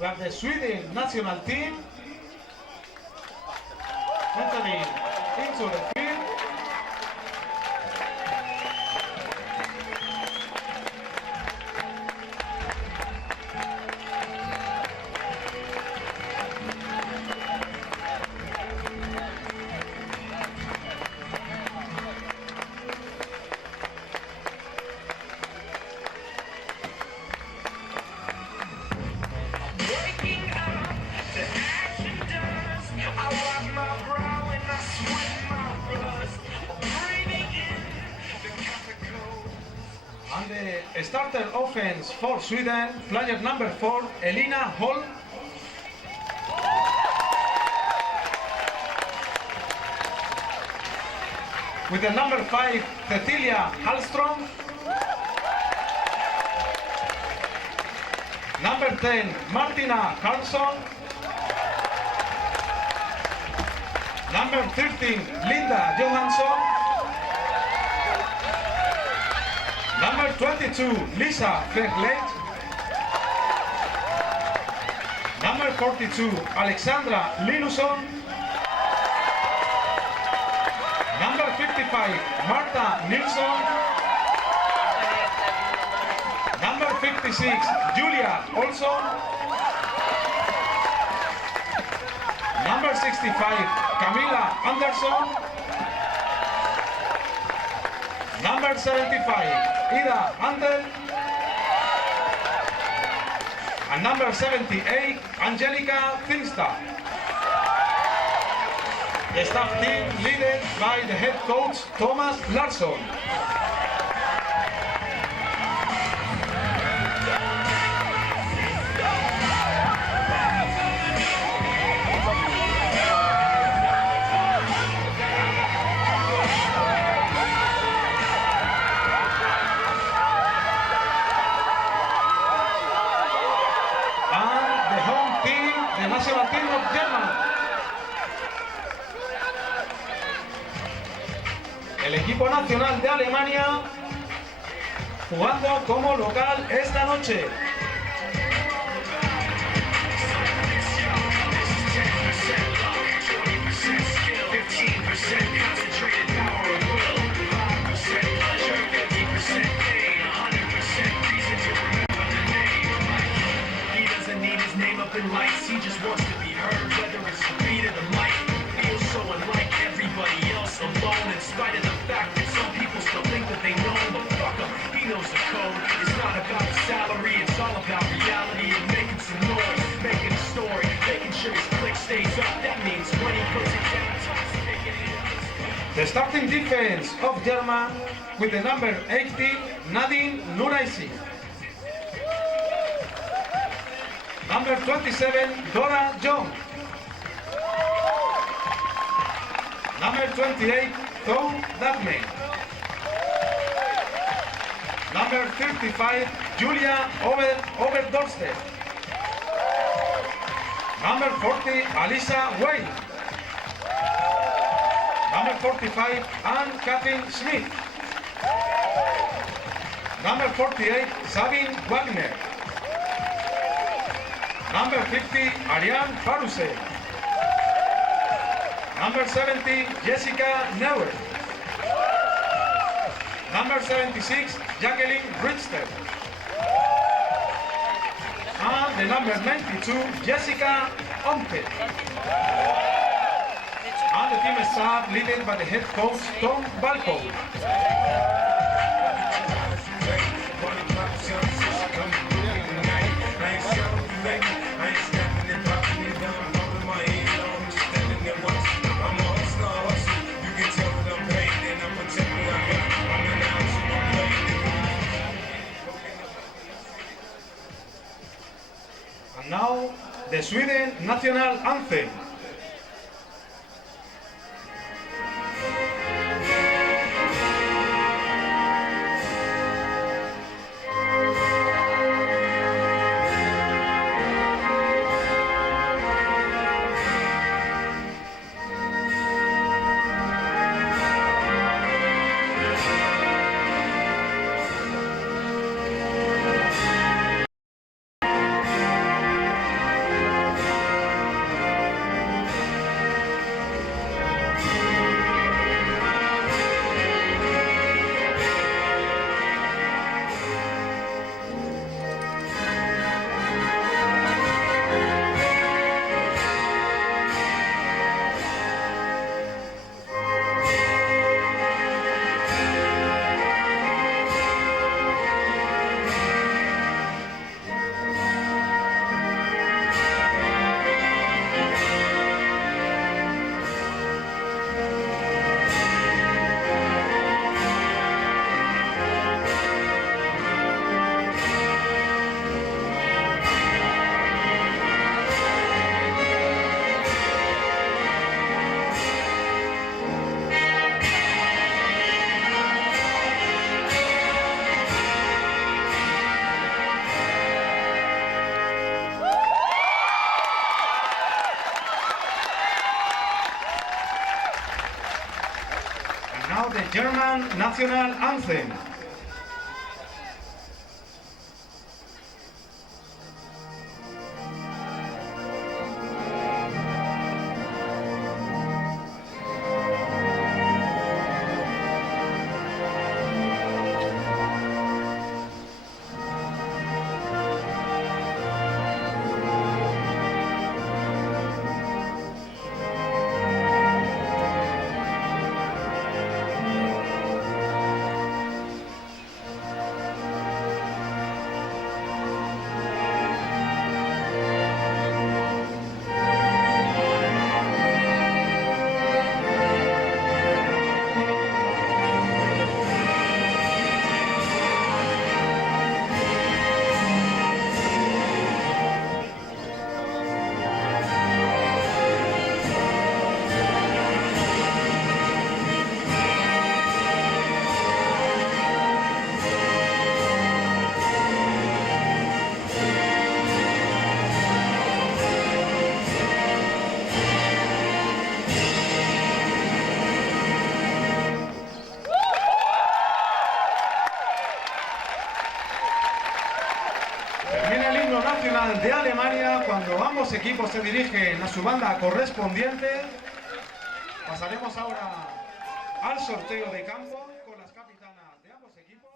We have the Sweden national team entering into the field. And the starter offense for Sweden, player number 4, Elina Holm. With the number 5, Cecilia Hallström. Number 10, Martina Karlsson. Number 13, Linda Johansson. Number 22, Lisa Vergleit. Number 42, Alexandra Linusson. Number 55, Marta Nilsson. Number 56, Julia Olsson. Number 65, Camilla Andersson. Number 75, Ida Andel. And number 78, Angelica Finstad. The staff team led by the head coach, Thomas Larsson. National team of Germany. El equipo nacional de Alemania jugando como local esta noche. Lights, he just wants to be heard, whether it's the beat or the mic. Feels so unlike everybody else, alone, in spite of the fact that some people still think that they know him, but fuck him, he knows the code. It's not about the salary, it's all about reality and making some noise, making a story, making sure his click stays up. That means when he puts it down, the starting defense of German with the number 18, Nadine Nuraisi. Number 27, Dora John. Number 28, Tom Daphne. Number 35, Julia Overdorstedt. Number 40, Alisa Wayne. Number 45, Anne Catherine Smith. Number 48, Sabine Wagner. Number 50, Ariane Faruse. Number 70, Jessica Neuer. Number 76, Jacqueline Richter. And the number 92, Jessica Ompet. And the team staff led by the head coach, Tom Balco. And now, the Sweden national anthem. German National Anthem. Nacional de Alemania. Cuando ambos equipos se dirigen a su banda correspondiente, pasaremos ahora al sorteo de campo con las capitanas de ambos equipos.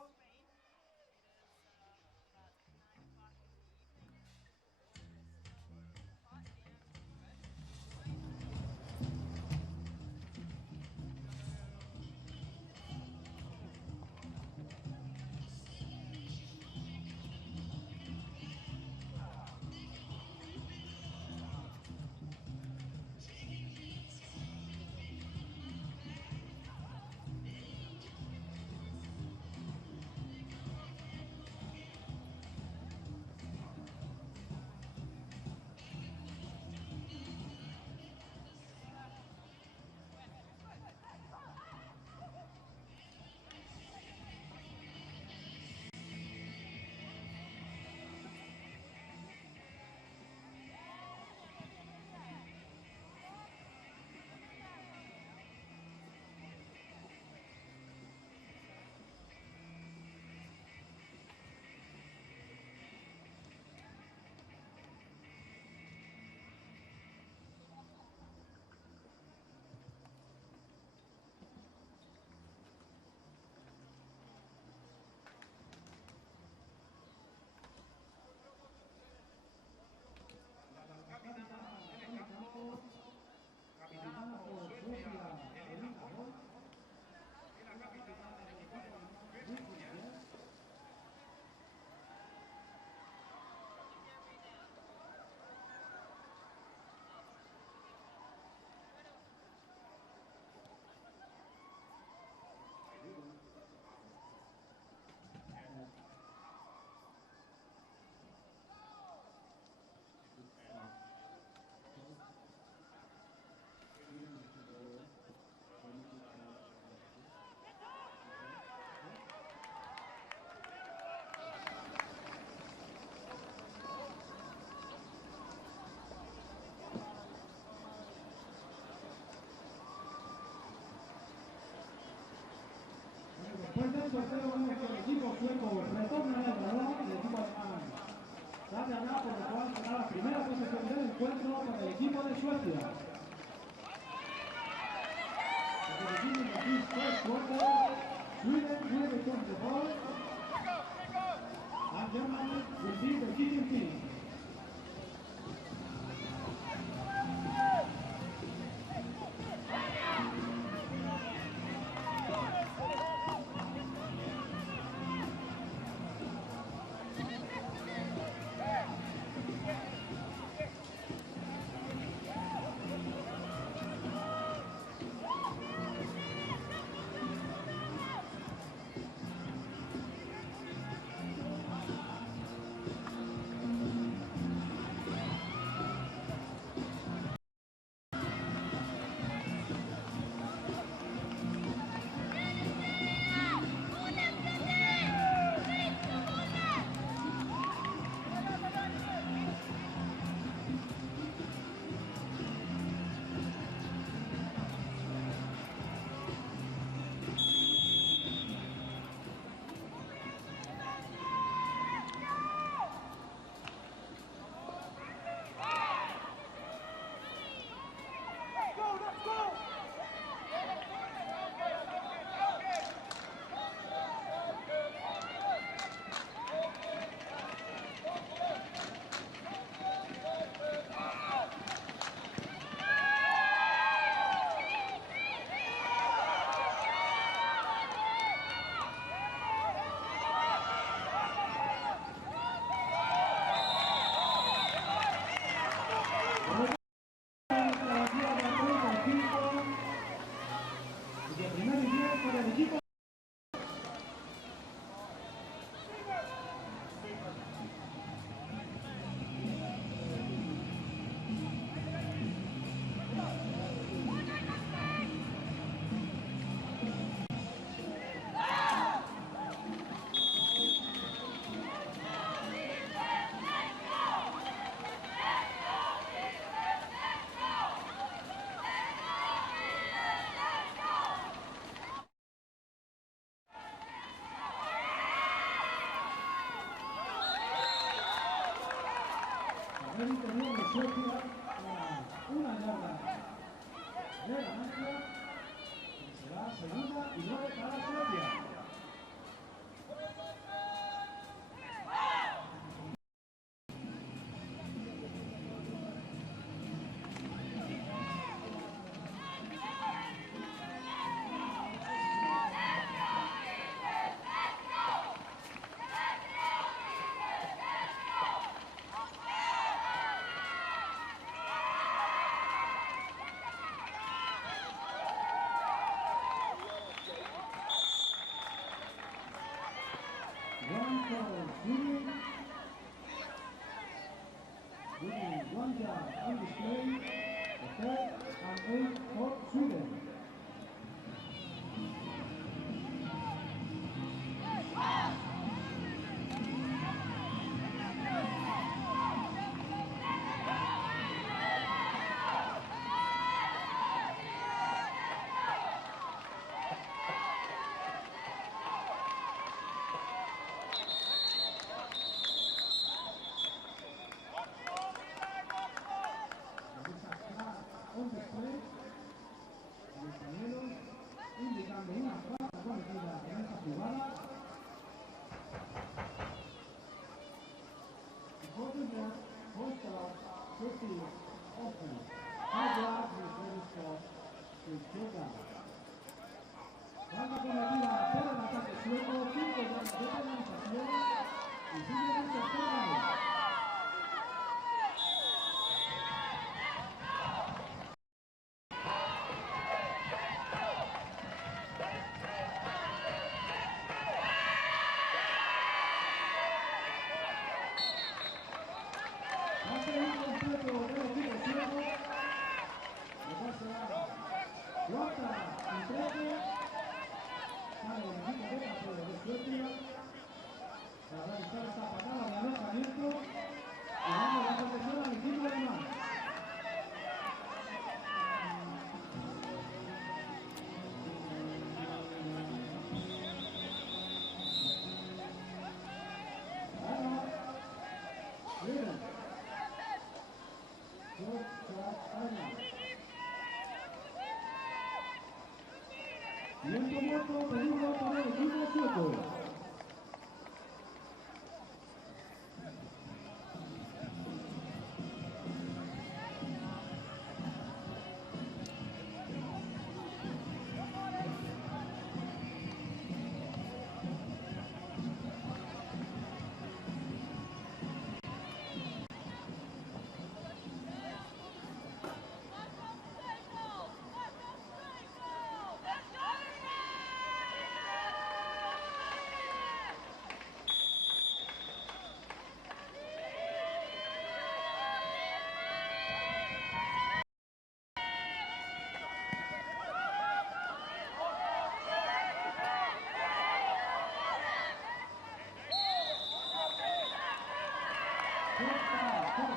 Después del sorteo vemos que el equipo sueco retorna el balón y el equipo alemán da ganada, por lo cual será la primera posesión del encuentro para el equipo de Suecia. The beginning of this first quarter, Sweden will return the ball and Germany will be the kicking team. el interior de Suecia para 1 yarda de ganancia, que será segunda y 9 para Suecia. Winning 1 yard on display, the 3rd and 8 for Sweden. On display, los pañuelos indicando una falta cometida en esta jugada. Important that first out, safety offense. 5 yards return score to Suecia. Falta cometida por el ataque sueco, 5 yardas de penalización y simplemente esperan. Cuarta y 13, sale el equipo de Capelo de Suecia para realizar esta patada de alojamiento y dando la protección al equipo alemán. Tiempo muerto, peligro para el equipo sueco.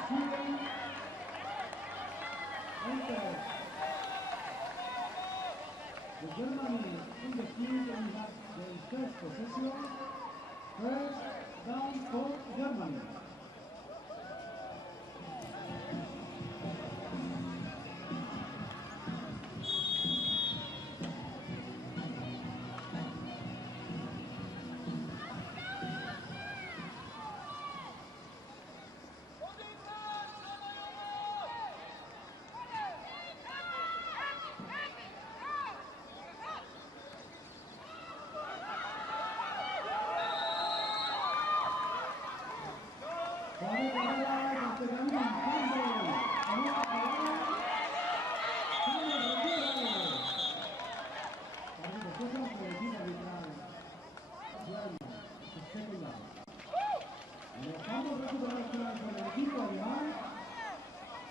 Sweden enters the Germany in the field and has the first possession. First down for Germany.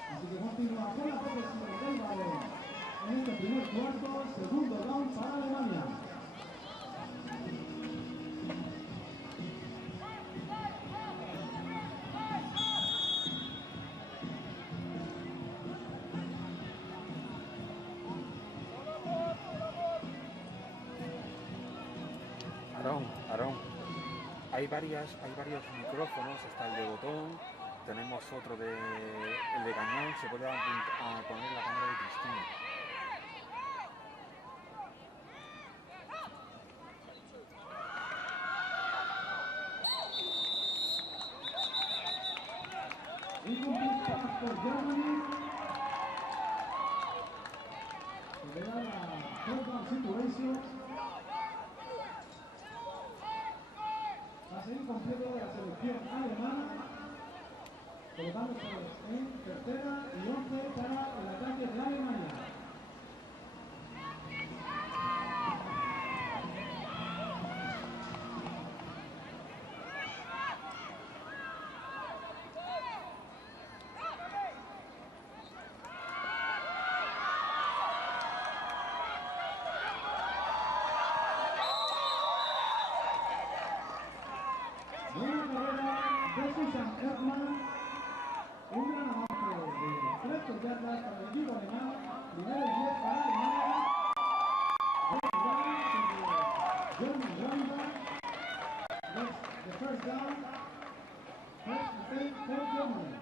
Así que continúa con la posesión del balón en este primer cuarto, segundo down para Alemania. Aarón, hay varios micrófonos, está el de botón, Tenemos otro el de cañón, se puede poner la cámara de Cristina. Incomplete pass for Germany. Se le da la third down situation. Pase incompleto de la selección alemana, colocándose en tercera y 11 para el ataque de Alemania. Un gran avance de 3 yardas para el equipo alemán, primero y 10 para Alemania. German running back, the first down, first and 10 for Germany.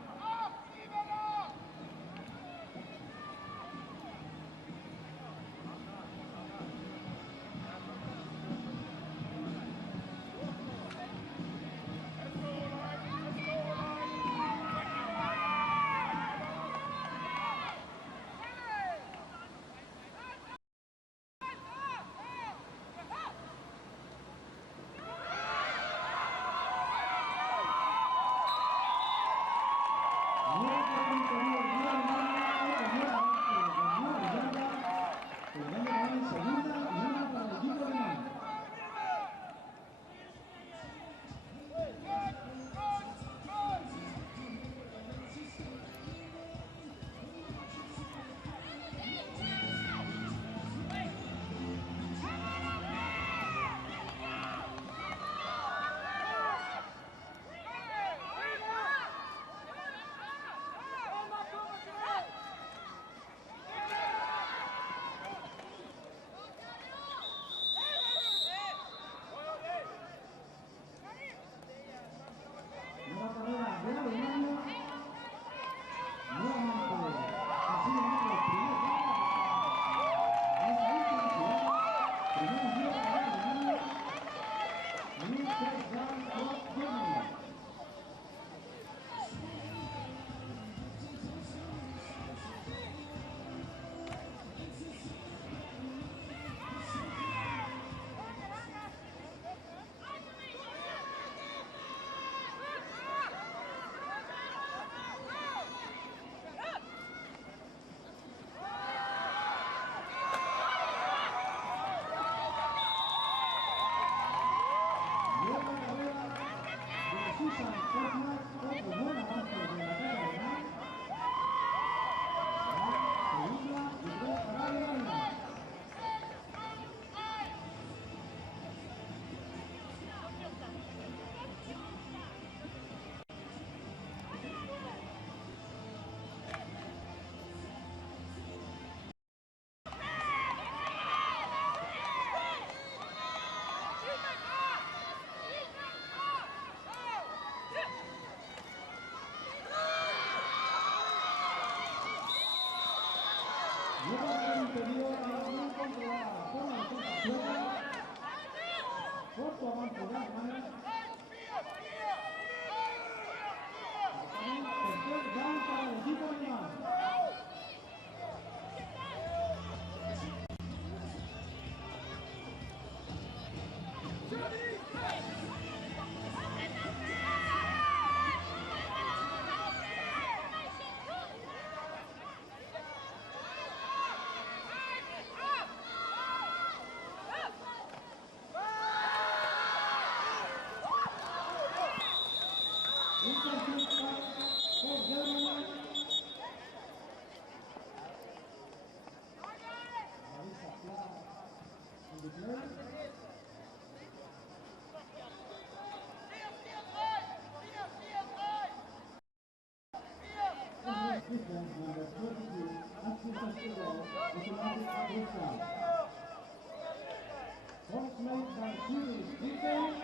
Made by Swedish defense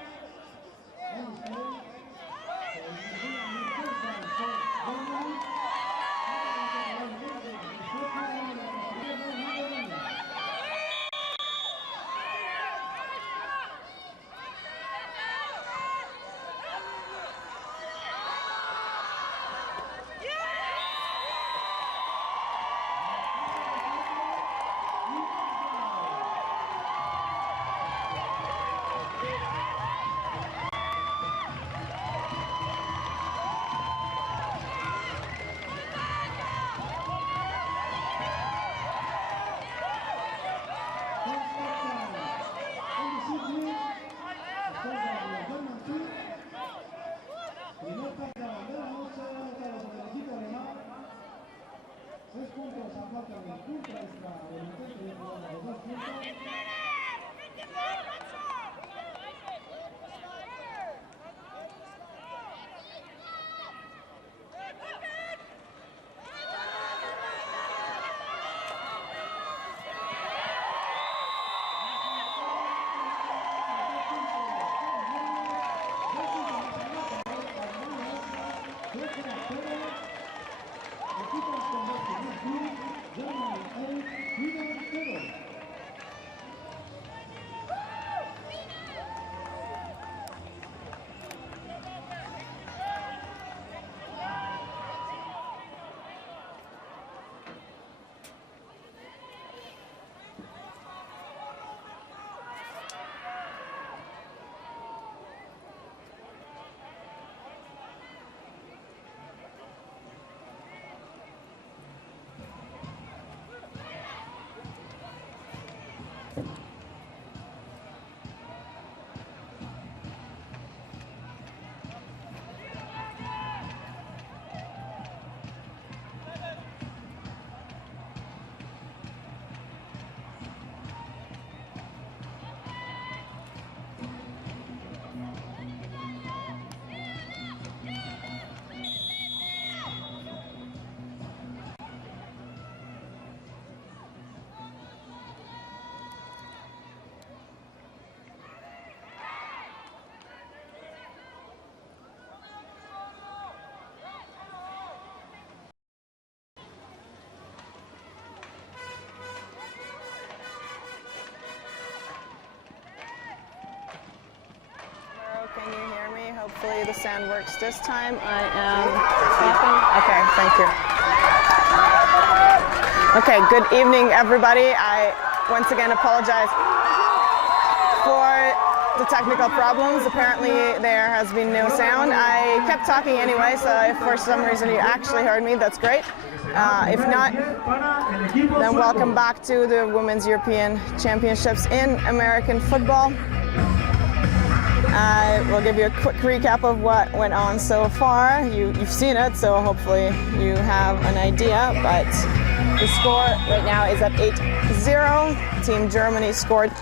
and Can you hear me? Hopefully the sound works this time. I am talking. Okay, thank you. Okay, good evening, everybody. I once again apologize for the technical problems. Apparently there has been no sound. I kept talking anyway, so if for some reason you actually heard me, that's great. If not, then welcome back to the Women's European Championships in American football. I will give you a quick recap of what went on so far. You've seen it, so hopefully you have an idea, but the score right now is at 8-0. Team Germany scored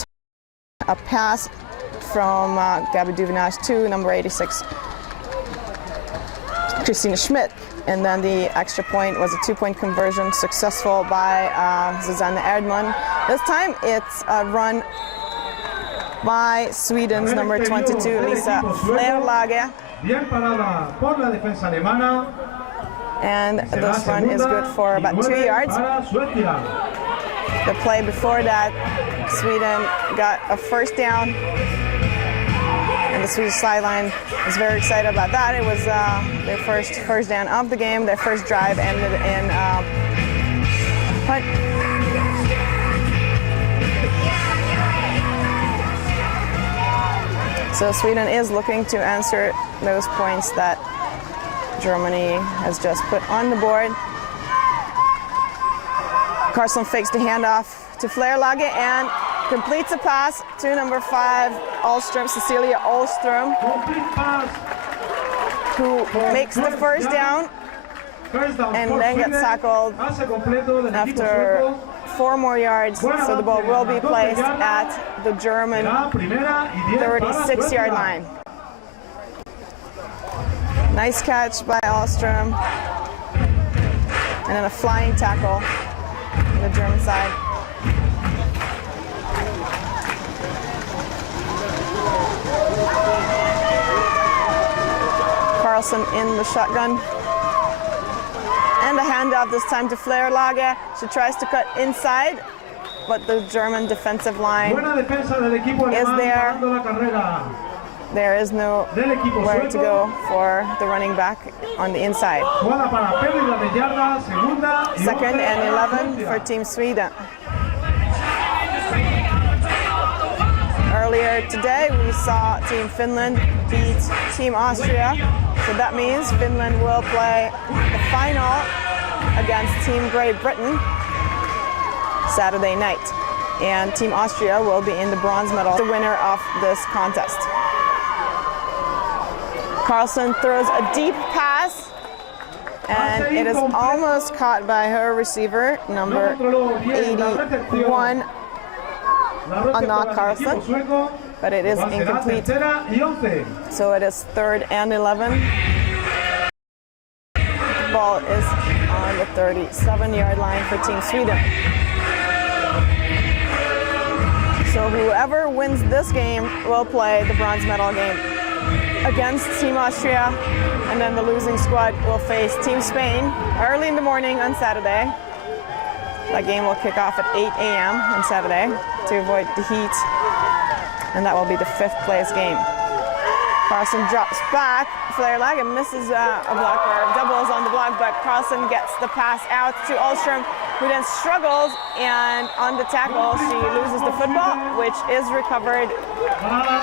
a pass from Gabi Duvenage to number 86, Christine Schmidt, and then the extra point was a 2-point conversion successful by Susanne Erdmann. This time it's a run by Sweden's number 22, Lisa Flerlage. And this run is good for about 2 yards. The play before that, Sweden got a first down, and the Swedish sideline was very excited about that. It was their first down of the game. Their first drive ended in punt. So Sweden is looking to answer those points that Germany has just put on the board. Carlson fakes the handoff to Flerlage and completes a pass to number 5, Ahlström, Cecilia Ahlström, who makes the first down and then gets tackled after 4 more yards, so the ball will be placed at the German 36-yard line. Nice catch by Ahlström, and then a flying tackle on the German side. Carlson in the shotgun. And a handoff this time to Flerlage. She tries to cut inside, but the German defensive line is there. There is nowhere to go for the running back on the inside. 2nd and 11 for Team Sweden. Earlier today, we saw Team Finland beat Team Austria. So that means Finland will play the final against Team Great Britain Saturday night. And Team Austria will be in the bronze medal, the winner of this contest. Carlson throws a deep pass, and it is almost caught by her receiver, number 81, Anna Carlson, but it is incomplete. So it is 3rd and 11. The ball is on the 37-yard line for Team Sweden. So whoever wins this game will play the bronze medal game. against Team Austria, and then the losing squad will face Team Spain early in the morning on Saturday. That game will kick off at 8 a.m. on Saturday to avoid the heat, and that will be the 5th place game. Carlson drops back, flare leg, and misses a blocker, doubles on the block, but Carlson gets the pass out to Ahlström, who then struggles, and on the tackle she loses the football, which is recovered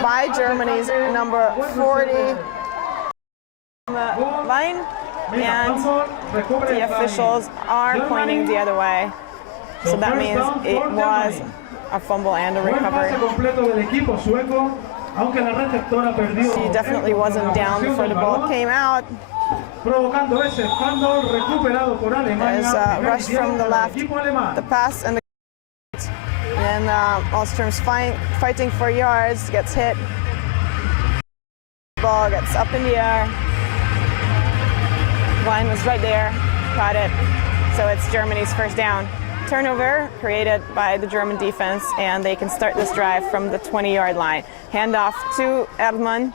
by Germany's number 40 line, and the officials are pointing the other way. So that means it was a fumble and a recovery. She definitely wasn't down before the ball came out. There's a rush from the left, the pass, and Ahlström's fighting for yards, gets hit. Ball gets up in the air. Line was right there, caught it. So it's Germany's first down. Turnover created by the German defense, and they can start this drive from the 20-yard line. Handoff to Erdmann.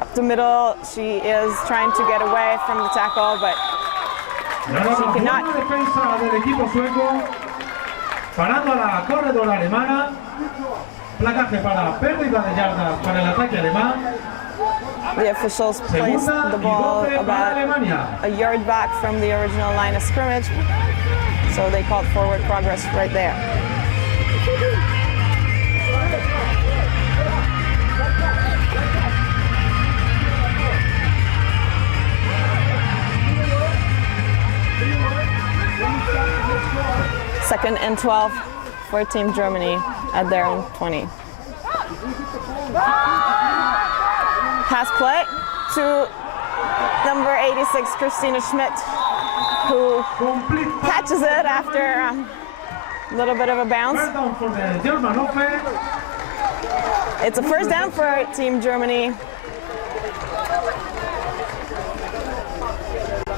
Up the middle, she is trying to get away from the tackle, but she cannot. Parando a la corredora alemana. Placaje para pérdida de yardas para el ataque alemán. The officials placed the ball about a yard back from the original line of scrimmage, so they called forward progress right there. Second and 12 for Team Germany at their own 20. Pass play to number 86, Christina Schmidt, who catches it after a little bit of a bounce. It's a first down for Team Germany.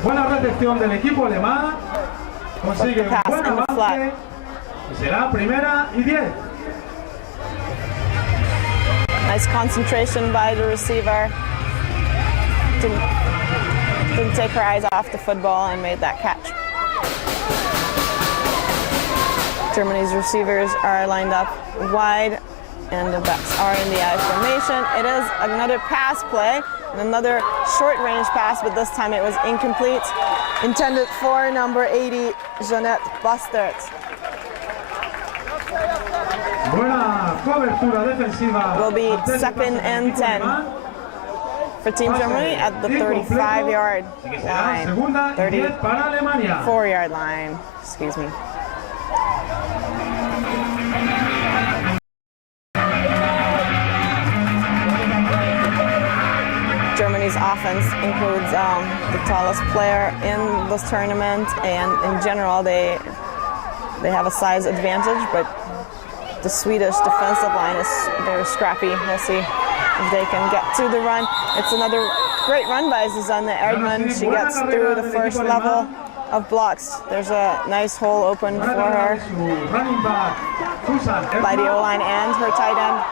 Buena recepción del equipo alemán. Consigue un buen avance. Será primera y 10. Nice concentration by the receiver. Didn't take her eyes off the football and made that catch. Germany's receivers are lined up wide, and the backs are in the I formation. It is another pass play, and another short-range pass, but this time it was incomplete. Intended for number 80, Jeanette Bastert. Will be second and 10 for Team Germany at the 35-yard line, 34-yard line, excuse me. Germany's offense includes the tallest player in this tournament, and in general they have a size advantage, but the Swedish defensive line is very scrappy. We'll see if they can get to the run. It's another great run by Susanne Erdmann. She gets through the first level of blocks. There's a nice hole open for her by the O-line and her tight end.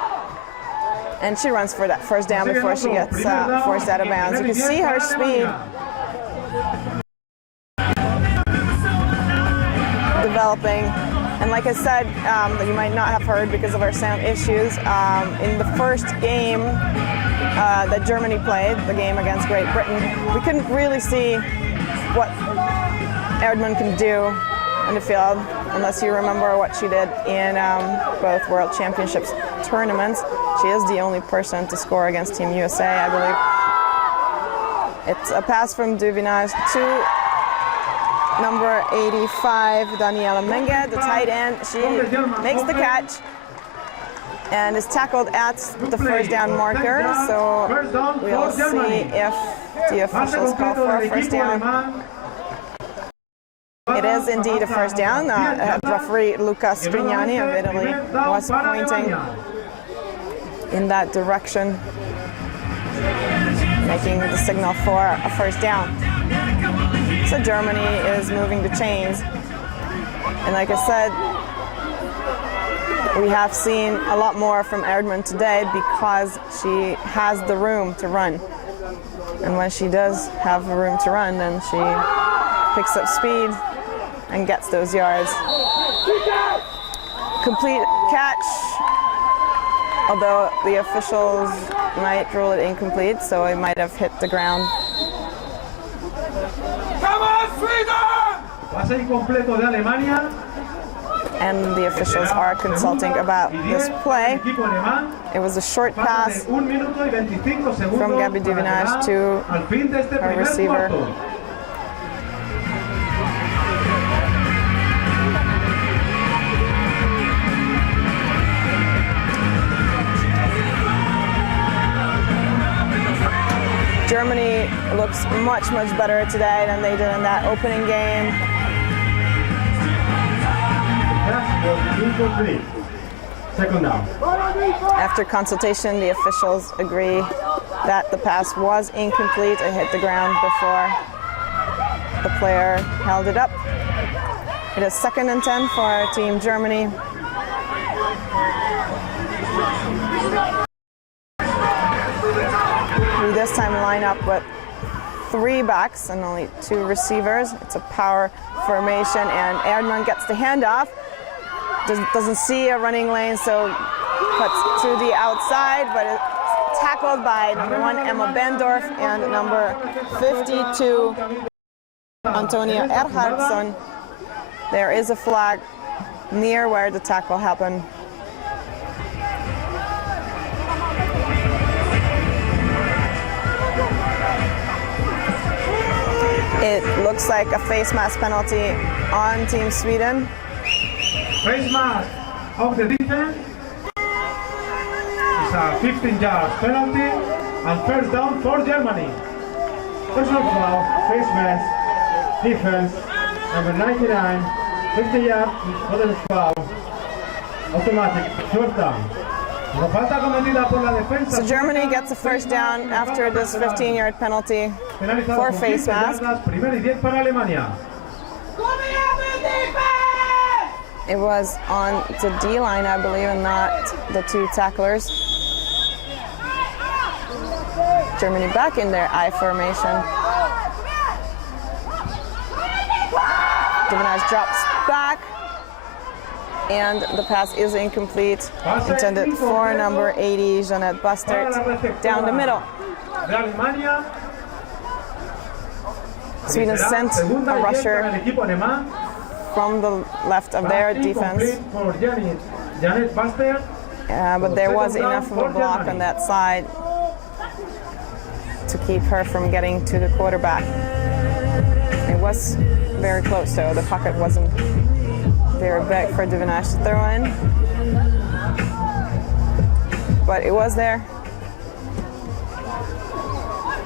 And she runs for that first down before she gets forced out of bounds. You can see her speed developing. And like I said, that you might not have heard because of our sound issues, in the first game that Germany played, the game against Great Britain, we couldn't really see what Erdmann can do in the field, unless you remember what she did in both World Championships tournaments. She is the only person to score against Team USA, I believe. It's a pass from Duvinage to number 85, Daniela Menge, the tight end. She makes the catch and is tackled at the first down marker. So we'll see if the officials call for a first down. It is indeed a first down. Referee Luca Strignani of Italy was pointing in that direction, making the signal for a first down. So Germany is moving the chains, and like I said, We have seen a lot more from Erdmann today because she has the room to run. And when she does have the room to run, then she picks up speed and gets those yards. Complete catch, although the officials might rule it incomplete, so it might have hit the ground. Pase incompleto de Alemania. And the officials are consulting about this play. It was a short pass from Gabi Divinage to her receiver. Germany looks much better today than they did in that opening game. Second down. After consultation, the officials agree that the pass was incomplete. It hit the ground before the player held it up. It is 2nd and 10 for Team Germany. We this time line up with 3 backs and only 2 receivers. It's a power formation, and Erdmann gets the handoff. Doesn't see a running lane, so cuts to the outside, but it's tackled by number 1 Emma Bendorf and number 52 Antonia Erhardsson. There is a flag near where the tackle happened. It looks like a face mask penalty on Team Sweden. Face mask of the defense. It's a 15-yard penalty and first down for Germany. Personal foul, face mask, defense, number 99, 50 yards, personal foul, automatic, first down. So Germany gets a first down after this 15-yard penalty for face mask. It was on the D line, I believe, and not the 2 tacklers. Germany back in their I formation. Divinage drops back, and the pass is incomplete. Intended for number 80, Jeanette Bustert, down the middle. Sweden sent a rusher from the left of their defense. But there was enough of a block on that side to keep her from getting to the quarterback. It was very close, though. The pocket wasn't very big for Divinage to throw in. But it was there.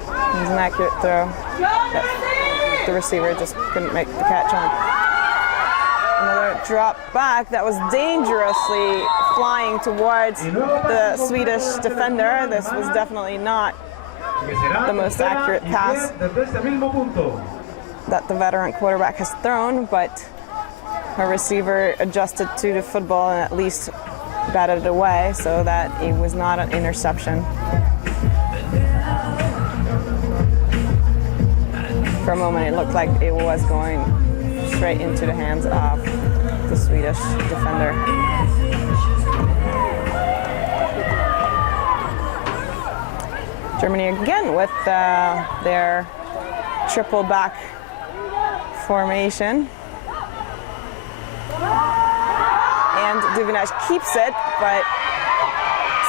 It was an accurate throw that the receiver just couldn't make the catch on. Another drop back that was dangerously flying towards the Swedish defender. This was definitely not the most accurate pass that the veteran quarterback has thrown, but her receiver adjusted to the football and at least batted it away so that it was not an interception. For a moment, it looked like it was going straight into the hands of the Swedish defender. Germany again with their triple back formation. And Divinage keeps it, but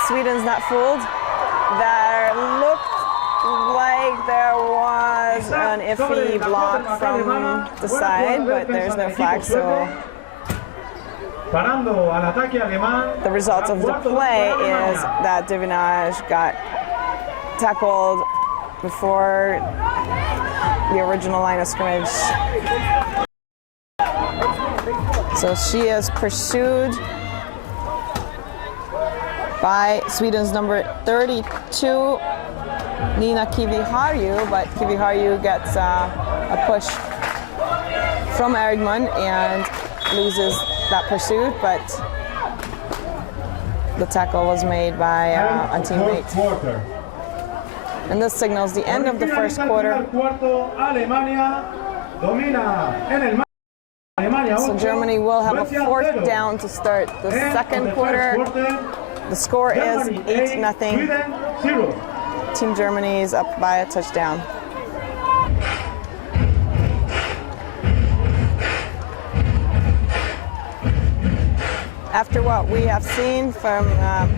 Sweden's not fooled. There looked like there was an iffy block from the side, but there's no flag, so the result of the play is that Divinage got tackled before the original line of scrimmage. So she is pursued by Sweden's number 32, Nina Kiviharju, but Kiviharju gets a push from Erdmann and loses that pursuit, but the tackle was made by a teammate. Quarter. And this signals the end of the first quarter. So Germany will have a fourth down to start the second quarter. The score is 8-0. Team Germany is up by a touchdown. After what we have seen from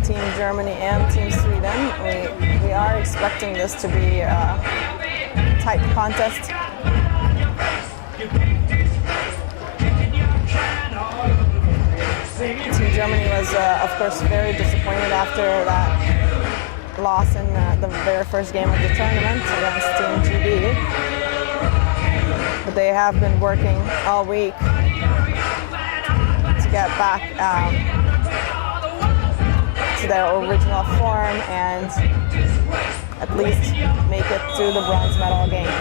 Team Germany and Team Sweden, we are expecting this to be a tight contest. Team Germany was, of course, very disappointed after that loss in the very first game of the tournament against Team GB. But they have been working all week to get back to their original form and at least make it to the bronze medal game.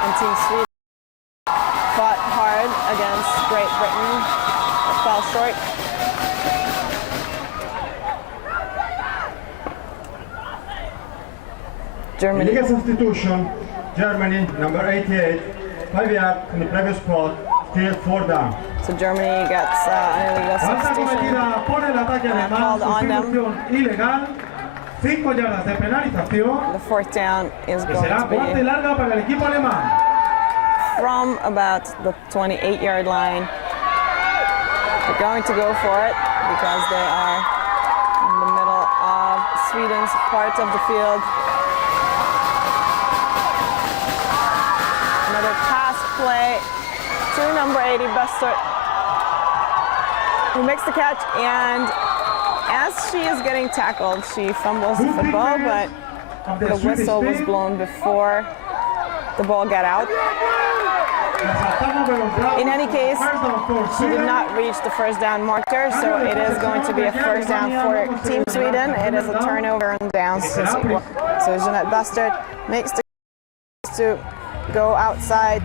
And Team Sweden fought hard against Great Britain, but fell short. Germany. Illegal substitution. Germany, number 88, 5 yards from the previous spot, still 4 down. So Germany gets an illegal substitution called on them. The fourth down is going to be from about the 28-yard line. They're going to go for it because they are in the middle of Sweden's part of the field. Another pass play to number 80, Bester, who makes the catch, and as she is getting tackled, she fumbles the football, but the whistle was blown before the ball got out. In any case, she did not reach the first down marker, so it is going to be a first down for Team Sweden. It is a turnover and downs. So Jeanette Bastard makes the to go outside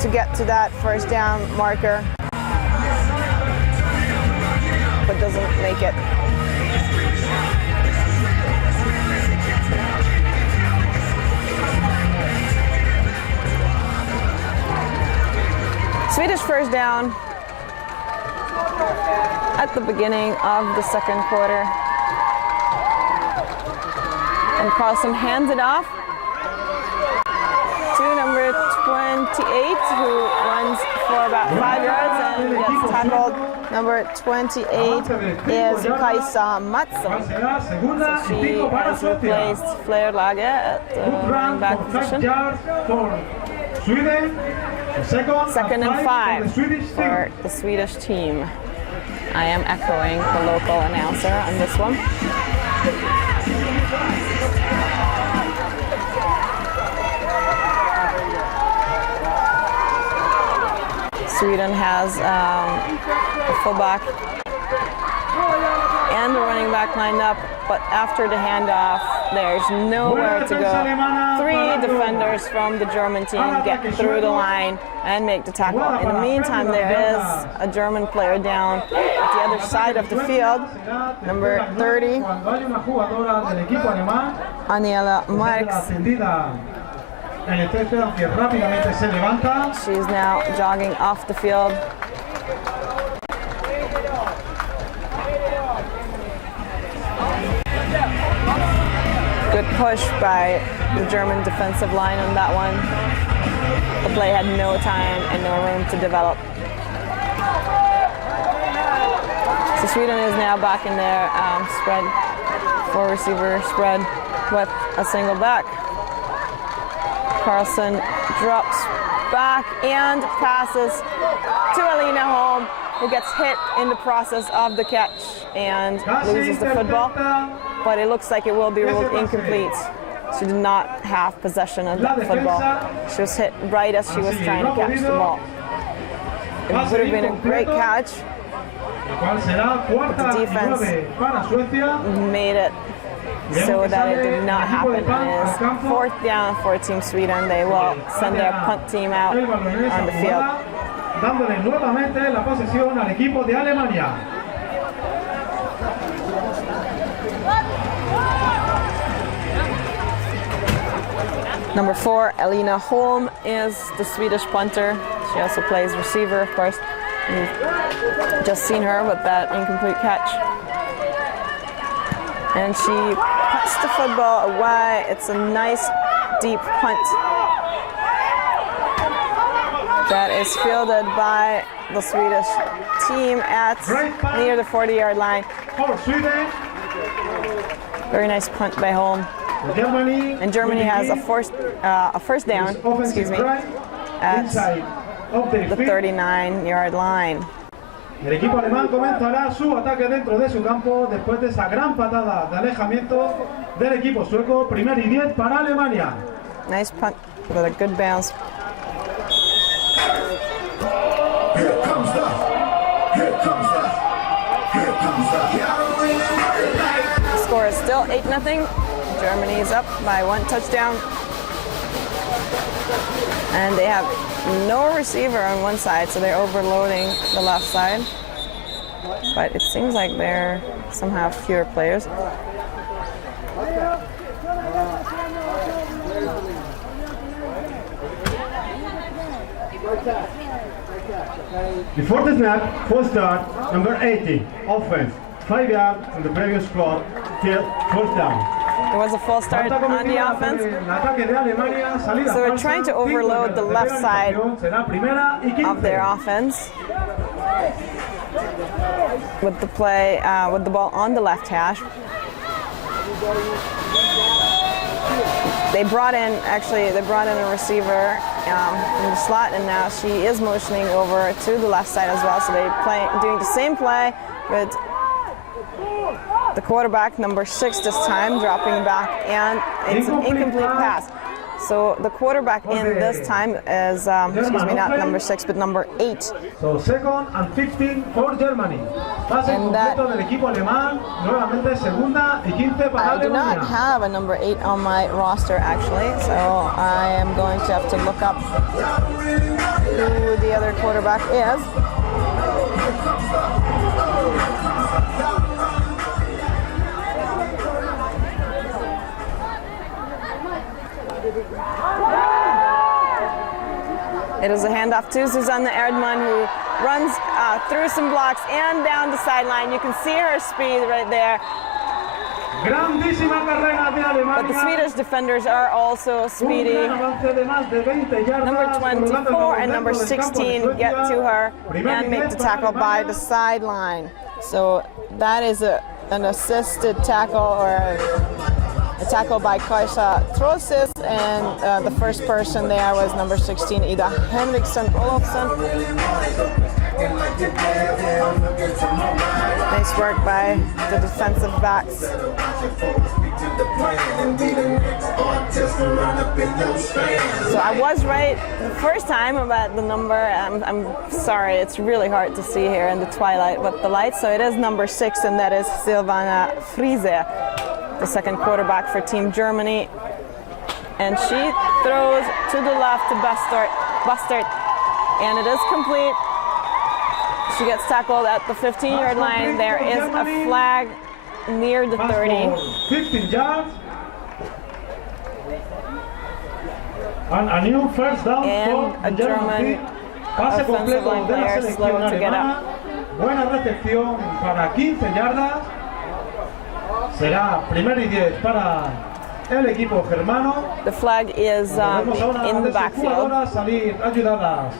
to get to that first down marker, but doesn't make it. Swedish first down at the beginning of the second quarter. And Carlson hands it off to number 28, who runs for about 5 yards and gets tackled. Number 28 is Kajsa Mattsson. So she has replaced Flair Lage at the running back position. Second and 5 for the Swedish team. I am echoing the local announcer on this one. Sweden has a fullback and the running back lined up, but after the handoff, there's nowhere to go. 3 defenders from the German team get through the line and make the tackle. In the meantime, there is a German player down at the other side of the field, number 30, Aniela Marx. She's now jogging off the field. Good push by the German defensive line on that one. The play had no time and no room to develop. So Sweden is now back in their spread, 4-receiver spread with a single back. Carlson drops back and passes to Alina Holm, who gets hit in the process of the catch and loses the football. But it looks like it will be ruled incomplete. She did not have possession of that football. She was hit right as she was trying to catch the ball. It would have been a great catch La cual será cuarta y 9 para Suecia. Made it so that it did not happen. It is 4th down for Team Sweden. They will send their punt team out on the field. Dándole nuevamente la posesión al equipo de Alemania. Number 4, Elina Holm, is the Swedish punter. She also plays receiver, of course. You've just seen her with that incomplete catch. And she puts the football away. It's a nice deep punt that is fielded by the Swedish team at near the 40-yard line. Very nice punt by Holm. And Germany has a first down, excuse me, at the 39-yard line. El equipo alemán comenzará su ataque dentro de su campo después de esa gran patada de alejamiento del equipo sueco. 1º y 10 para Alemania. Nice punt with a good bounce. The score is still 8-0. Germany is up by 1 touchdown. And they have no receiver on one side, so they're overloading the left side. But it seems like there somehow fewer players. Before the snap, full start, number 80, offense, 5 yards from the previous score, till 4th down. There was a false start on the offense. So we're trying to overload the left side of their offense with the play, with the ball on the left hash. They brought in a receiver in the slot, and now she is motioning over to the left side as well. So they're doing the same play with the quarterback, number 6 this time, dropping back, and it's an incomplete pass. So the quarterback in this time is, excuse me, not number 6, but number 8. So 2nd and 15 for Germany. Pase completo del equipo alemán, nuevamente 2ª y 15 para I do Alemania. not have a number 8 on my roster, actually, so I am going to have to look up who the other quarterback is. It is a handoff to Susanne Erdmann, who runs through some blocks and down the sideline. You can see her speed right there. But the Swedish defenders are also speedy. Number 24 and number 16 get to her and make the tackle by the sideline. So that is an assisted tackle, or a tackle by Kajsa Trosis, and the first person there was number 16, Ida Henriksson Olofsson. Nice work by the defensive backs. So I was right the first time about the number. I'm sorry, it's really hard to see here in the twilight with the lights. So it is number 6, and that is Silvana Friese, the second quarterback for Team Germany. And she throws to the left to Bustard, and it is complete. She gets tackled at the 15-yard line. There is a flag near the 30. 15 yards. And a new first down and for a German offensive line player slow to get up. Buena recepción para 15 yardas. Será 1º y 10 para el equipo germano. The flag is in the backfield. Salir ayudadas.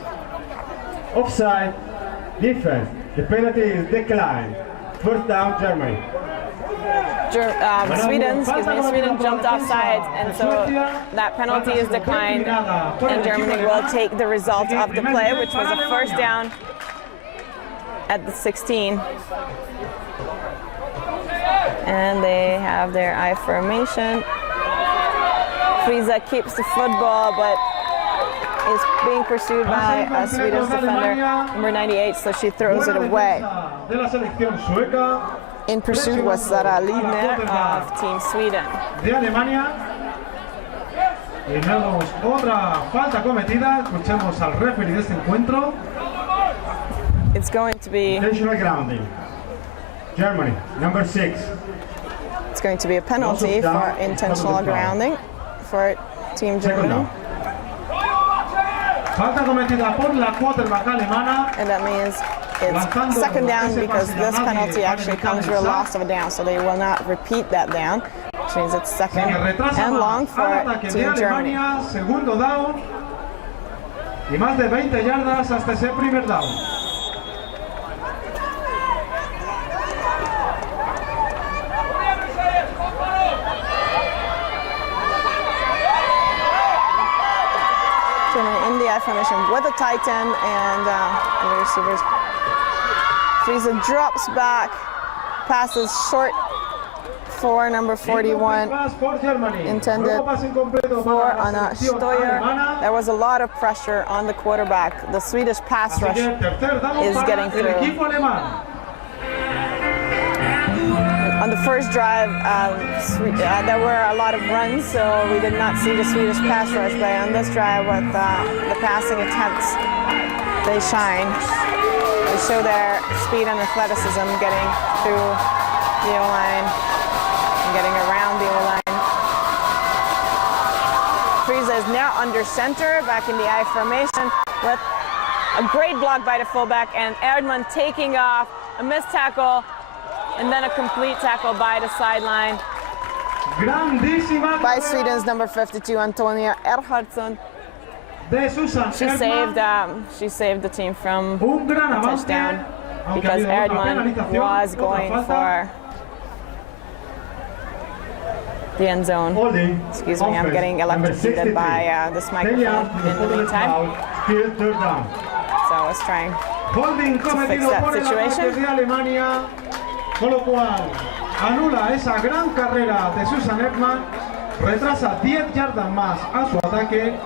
Offside, defense. The penalty is declined. 4th down, Germany. Sweden jumped offside, and so that penalty is declined, and Germany will take the result of the play, which was a first down at the 16. And they have their I formation. Friese keeps the football, but is being pursued by a Swedish defender, number 98, so she throws it away. De la selección sueca In pursuit was Sara Lidner of Team Sweden. de Alemania. Y luego otra falta cometida. Escuchemos al referee de este encuentro. It's going to be Intentional grounding. Germany, number 6. it's going to be a penalty for intentional grounding for Team Second Germany, down. Falta cometida por la quarterback alemana. and that means it's second down because this penalty actually comes with a loss of a down, so they will not repeat that down, which means it's second Se retrasa and long más al for ataque de Team Germany. Alemania. Segundo down. Y más de 20 yardas hasta ese primer down. Germany in the I formation with a tight end, and the receivers. Friese drops back, passes short for number 41, intended for Anna Steuer. There was a lot of pressure on the quarterback. The Swedish pass rush is getting through. On the first drive, there were a lot of runs, so we did not see the Swedish pass rush. But on this drive, with the passing attempts, they shine. They show their speed and athleticism, getting through the O-line and getting around the O-line. Friese is now under center, back in the I formation, with a great block by the fullback, and Erdmann taking off, a missed tackle, and then a complete tackle by the sideline by Sweden's number 52, Antonia Erhardsson. She saved the team from a touchdown because Erdmann was going for the end zone. Excuse me, I'm getting electrocuted by this microphone in the meantime. So I was trying to fix that situation. Con lo cual anula esa gran carrera de Susan Erdmann, retrasa 10 yardas más a su ataque.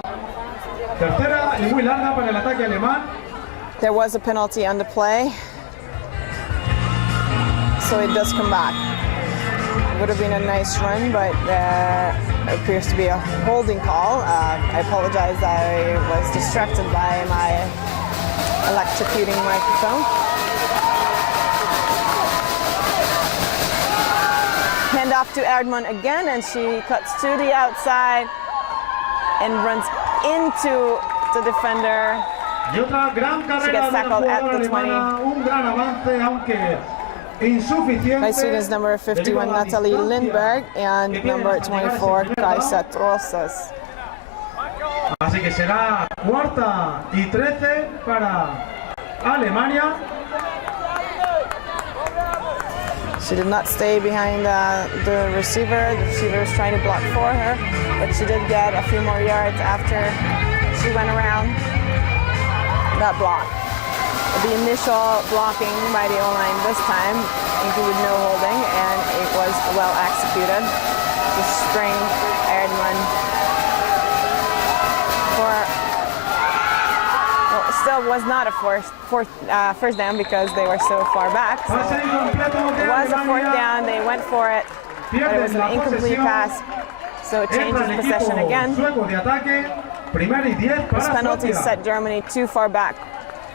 Tercera y muy larga para el ataque alemán. There was a penalty on the play, so it does come back. It would have been a nice run, but there appears to be a holding call. I apologize, I was distracted by my electrocuting microphone. Hand off to Erdmann again, and she cuts to the outside and runs into the defender. Y otra gran She gets tackled at the 20. Un gran avance, aunque insuficiente. By Sweden's number 51, Natalie Lindberg, and number 24, Kajsa Trosas. Así que será cuarta y 13 para Alemania. She did not stay behind the receiver. The receiver was trying to block for her, but she did get a few more yards after she went around that block. The initial blocking by the O-line this time included no holding, and it was well executed to string Erdmann for, well, still was not a first down because they were so far back. So it was a fourth down, they went for it, but it was an incomplete pass, so it changes possession again. This penalty set Germany too far back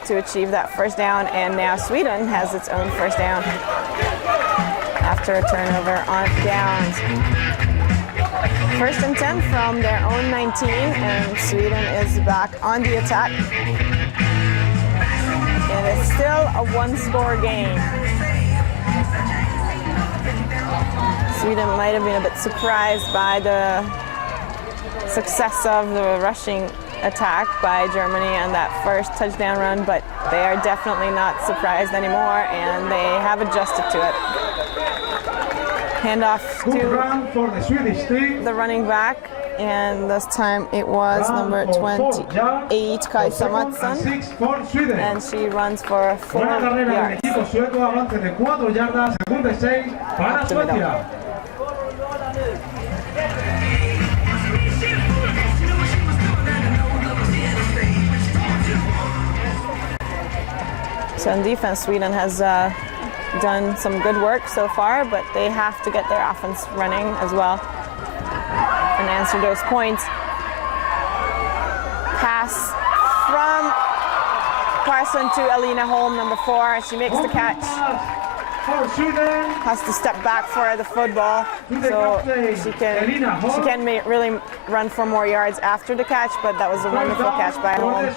to achieve that first down, and now Sweden has its own first down after a turnover on downs. First and 10 from their own 19, and Sweden is back on the attack. And it's still a one-score game. Sweden might have been a bit surprised by the success of the rushing attack by Germany and that first touchdown run, but they are definitely not surprised anymore, and they have adjusted to it. Handoff to the running back, and this time it was number 28, Kajsa Mattsson, and she runs for 4 yards. Up the middle. So in defense, Sweden has done some good work so far, but they have to get their offense running as well and answer those points. Pass from Carson to Alina Holm, number 4. She makes the catch. Has to step back for the football, so she can really run for more yards after the catch, but that was a wonderful catch by Holm.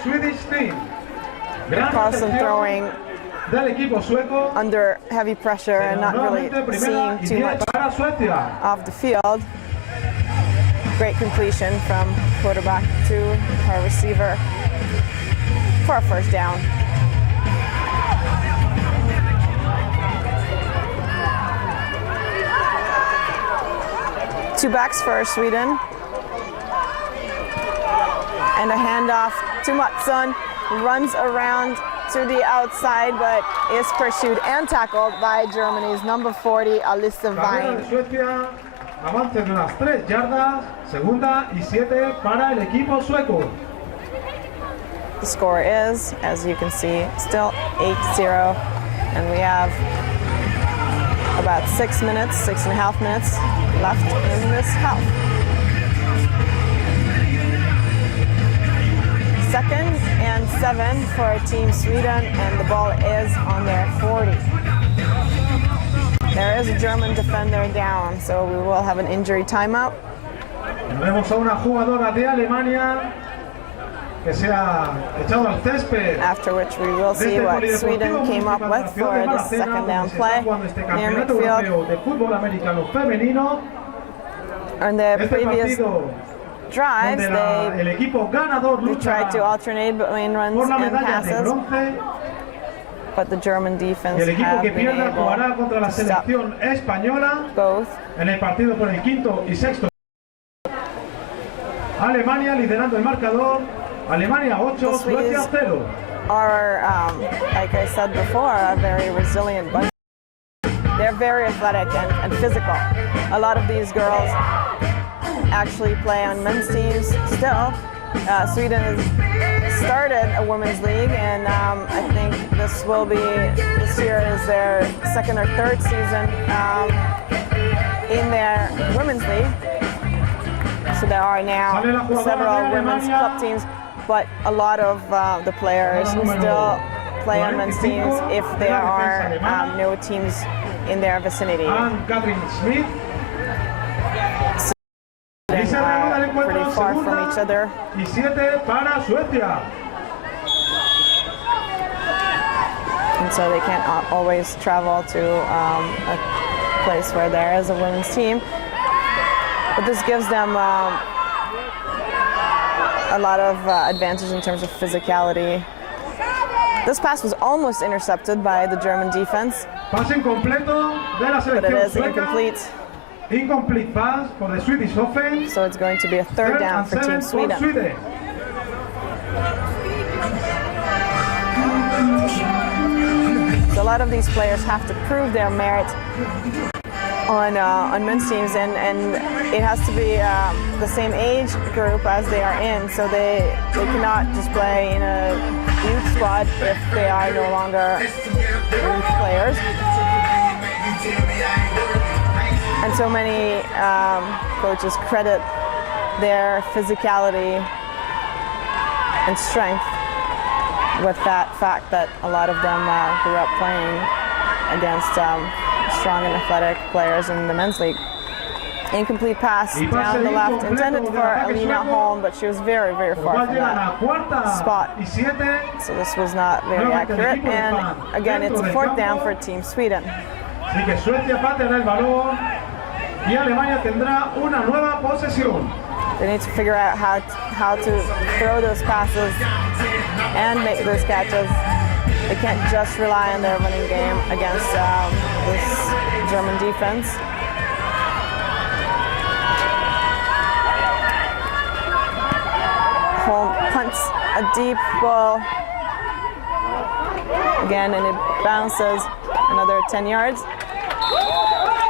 Carlson throwing under heavy pressure and not really seeing too much off the field. Great completion from quarterback to her receiver for a first down. Two backs for Sweden. And a handoff to Mattsson. Runs around to the outside, but is pursued and tackled by Germany's number 40, Alice Vine. Avance de unas 3 yardas, segunda y 7 para el equipo sueco. The score is, as you can see, still 8-0, and we have about 6 minutes, 6.5 minutes left in this half. 2nd and 7 for Team Sweden, and the ball is on their 40. There is a German defender down, so we will have an injury timeout. Vemos a una jugadora de Alemania que se ha echado al césped. After which we will see what Sweden came up with for the second down play near midfield. On the previous drives, they tried to alternate between runs and passes, but the German defense have been able to stop both. En el partido por el 5º y 6º. Alemania liderando el marcador. Alemania 8, Suecia 0. Are, like I said before, a very resilient bunch. They're very athletic and physical. A lot of these girls actually play on men's teams still. Sweden has started a women's league, and I think this year is their 2nd or 3rd season in their women's league. So there are now several women's club teams, but a lot of the players still play on men's teams if there are no teams in their vicinity. Pretty far from each other. And so they can't always travel to a place where there is a women's team. But this gives them a lot of advantage in terms of physicality. This pass was almost intercepted by the German defense, but it is incomplete. Incomplete pass for the Swedish offense. So it's going to be a 3rd down for Team Sweden. So a lot of these players have to prove their merit on men's teams, and it has to be the same age group as they are in, so they cannot just play in a youth squad if they are no longer youth players. And so many coaches credit their physicality and strength with that fact that a lot of them grew up playing against strong and athletic players in the men's league. Incomplete pass down the left, intended for Alina Holm, but she was very, very far from that spot. So this was not very accurate, and again, it's a 4th down for Team Sweden. Así que Suecia pateará el balón y Alemania tendrá una nueva posesión. They need to figure out how to throw those passes and make those catches. They can't just rely on their running game against this German defense. Holm punts a deep ball again, and it bounces another 10 yards.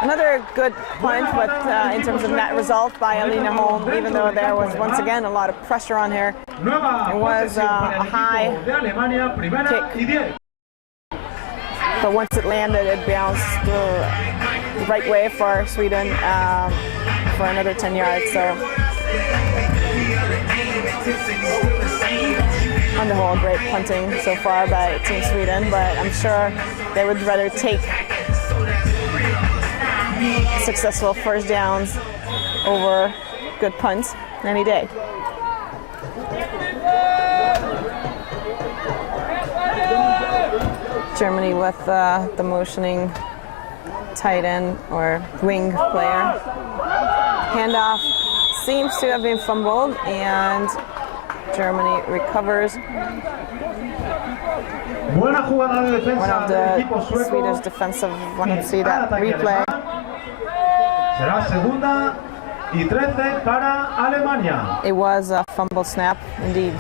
Another good punt, but in terms of net result by Alina Holm, even though there was once again a lot of pressure on her, it was a high kick. but once it landed, it bounced the right way for Sweden for another 10 yards. So on the whole, great punting so far by Team Sweden, but I'm sure they would rather take successful first downs over good punts any day. Germany with the motioning tight end or wing player. Handoff seems to have been fumbled, and Germany recovers. One of the Swedish defensive, want to see that replay. Será segunda y 13 para Alemania. It was a fumble snap, indeed.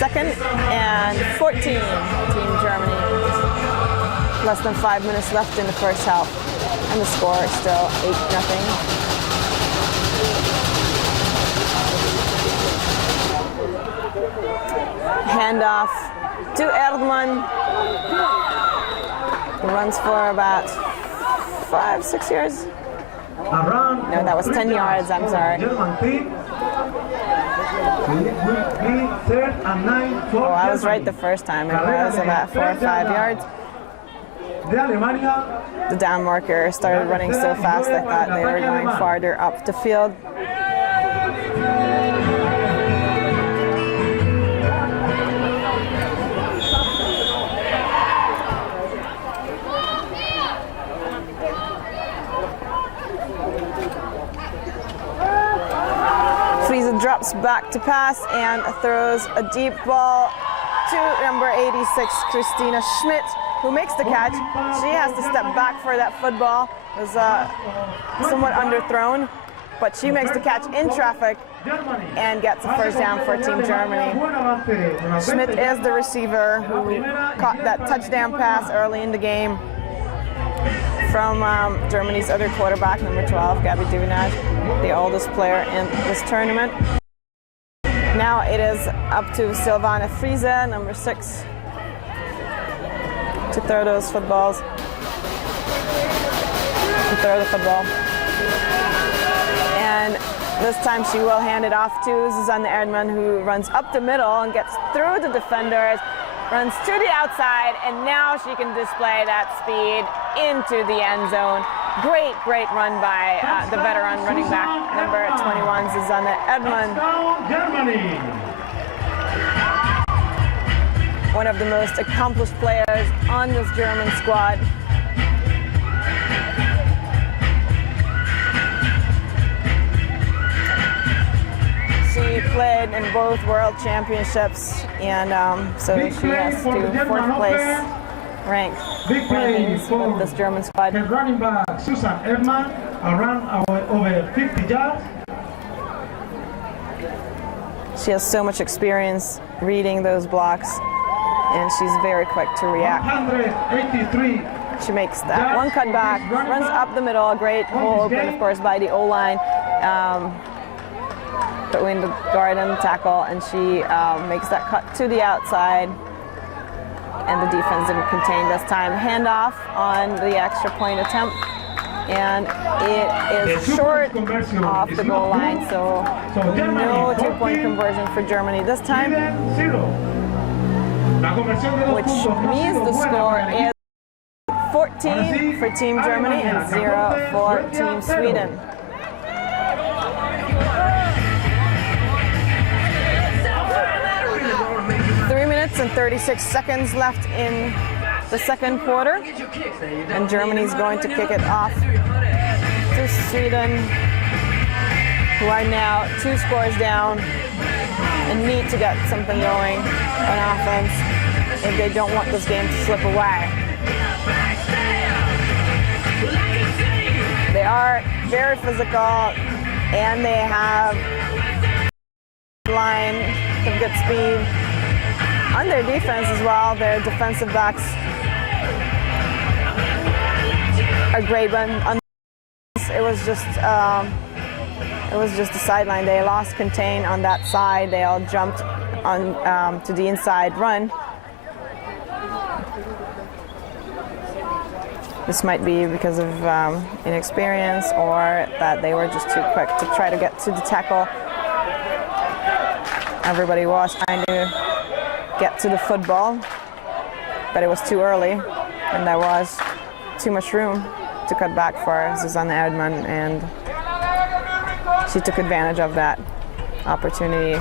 Second and 14, Team Germany. Less than 5 minutes left in the first half, and the score is still 8-0. Handoff to Erdmann, who runs for about 5-6 yards. No, that was 10 yards, I'm sorry. Oh, I was right the first time. It was about 4 or 5 yards. The down marker started running so fast I thought they were going farther up the field. Friese drops back to pass and throws a deep ball to number 86, Christina Schmidt, who makes the catch. She has to step back for that football. It was somewhat underthrown, but she makes the catch in traffic and gets a first down for Team Germany. Schmidt is the receiver who caught that touchdown pass early in the game from Germany's other quarterback, number 12, Gabi Duvenage, the oldest player in this tournament. Now it is up to Silvana Friese, number 6, to throw those footballs, to throw the football. And this time she will hand it off to Susanne Erdmann, who runs up the middle and gets through the defenders, runs to the outside, and now she can display that speed into the end zone. Great, great run by the veteran running back, number 21, Susanne Erdmann. One of the most accomplished players on this German squad. She played in both World Championships, and so she has to 4th place rankings with this German squad. Running back Susanne Erdmann around over 50 yards. She has so much experience reading those blocks, and she's very quick to react. 183. She makes that one cut back, runs up the middle, a great hole open, of course, by the O-line. Between the guard and the tackle, and she makes that cut to the outside, and the defense didn't contain this time. Handoff on the extra point attempt, and it is short off the goal line, so no 2-point conversion for Germany this time, which means the score is 14 for Team Germany and 0 for Team Sweden. 3 minutes and 36 seconds left in the second quarter, and Germany's going to kick it off to Sweden, who are now 2 scores down and need to get something going on offense if they don't want this game to slip away. They are very physical, and they have line of good speed. On their defense as well, their defensive backs are great. But it was just a sideline. They lost contain on that side. They all jumped on to the inside run. This might be because of inexperience, or that they were just too quick to try to get to the tackle. Everybody was trying to get to the football, but it was too early, and there was too much room to cut back for Susanne Erdmann, and she took advantage of that opportunity.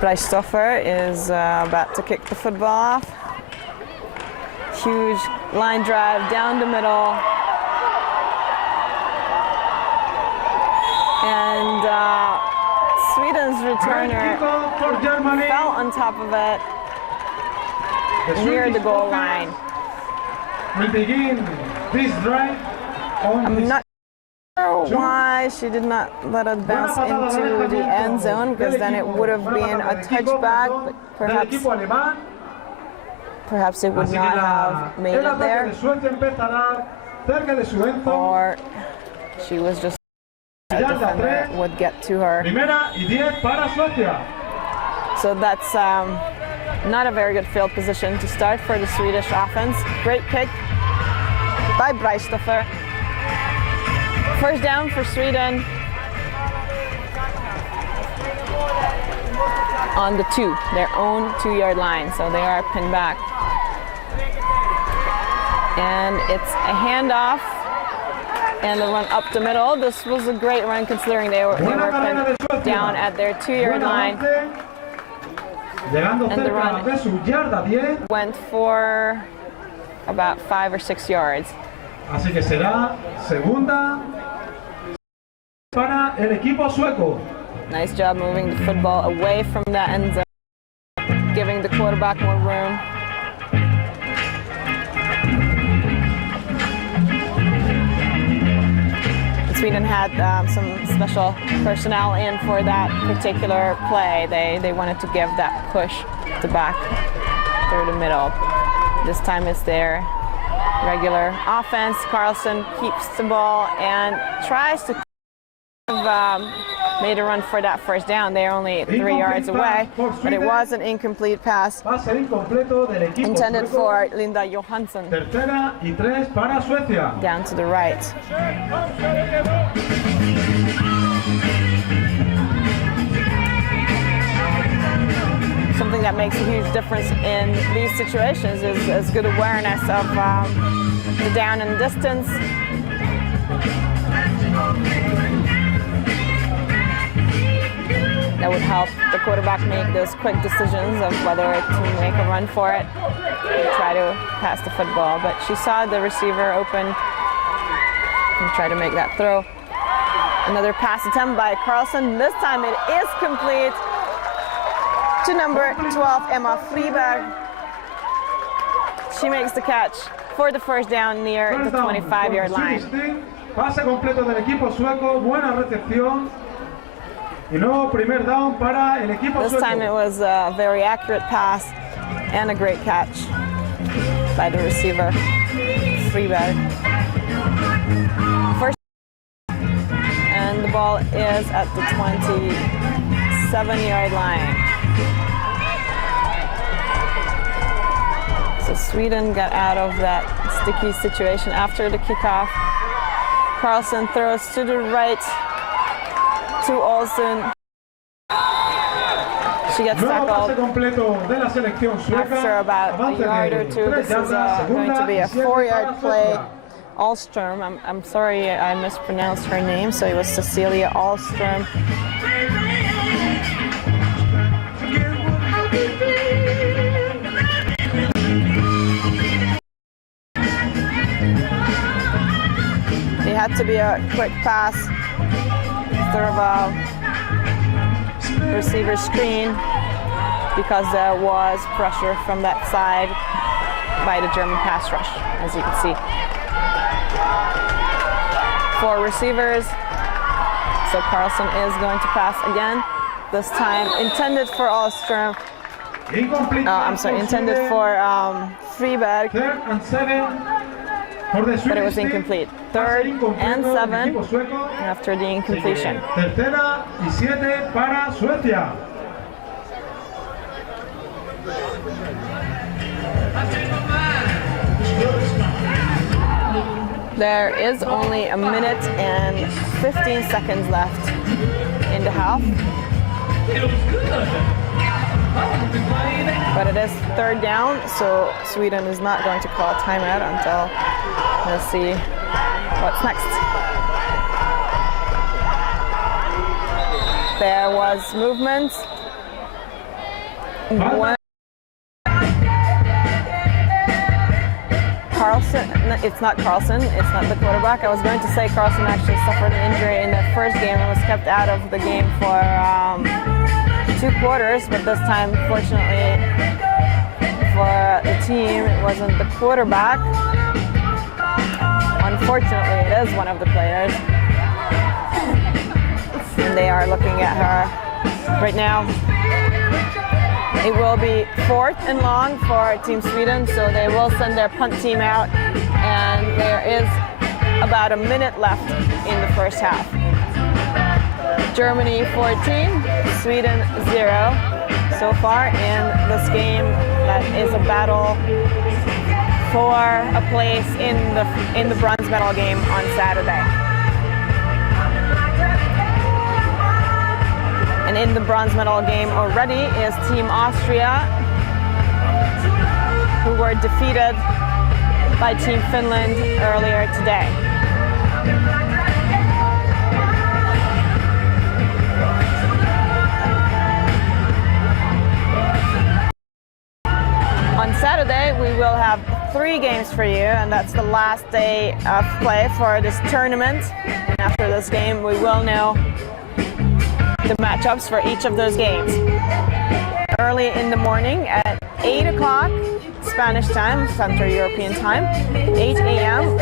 Breistoffer is about to kick the football off. Huge line drive down the middle. And Sweden's returner fell on top of it near the goal line. We begin this drive on I'm not sure why she did not let it bounce into the end zone, because then it would have been a touchback, but perhaps it would not have made it there, or she was just a defender would get to her. So that's not a very good field position to start for the Swedish offense. Great pick by Breistoffer. First down for Sweden on the 2, their own 2-yard line, so they are pinned back. And it's a handoff and a run up the middle. This was a great run considering they were pinned down at their 2-yard line. And the run went for about 5 or 6 yards. Así que será segunda para el equipo sueco. Nice job moving the football away from that end zone, giving the quarterback more room. Sweden had some special personnel in for that particular play. They wanted to give that push to back through the middle. This time it's their regular offense. Carlson keeps the ball and tries to made a run for that first down. They're only 3 yards away, but it was an incomplete pass intended for Linda Johansson. Down to the right. Something that makes a huge difference in these situations is good awareness of the down and distance. That would help the quarterback make those quick decisions of whether to make a run for it or try to pass the football. But she saw the receiver open and tried to make that throw. Another pass attempt by Carlson. This time it is complete to number 12, Emma Friberg. She makes the catch for the first down near the 25-yard line. Pase completo del equipo sueco, buena recepción. Y nuevo primer down para el equipo sueco. This time it was a very accurate pass and a great catch by the receiver, Friberg. First, and the ball is at the 27-yard line. So Sweden got out of that sticky situation after the kickoff. Carlson throws to the right to Olsen. She gets tackled after about a yard or two. This is going to be a 4-yard play. Ahlström, I'm sorry I mispronounced her name, so it was Cecilia Ahlström. It had to be a quick pass, sort of a receiver screen, because there was pressure from that side by the German pass rush, as you can see. 4 receivers, so Carlson is going to pass again, this time intended for Ahlström. I'm sorry, intended for Friberg. but it was incomplete. 3rd and 7 after the incompletion. Tercera y 7 para Suecia. There is only a minute and 15 seconds left in the half. But it is 3rd down, so Sweden is not going to call a timeout until we'll see what's next. There was movement. Carlson, it's not Carlson, it's not the quarterback. I was going to say Carlson actually suffered an injury in the first game and was kept out of the game for 2 quarters, but this time, fortunately for the team, it wasn't the quarterback. Unfortunately, it is one of the players. And they are looking at her right now. It will be 4th and long for Team Sweden, so they will send their punt team out, and there is about a minute left in the first half. Germany 14, Sweden 0 so far in this game that is a battle for a place in the bronze medal game on Saturday. And in the bronze medal game already is Team Austria, who were defeated by Team Finland earlier today. On Saturday, we will have 3 games for you, and that's the last day of play for this tournament. And after this game, we will know the matchups for each of those games. Early in the morning at 8 o'clock Spanish time, Central European time, 8 a.m.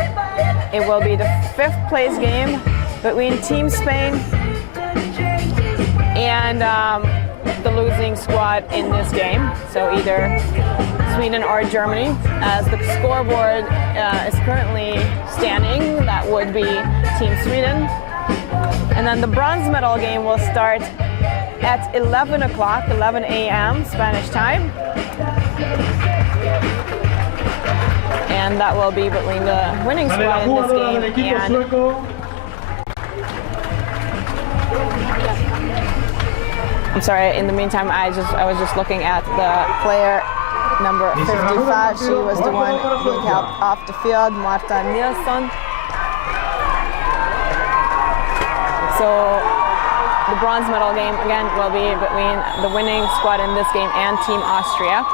It will be the 5th place game between Team Spain and the losing squad in this game. So either Sweden or Germany. As the scoreboard is currently standing, that would be Team Sweden. And then the bronze medal game will start at 11 o'clock, 11 a.m. Spanish time. And that will be between the winning squad in this game and I'm sorry, in the meantime, I was just looking at the player number 55. She was the one being helped off the field, Marta Nilsson. So the bronze medal game again will be between the winning squad in this game and Team Austria.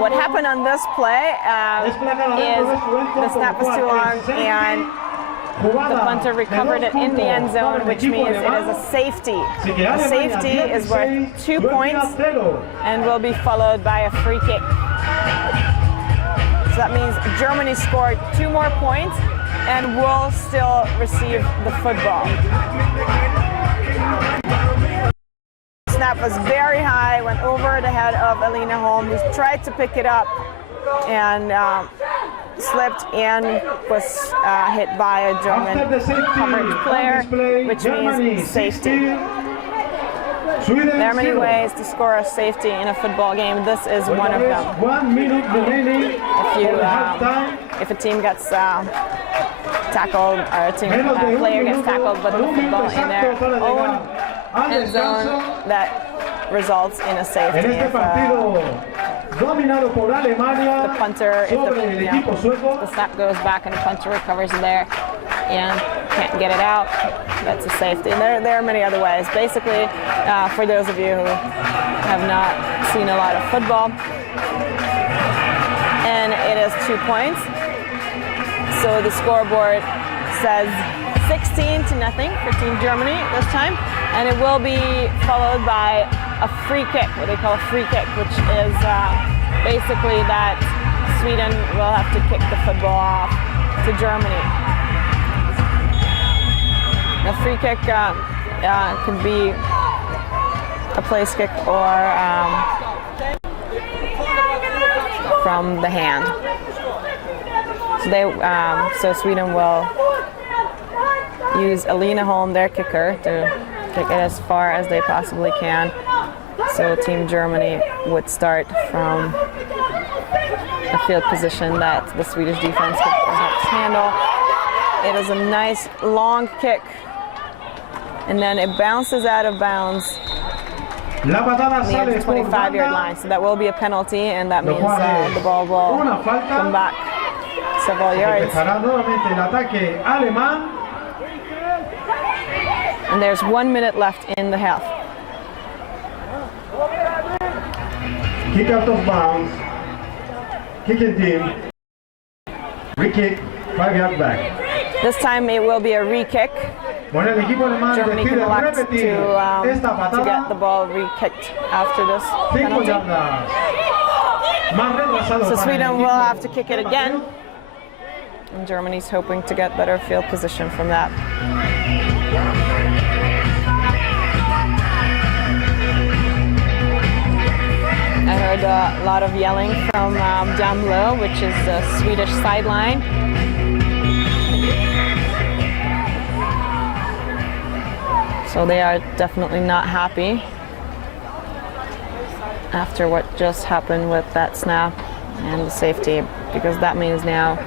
What happened on this play is the snap was too long and the punter recovered it in the end zone, which means it is a safety. A safety is worth 2 points and will be followed by a free kick. So that means Germany scored 2 more points and will still receive the football. Snap was very high, went over the head of Alina Holm, who tried to pick it up and slipped and was hit by a German coverage player, which means safety. There are many ways to score a safety in a football game. This is one of them. 1 minute remaining. If a team gets tackled, or a team player gets tackled with the football in their own end zone, that results in a safety. If the punter, the snap goes back and the punter recovers there and can't get it out, that's a safety. And there are many other ways. Basically, for those of you who have not seen a lot of football, and it is 2 points. So the scoreboard says 16-0 for Team Germany this time, and it will be followed by a free kick, what they call a free kick, which is basically that Sweden will have to kick the football off to Germany. A free kick could be a place kick or from the hand. So Sweden will use Alina Holm, their kicker, to kick it as far as they possibly can. So Team Germany would start from a field position that the Swedish defense could perhaps handle. It is a nice long kick, and then it bounces out of bounds near the 25-yard line. So that will be a penalty, and that means the ball will come back several yards. And there's 1 minute left in the half. Kick out of bounds. Kicking team. Re-kick, 5 yards back. This time it will be a re-kick. Germany can elect to get the ball re-kicked after this penalty. So Sweden will have to kick it again. And Germany's hoping to get better field position from that. I heard a lot of yelling from down below, which is the Swedish sideline. So they are definitely not happy after what just happened with that snap and the safety, because that means now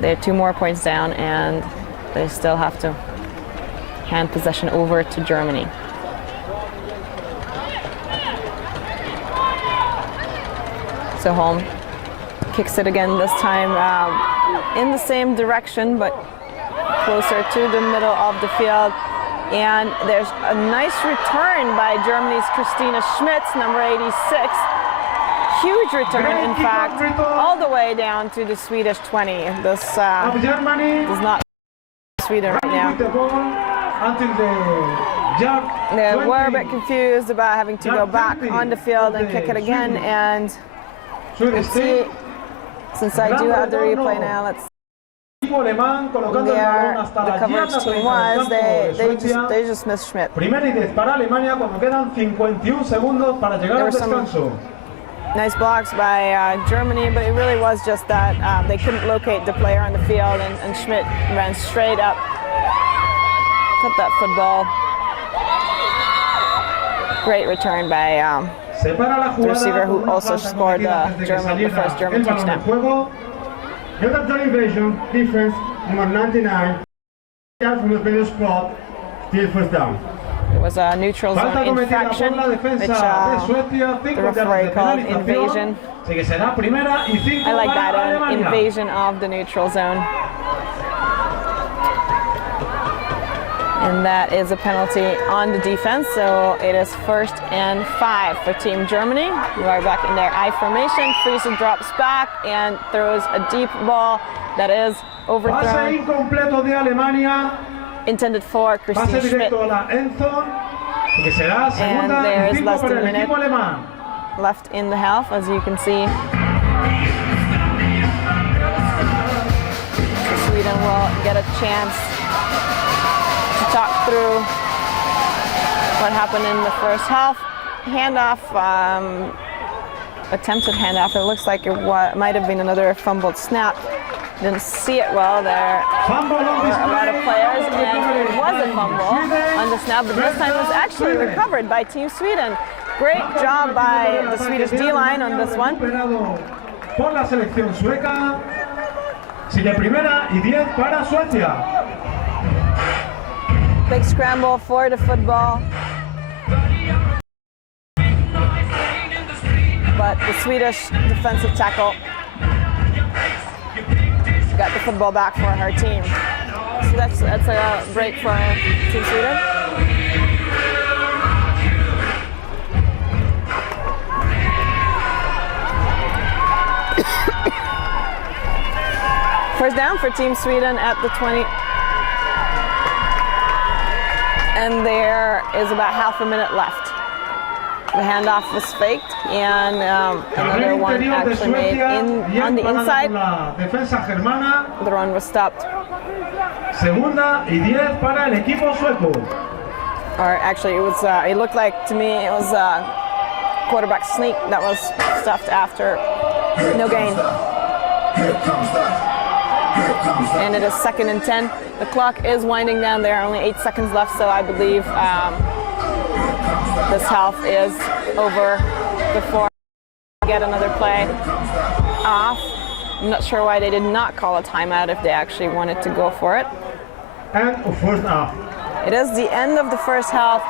they're 2 more points down and they still have to hand possession over to Germany. So Holm kicks it again, this time in the same direction, but closer to the middle of the field. And there's a nice return by Germany's Christina Schmitz, number 86. Huge return, in fact, all the way down to the Swedish 20. This does not Sweden right now. They were a bit confused about having to go back on the field and kick it again. And let's see, since I do have the replay now, let's see where the coverage team was. They just missed Schmidt. There were some nice blocks by Germany, but it really was just that they couldn't locate the player on the field, and Schmidt ran straight up, cut that football. Great return by the receiver, who also scored the first German touchdown. Invasion, defense, number 99, from the previous spot, still first down. It was a neutral zone infraction, which the referee called invasion. I like that, an invasion of the neutral zone. And that is a penalty on the defense, so it is 1st and 5 for Team Germany, who are back in their I formation. Friese drops back and throws a deep ball that is overthrown. Intended for Christine Schmidt. And there is less than a minute left in the half, as you can see. So Sweden will get a chance to talk through what happened in the first half. Handoff, attempted handoff. It looks like it might have been another fumbled snap. Didn't see it well there. There were a lot of players, and it was a fumble on the snap, but this time it was actually recovered by Team Sweden. Great job by the Swedish D-line on this one. Por la selección sueca, sigue primera y 10 para Suecia. Big scramble for the football. But the Swedish defensive tackle got the football back for her team. So that's a break for Team Sweden. First down for Team Sweden at the 20. And there is about half a minute left. The handoff was faked, and another one actually made on the inside. The run was stopped. Segunda y 10 para el equipo sueco. Or actually, it looked like to me it was a quarterback sneak that was stuffed after No gain. And it is 2nd and 10. The clock is winding down. There are only 8 seconds left, so I believe this half is over before I get another play off. I'm not sure why they did not call a timeout if they actually wanted to go for it. End of first half. It is the end of the first half.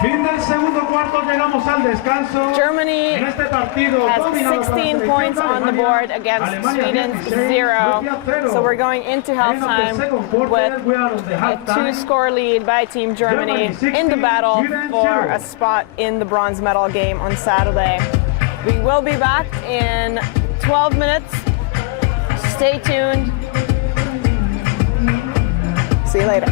Fin del segundo cuarto, llegamos al descanso. Germany En este partido, has dominado por la 16 selección points de on the Alemania. board against Alemania Sweden's 16, 0. Rusia 0. So we're going into halftime with we are on the a halftime. 2-score lead by Team Germany in the battle for a spot in the bronze medal game on Saturday. We will be back in 12 minutes. Stay tuned. See you later.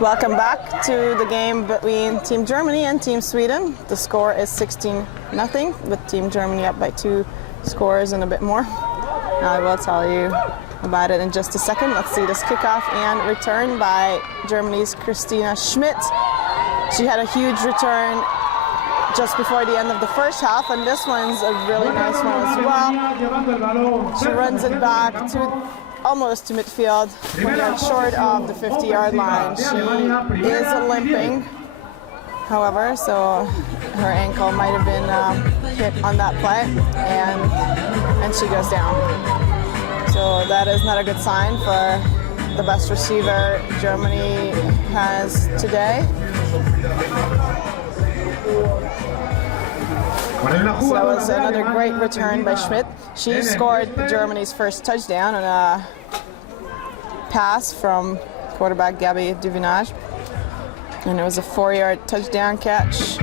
Welcome back to the game between Team Germany and Team Sweden. The score is 16-0, with Team Germany up by 2 scores and a bit more. I will tell you about it in just a second. Let's see this kickoff and return by Germany's Christina Schmidt. She had a huge return just before the end of the first half, and this one's a really nice one as well. She runs it back to almost to midfield, 1 yard short of the 50-yard line. She is limping, however, so her ankle might have been hit on that play, and she goes down. So that is not a good sign for the best receiver Germany has today. So that was another great return by Schmidt. She scored Germany's first touchdown on a pass from quarterback Gabby Duvinage. And it was a 4-yard touchdown catch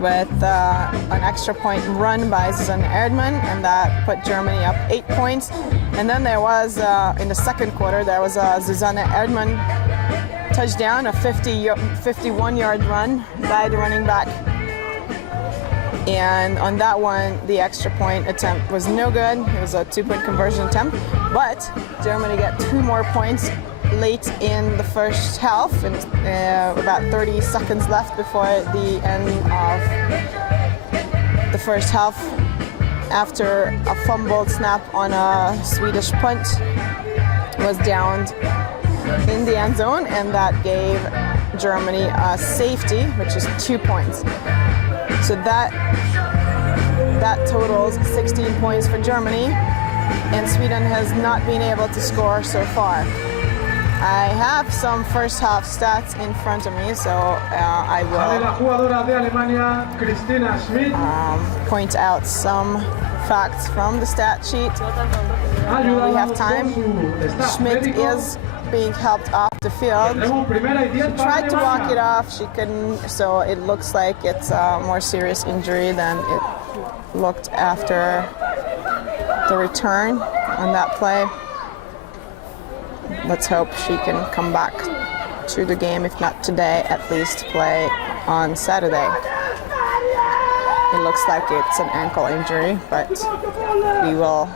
with an extra point run by Susanne Erdmann, and that put Germany up 8 points. And then there was, in the second quarter, there was a Susanne Erdmann touchdown, a 51-yard run by the running back. And on that one, the extra point attempt was no good. It was a 2-point conversion attempt, but Germany got 2 more points late in the first half, and about 30 seconds left before the end of the first half, after a fumbled snap on a Swedish punt was downed in the end zone, and that gave Germany a safety, which is 2 points. So that totals 16 points for Germany, and Sweden has not been able to score so far. I have some first half stats in front of me, so I will point out some facts from the stat sheet. We have time. Schmidt is being helped off the field. She tried to walk it off, she couldn't, so it looks like it's a more serious injury than it looked after the return on that play. Let's hope she can come back to the game, if not today, at least play on Saturday. It looks like it's an ankle injury, but we will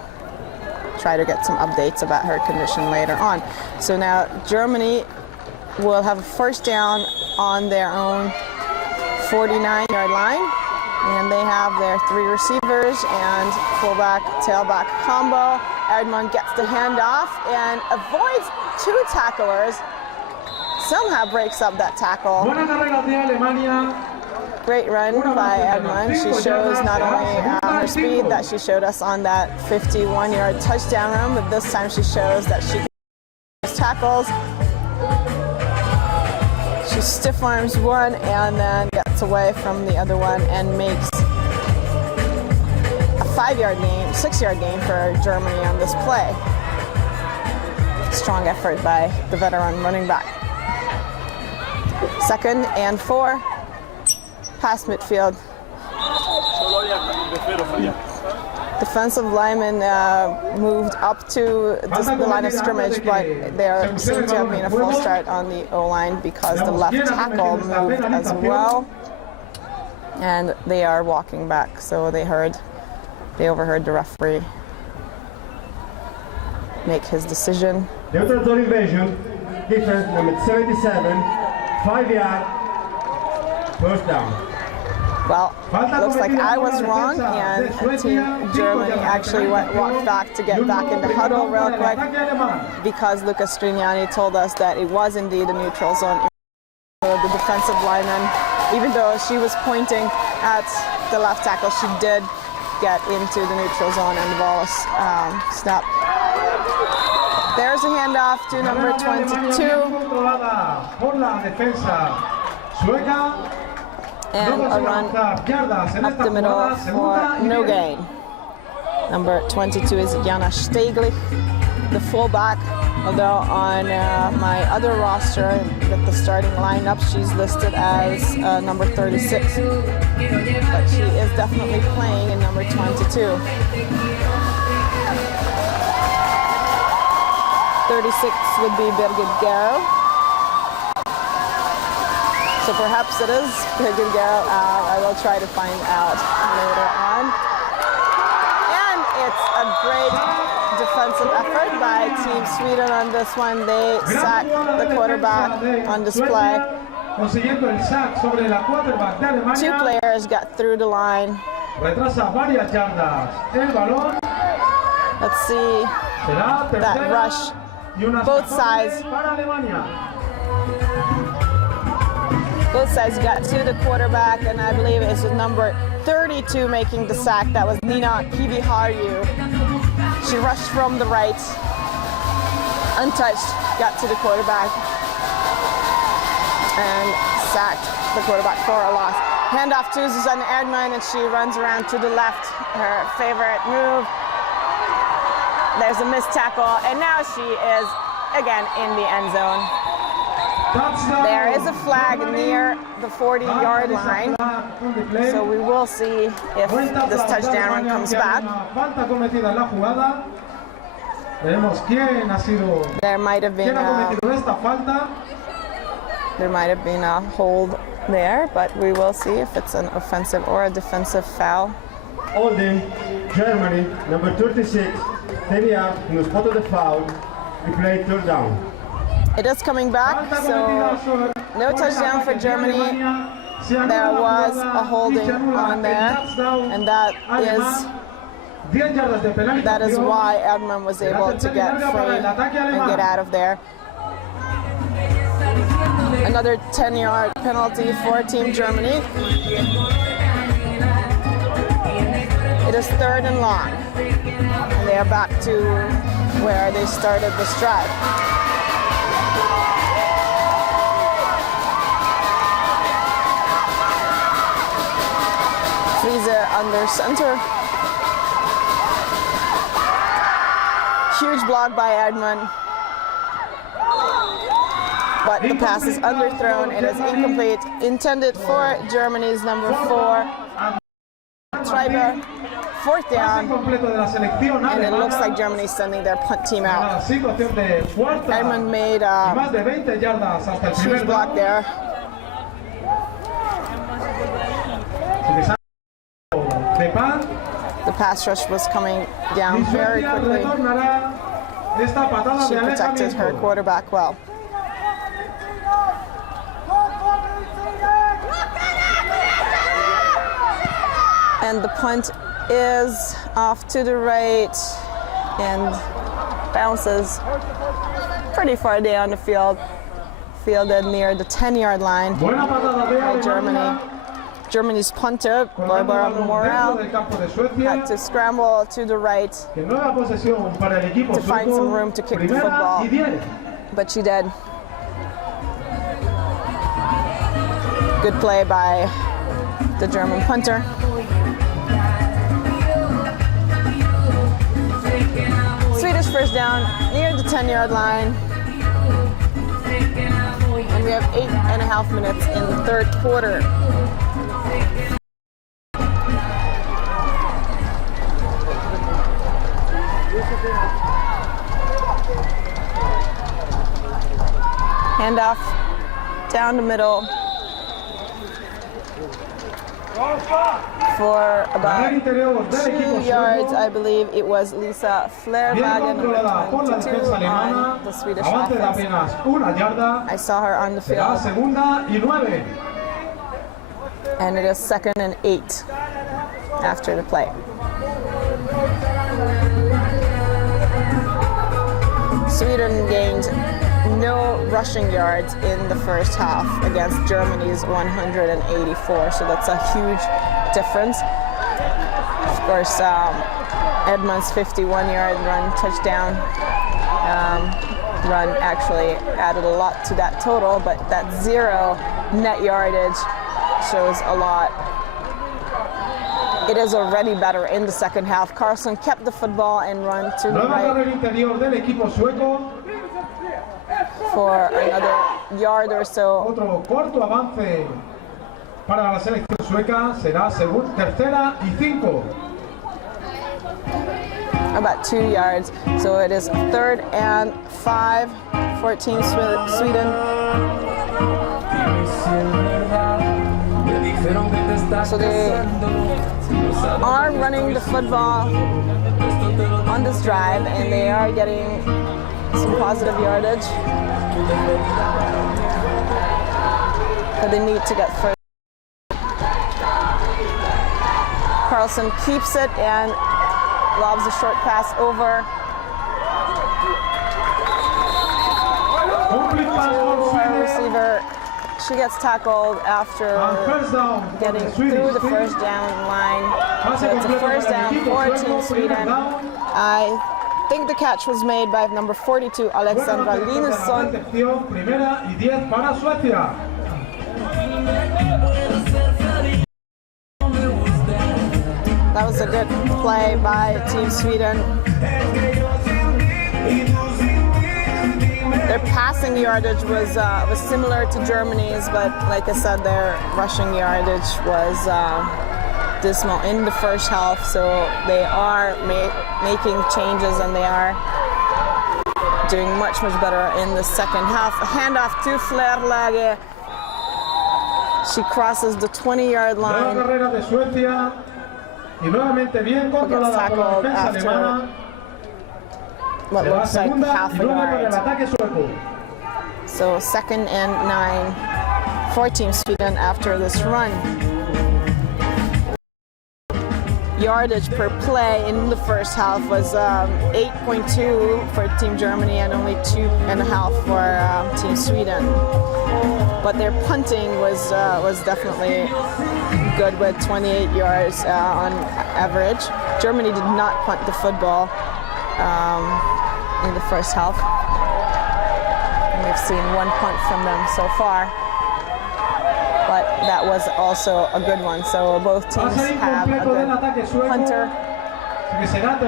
try to get some updates about her condition later on. So now Germany will have a first down on their own 49-yard line, and they have their 3 receivers and fullback tailback combo. Erdmann gets the handoff and avoids 2 tacklers, somehow breaks up that tackle. Great run by Erdmann. She shows not only her speed that she showed us on that 51-yard touchdown run, but this time she shows that she can use tackles. She stiff arms one and then gets away from the other one and makes a 5-yard gain, 6-yard gain for Germany on this play. Strong effort by the veteran running back. 2nd and 4. Past midfield. Defensive linemen moved up to the line of scrimmage, but there seemed to have been a false start on the O-line because the left tackle moved as well, and they are walking back. So they overheard the referee make his decision. The authority invasion, defense number 77, 5-yard, first down. Well, looks like I was wrong, and Team Germany actually walked back to get back in the huddle real quick, because Lucas Strignani told us that it was indeed a neutral zone. So the defensive lineman, even though she was pointing at the left tackle, she did get into the neutral zone, and the ball was snapped. There's a handoff to number 22. And a run up the middle for no gain. Number 22 is Jana Steglich, the fullback, although on my other roster with the starting lineup, she's listed as number 36. But she is definitely playing in number 22. 36 would be Birgit Garrow. So perhaps it is a good go. I will try to find out later on. And it's a great defensive effort by Team Sweden on this one. They sacked the quarterback on display. Consiguiendo el sack sobre la quarterback de Alemania. Two players got through the line. Retrasa varias yardas el balón. Let's see that rush. Both sides. Both sides got to the quarterback, and I believe it was number 32 making the sack. That was Nina Kiviharju. She rushed from the right, untouched, got to the quarterback, and sacked the quarterback for a loss. Handoff to Susanne Erdmann, and she runs around to the left, her favorite move. There's a missed tackle, and now she is again in the end zone. There is a flag near the 40-yard line, so we will see if this touchdown run comes back. There might have been a hold there, but we will see if it's an offensive or a defensive foul. Holding, Germany, number 36, 10 yards from the spot of the foul. We play third down. It is coming back, so no touchdown for Germany. There was a holding on there, and that is why Erdmann was able to get free and get out of there. Another 10-yard penalty for Team Germany. It is third and long. And they are back to where they started this drive. Friese under center. Huge block by Erdmann. But the pass is underthrown. It is incomplete. Intended for Germany's number 4, Treiber. Fourth down. And it looks like Germany's sending their punt team out. Erdmann made a huge block there. The pass rush was coming down very quickly. She protected her quarterback well. And the punt is off to the right and bounces pretty far down the field. Fielded near the 10-yard line by Germany. Germany's punter, Barbara Morel, had to scramble to the right to find some room to kick the football, but she did. Good play by the German punter. Swedish first down near the 10-yard line. And we have 8.5 minutes in the third quarter. Handoff down the middle for about 2 yards, I believe. It was Lisa Flerwagen, number 22, on the Swedish offense. I saw her on the field. And it is 2nd and 8 after the play. Sweden gained no rushing yards in the first half against Germany's 184, so that's a huge difference. Of course, Erdmann's 51-yard run touchdown run actually added a lot to that total, but that 0 net yardage shows a lot. It is already better in the second half. Carlson kept the football and run to the right for another yard or so. Otro corto avance para la selección sueca será tercera y 5. About 2 yards. So it is 3rd and 5 for Team Sweden. So they are running the football on this drive, and they are getting some positive yardage. But they need to get first. Carlson keeps it and lobs a short pass over. Receiver, she gets tackled after getting through the first down line. So it's a first down for Team Sweden. I think the catch was made by number 42, Alexandra Linusson. That was a good play by Team Sweden. Their passing yardage was similar to Germany's, but like I said, their rushing yardage was dismal in the first half. So they are making changes, and they are doing much better in the second half. A handoff to Flerlage. She crosses the 20-yard line. Gets tackled after what looks like half a yard. So 2nd and 9 for Team Sweden after this run. Yardage per play in the first half was 8.2 for Team Germany and only 2.5 for Team Sweden. But their punting was definitely good with 28 yards on average. Germany did not punt the football in the first half. And we've seen one punt from them so far, but that was also a good one. So both teams have a good punter.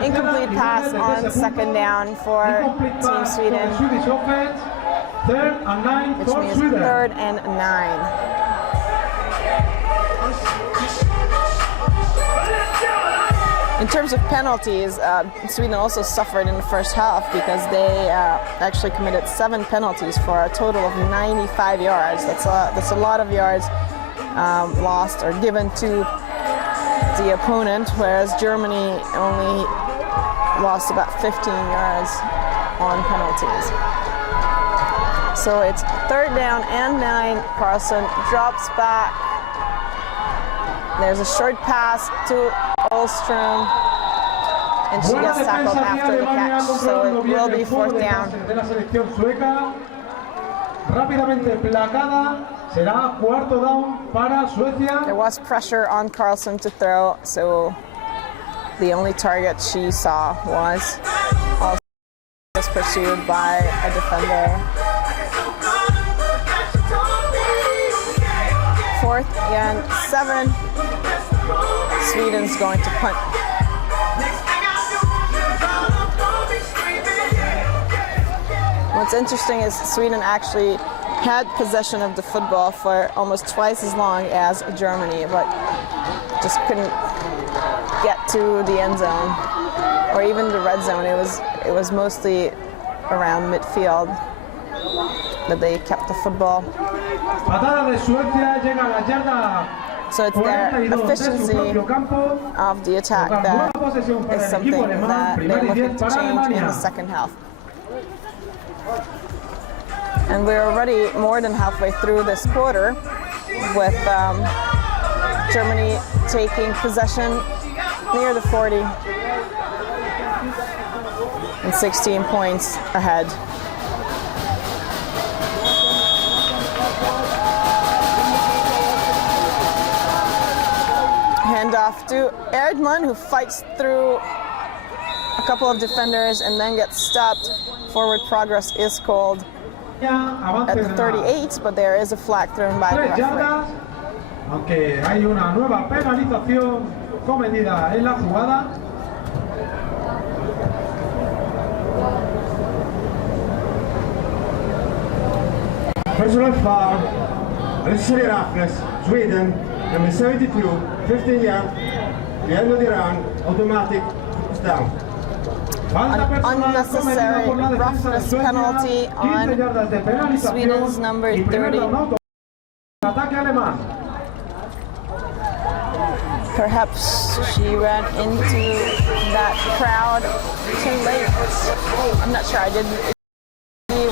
Incomplete pass on 2nd down for Team Sweden, which means 3rd and 9. In terms of penalties, Sweden also suffered in the first half because they actually committed 7 penalties for a total of 95 yards. That's a lot of yards lost or given to the opponent, whereas Germany only lost about 15 yards on penalties. So it's 3rd down and 9. Carlson drops back. There's a short pass to Olström, and she gets tackled after the catch, so it will be 4th down. There was pressure on Carlson to throw, so the only target she saw was pursued by a defender. 4th and 7. Sweden's going to punt. What's interesting is Sweden actually had possession of the football for almost twice as long as Germany, but just couldn't get to the end zone or even the red zone. It was mostly around midfield that they kept the football. So it's their efficiency of the attack that is something that they're looking to change in the second half. And we're already more than halfway through this quarter with Germany taking possession near the 40 and 16 points ahead. Handoff to Erdmann, who fights through a couple of defenders and then gets stopped. Forward progress is called at the 38, but there is a flag thrown by the referee. Aunque hay una nueva penalización cometida en la jugada. Personal foul, unnecessary roughness, Sweden, number 72, 15 yards, the end of the round, automatic, it's down. An unnecessary roughness penalty on Sweden's number 30. Perhaps she ran into that crowd too late. I'm not sure. I didn't see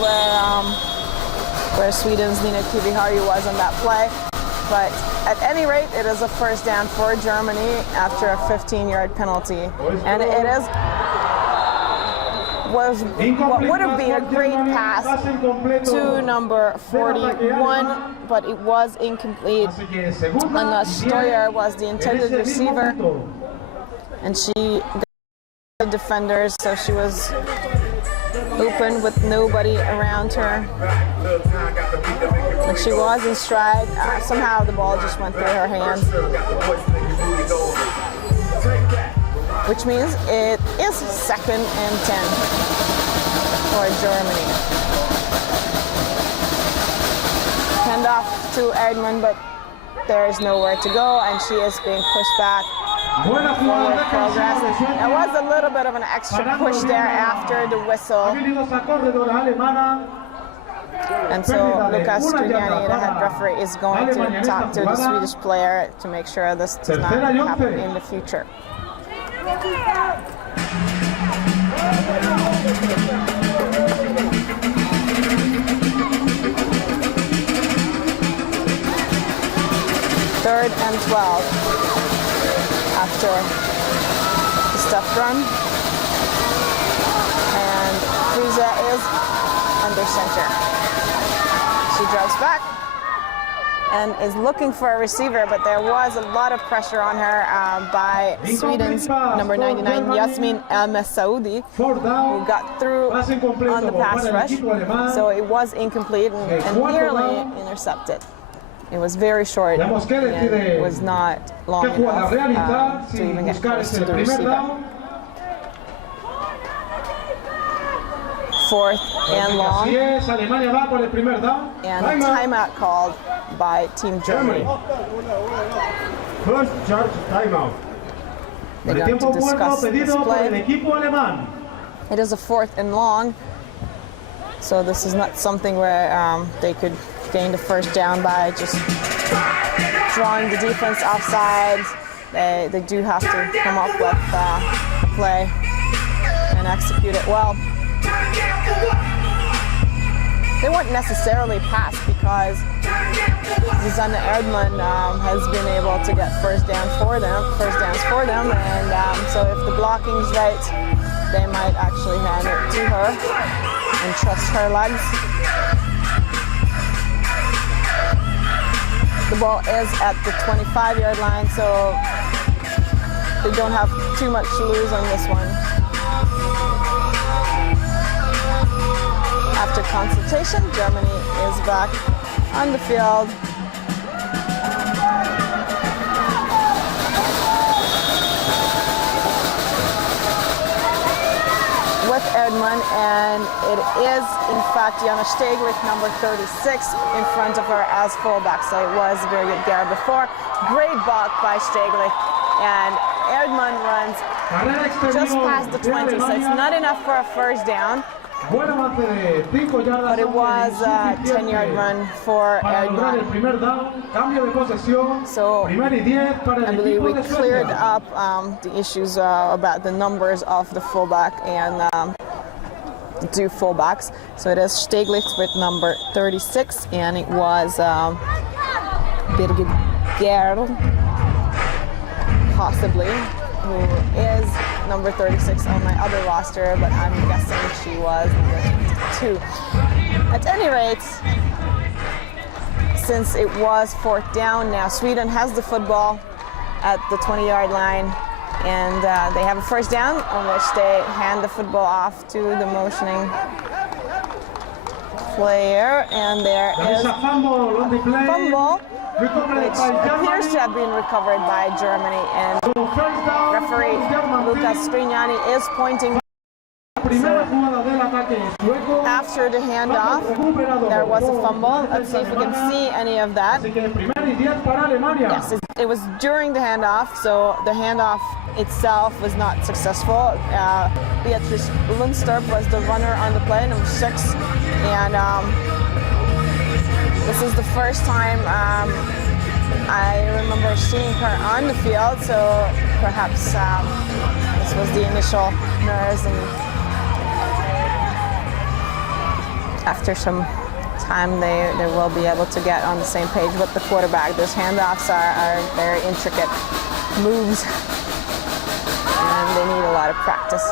where Sweden's Nina Kivihari was on that play. But at any rate, it is a first down for Germany after a 15-yard penalty. And it was what would have been a great pass to number 41, but it was incomplete. Anna Stoyer was the intended receiver, and she got the defenders, so she was open with nobody around her. But she was in stride. Somehow the ball just went through her hands, which means it is 2nd and 10 for Germany. Hand off to Erdmann, but there is nowhere to go, and she is being pushed back. Forward progress. There was a little bit of an extra push there after the whistle. And so Lucas Strignani, the head referee, is going to talk to the Swedish player to make sure this does not happen in the future. Third and 12 after the stuff run. And Friese is under center. She drives back and is looking for a receiver, but there was a lot of pressure on her by Sweden's number 99, Yasmin El Messaoudi, who got through on the pass rush. So it was incomplete and nearly intercepted. It was very short and it was not long enough to even get close to the receiver. 4th and long, and a timeout called by Team Germany. First charge timeout. They're going to discuss this play. It is a 4th and long, so this is not something where they could gain the first down by just drawing the defense offside. They do have to come up with a play and execute it well. They weren't necessarily passed because Susanne Erdmann has been able to get first downs for them, and so if the blocking's right, they might actually hand it to her and trust her legs. The ball is at the 25-yard line, so they don't have too much to lose on this one. After consultation, Germany is back on the field. With Erdmann, and it is in fact Jana Steglich, number 36, in front of her as fullback. So it was a very good Garrett before. Great block by Steglich, and Erdmann runs just past the 20, so it's not enough for a first down. But it was a 10-yard run for Erdmann. So I believe we cleared up the issues about the numbers of the fullback and the two fullbacks. So it is Stieglitz with number 36, and it was Birgit Gerl, possibly, who is number 36 on my other roster, but I'm guessing she was number 22. At any rate, since it was 4th down, now Sweden has the football at the 20-yard line, and they have a first down on which they hand the football off to the motioning player, and there is a fumble, which appears to have been recovered by Germany, and referee Lucas Strignani is pointing. So after the handoff, there was a fumble. Let's see if we can see any of that. Yes, it was during the handoff, so the handoff itself was not successful. Beatrice Lundsterp was the runner on the play, number 6, and this is the first time I remember seeing her on the field, so perhaps this was the initial nerves, and after some time they will be able to get on the same page with the quarterback. Those handoffs are very intricate moves, and they need a lot of practice.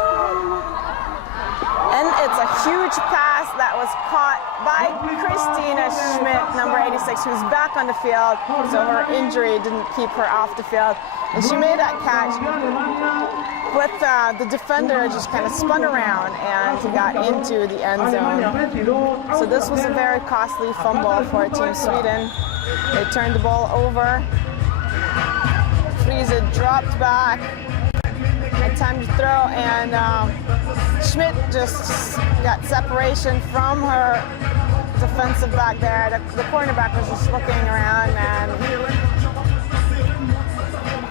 And it's a huge pass that was caught by Christina Schmidt, number 86, who's back on the field, so her injury didn't keep her off the field. And she made that catch, but the defender just kind of spun around and got into the end zone. So this was a very costly fumble for Team Sweden. They turned the ball over. Friese dropped back. Had time to throw, and Schmidt just got separation from her defensive back there. The cornerback was just looking around and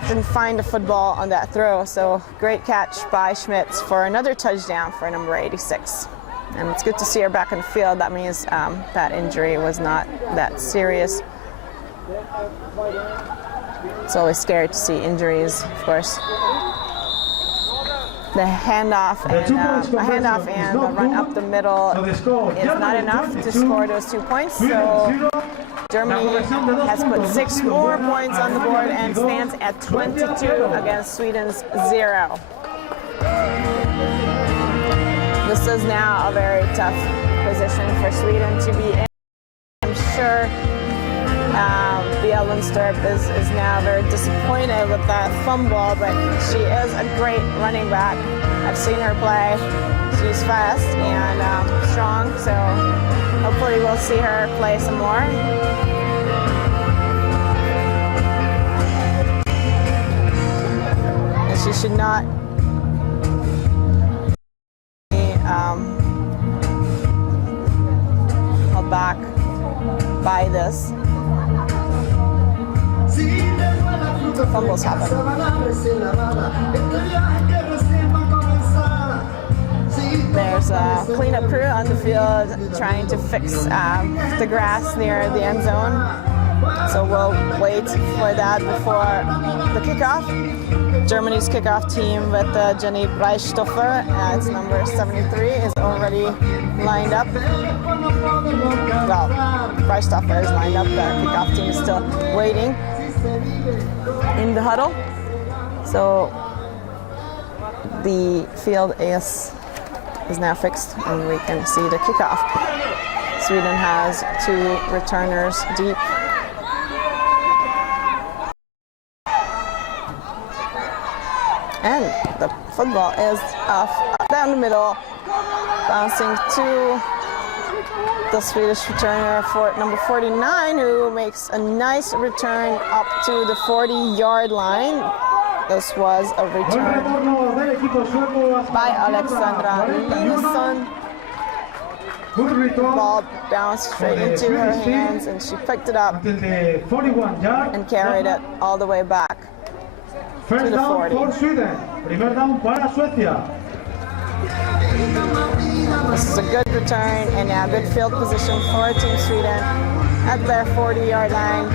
didn't find a football on that throw. So great catch by Schmidt for another touchdown for number 86. And it's good to see her back on the field. That means that injury was not that serious. It's always scary to see injuries, of course. The handoff and the run up the middle is not enough to score those 2 points. So Germany has put 6 more points on the board and stands at 22 against Sweden's 0. This is now a very tough position for Sweden to be in. I'm sure Bia Lundstrup is now very disappointed with that fumble, but she is a great running back. I've seen her play. She's fast and strong, so hopefully we'll see her play some more. And she should not be held back by this. Fumbles happen. There's a cleanup crew on the field trying to fix the grass near the end zone. So we'll wait for that before the kickoff. Germany's kickoff team with Jenny Breistoffer, it's number 73, is already lined up. Well, Breistoffer is lined up, the kickoff team is still waiting in the huddle. So the field is now fixed and we can see the kickoff. Sweden has 2 returners deep. And the football is off down the middle, bouncing to the Swedish returner for number 49, who makes a nice return up to the 40-yard line. This was a return by Alexandra Linesson. The ball bounced straight into her hands and she picked it up and carried it all the way back to the 40. This is a good return and a good field position for Team Sweden at their 40-yard line.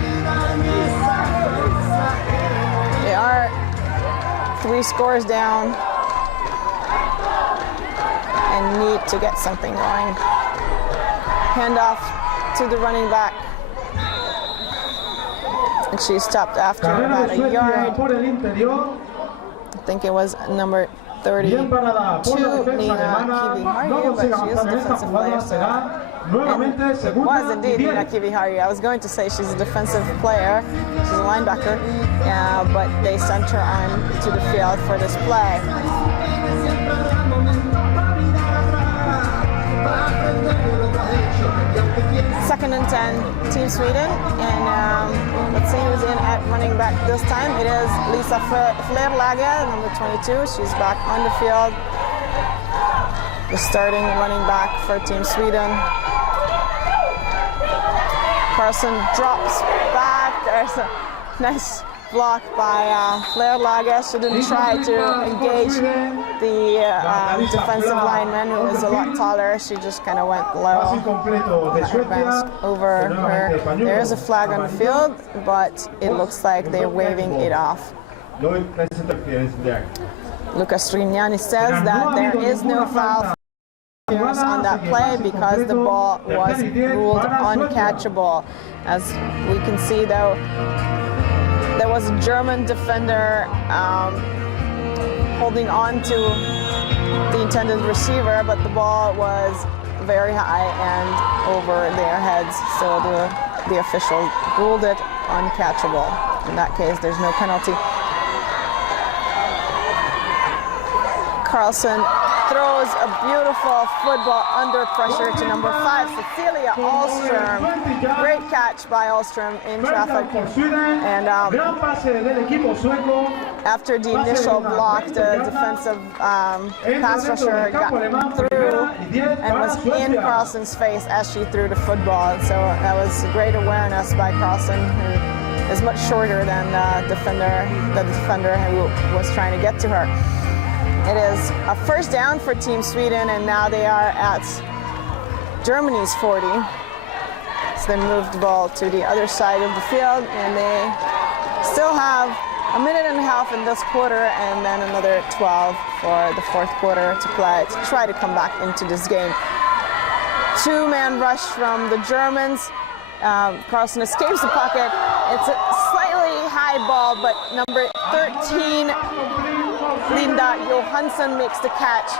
They are 3 scores down and need to get something going. Handoff to the running back. And she stopped after about a yard. I think it was number 32, Nina Kiviharju, but she is a defensive player. So. It was indeed Nina Kiviharju. I was going to say she's a defensive player. She's a linebacker, but they sent her on to the field for this play. Second and 10, Team Sweden, and let's see who's in at running back this time. It is Lisa Flerlage, number 22. She's back on the field. The starting running back for Team Sweden. Carlson drops back. There's a nice block by Flerlage. She didn't try to engage the defensive lineman, who was a lot taller. She just kind of went low, bounced over her. There is a flag on the field, but it looks like they're waving it off. Lucas Strignani says that there is no foul on that play because the ball was ruled uncatchable. As we can see, though, there was a German defender holding on to the intended receiver, but the ball was very high and over their heads, so the official ruled it uncatchable. In that case, there's no penalty. Carlson throws a beautiful football under pressure to number 5, Cecilia Ahlström. Great catch by Ahlström in traffic. And after the initial block, the defensive pass rusher got through and was in Carlson's face as she threw the football. So that was great awareness by Carlson, who is much shorter than the defender who was trying to get to her. It is a first down for Team Sweden, and now they are at Germany's 40. So they moved the ball to the other side of the field, and they still have a minute and a half in this quarter and then another 12 for the fourth quarter to play to try to come back into this game. Two-man rush from the Germans. Carlson escapes the pocket. It's a slightly high ball, but number 13, Linda Johansson, makes the catch.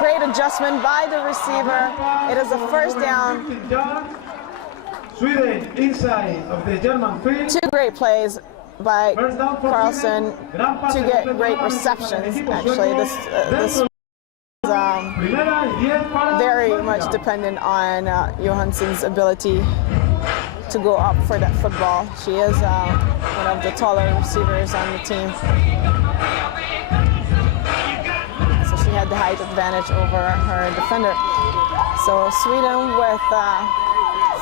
Great adjustment by the receiver. It is a first down. Sweden inside of the German field. Two great plays by Carlson to get great receptions. Actually, this is very much dependent on Johansson's ability to go up for that football. She is one of the taller receivers on the team. So she had the height advantage over her defender. So Sweden with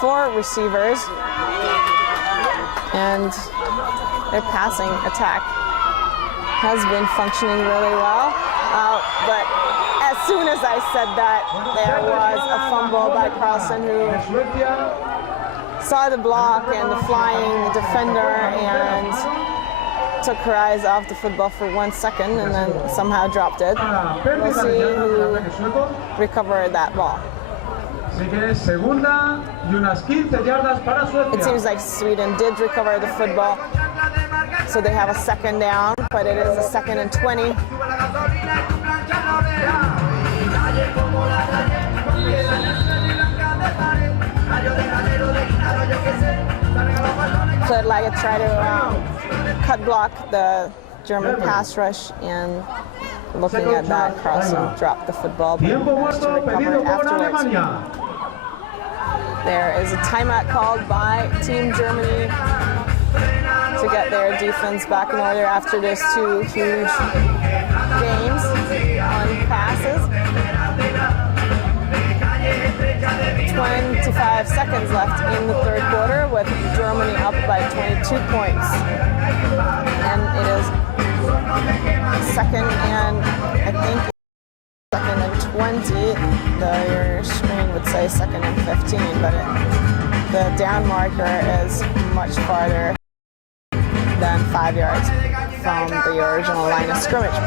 4 receivers, and their passing attack has been functioning really well. But as soon as I said that, there was a fumble by Carlson, who saw the block and the flying defender and took her eyes off the football for 1 second and then somehow dropped it. We'll see who recovered that ball. It seems like Sweden did recover the football, so they have a second down, but it is a 2nd and 20. Claire Laggett tried to cut block the German pass rush, and looking at that, Carlson dropped the football, but managed to recover it afterwards. There is a timeout called by Team Germany to get their defense back in order after those 2 huge games on passes. 25 seconds left in the third quarter, with Germany up by 22 points. And it is 2nd and, I think, 2nd and 20. Your screen would say 2nd and 15, but the down marker is much farther than 5 yards from the original line of scrimmage.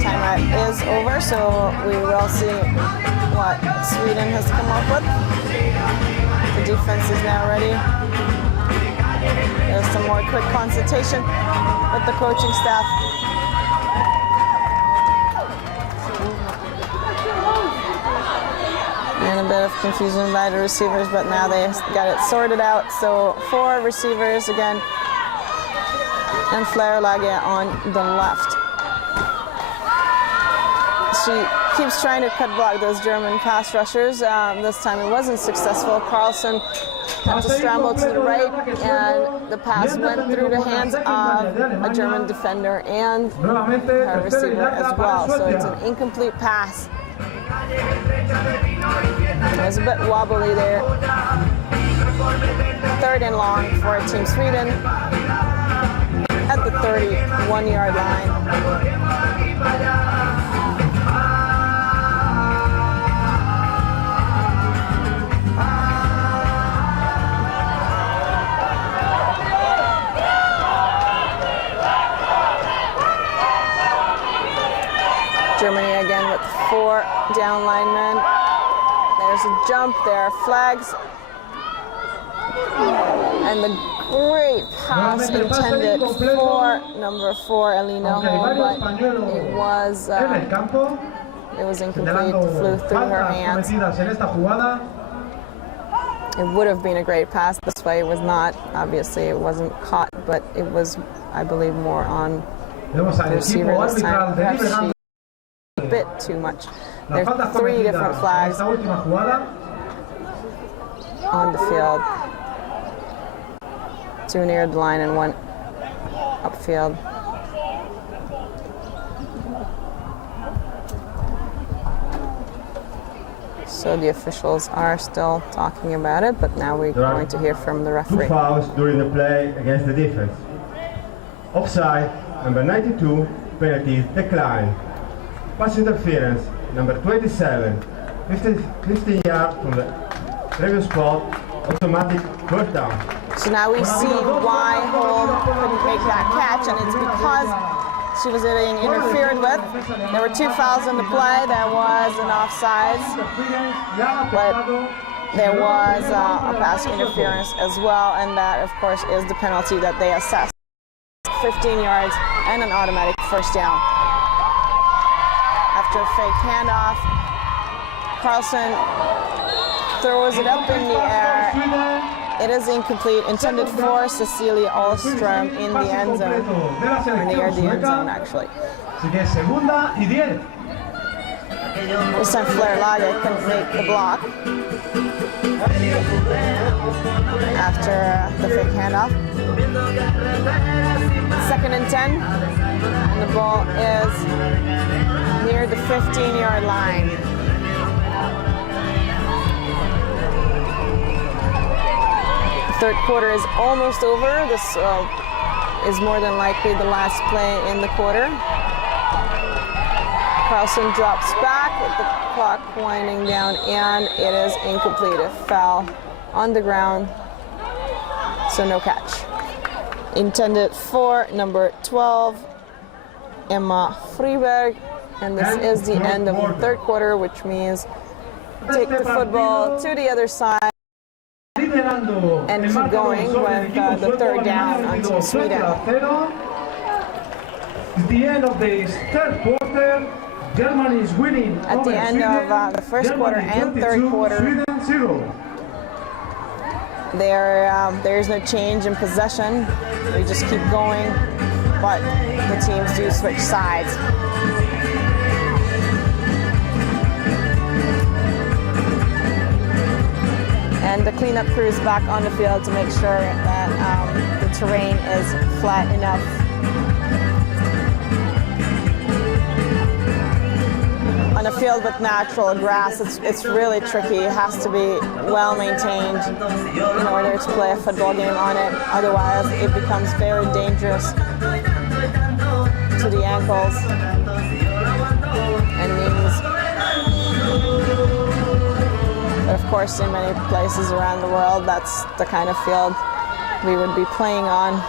Timeout is over, so we will see what Sweden has come up with. The defense is now ready. There's some more quick consultation with the coaching staff. And a bit of confusion by the receivers, but now they've got it sorted out. So 4 receivers again, and Claire Laggett on the left. She keeps trying to cut block those German pass rushers. This time it wasn't successful. Carlson had to scramble to the right, and the pass went through the hands of a German defender and her receiver as well. So it's an incomplete pass. It was a bit wobbly there. 3rd and long for Team Sweden at the 31-yard line. Germany again with 4 down linemen. There's a jump, there are flags. And the great pass intended for number 4, Elina Hall, but it was incomplete, flew through her hands. It would have been a great pass this way. It was not. Obviously, it wasn't caught, but it was, I believe, more on the receiver this time. Perhaps she a bit too much. There's 3 different flags on the field. 2 near the line and 1 upfield. So the officials are still talking about it, but now we're going to hear from the referee. 2 fouls during the play against the defense. Offside, number 92, penalties decline. Pass interference, number 27, 15 yards from the previous spot, automatic first down. So now we see why Hall couldn't make that catch, and it's because she was being interfered with. There were 2 fouls in the play. There was an offsides, but there was a pass interference as well, and that, of course, is the penalty that they assessed. 15 yards and an automatic first down. After a fake handoff, Carlson throws it up in the air. It is incomplete, intended for Cecilia Ahlström in the end zone, near the end zone actually. This time Flair Lage couldn't make the block after the fake handoff. 2nd and 10, and the ball is near the 15-yard line. The 3rd quarter is almost over. This is more than likely the last play in the quarter. Carlson drops back with the clock winding down, and it is incomplete. It fell on the ground, so no catch. Intended for number 12, Emma Friberg, and this is the end of the 3rd quarter, which means take the football to the other side and keep going with the 3rd down on Team Sweden. At the end of this 3rd quarter, Germany is winning. At the end of the 1st quarter and 3rd quarter, there is no change in possession. We just keep going, but the teams do switch sides. And the cleanup crew is back on the field to make sure that the terrain is flat enough. On a field with natural grass, it's really tricky. It has to be well maintained in order to play a football game on it. Otherwise, it becomes very dangerous to the ankles and knees. But of course, in many places around the world, that's the kind of field we would be playing on.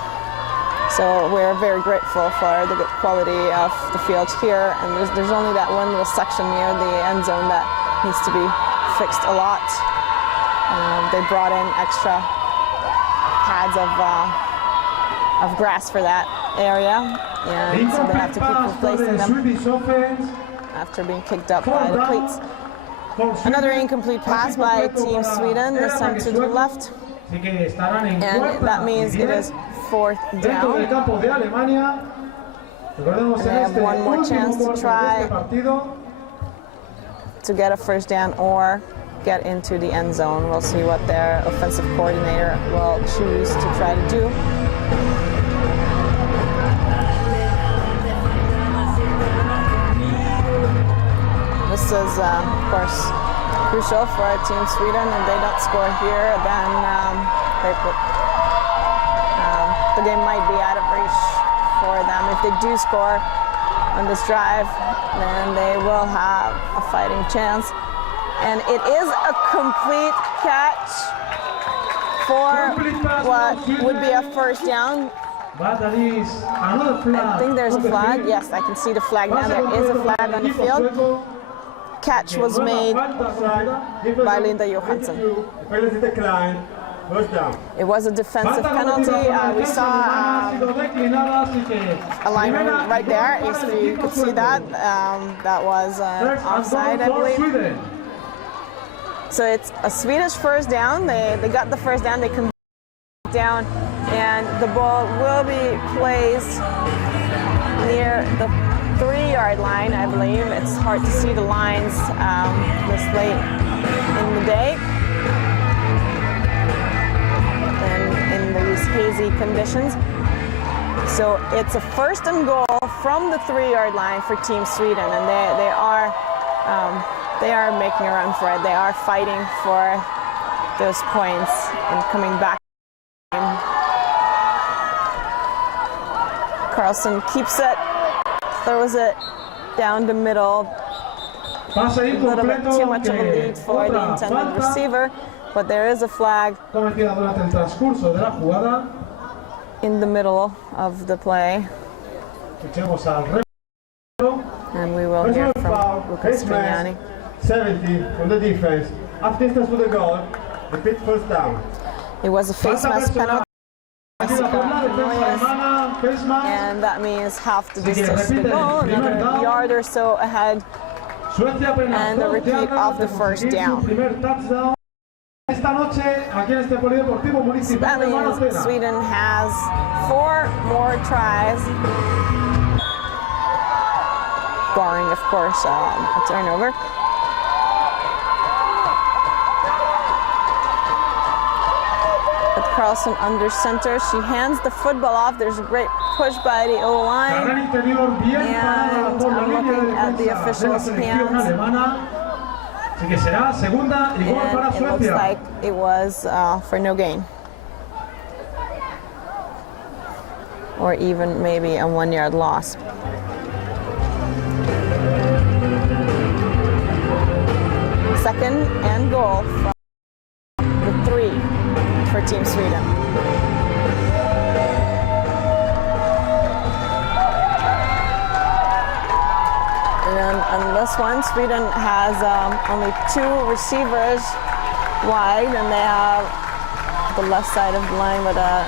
So we're very grateful for the good quality of the field here, and there's only that one little section near the end zone that needs to be fixed a lot. They brought in extra pads of grass for that area, and so they have to keep replacing them after being kicked up by the cleats. Another incomplete pass by Team Sweden, this time to the left, and that means it is 4th down. And they have one more chance to try to get a first down or get into the end zone. We'll see what their offensive coordinator will choose to try to do. This is, of course, crucial for Team Sweden. If they don't score here, then the game might be out of reach for them. If they do score on this drive, then they will have a fighting chance. And it is a complete catch for what would be a first down. I think there's a flag. Yes, I can see the flag now. There is a flag on the field. Catch was made by Linda Johansson. It was a defensive penalty. We saw a lineman right there. If you could see that, that was offside, I believe. So it's a Swedish first down. They got the first down. They come down, and the ball will be placed near the 3-yard line, I believe. It's hard to see the lines this late in the day and in these hazy conditions. So it's a first and goal from the 3-yard line for Team Sweden, and they are making a run for it. They are fighting for those points and coming back. Carlson keeps it, throws it down the middle. A little bit too much of a lead for the intended receiver, but there is a flag in the middle of the play. And we will hear from Lucas Vignani. 70 from the defense. After distance with the goal, repeat first down. It was a face mask penalty. And that means half the distance to the goal, another yard or so ahead, and a repeat of the first down. So that means Sweden has 4 more tries, barring, of course, a turnover. Carlson under center. She hands the football off. There's a great push by the O-line. And I'm looking at the officials' hands. And it looks like it was for no gain. Or even maybe a 1-yard loss. Second and goal from the 3 for Team Sweden. And then on this one, Sweden has only 2 receivers wide, and they have the left side of the line with a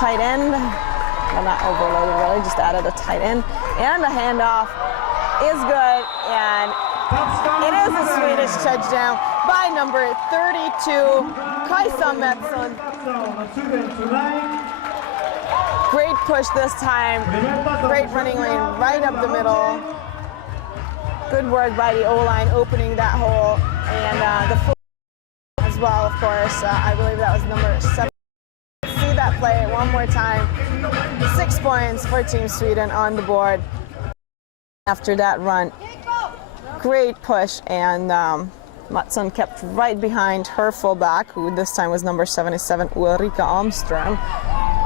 tight end. Well, not overloaded really, just added a tight end. And the handoff is good, and it is a Swedish touchdown by number 32, Kajsa Mattsson. Great push this time, great running lane right up the middle. Good work by the O-line opening that hole, and the full as well, of course. I believe that was number 7. See that play one more time. 6 points for Team Sweden on the board after that run. Great push, and Mattsson kept right behind her fullback, who this time was number 77, Ulrika Almström,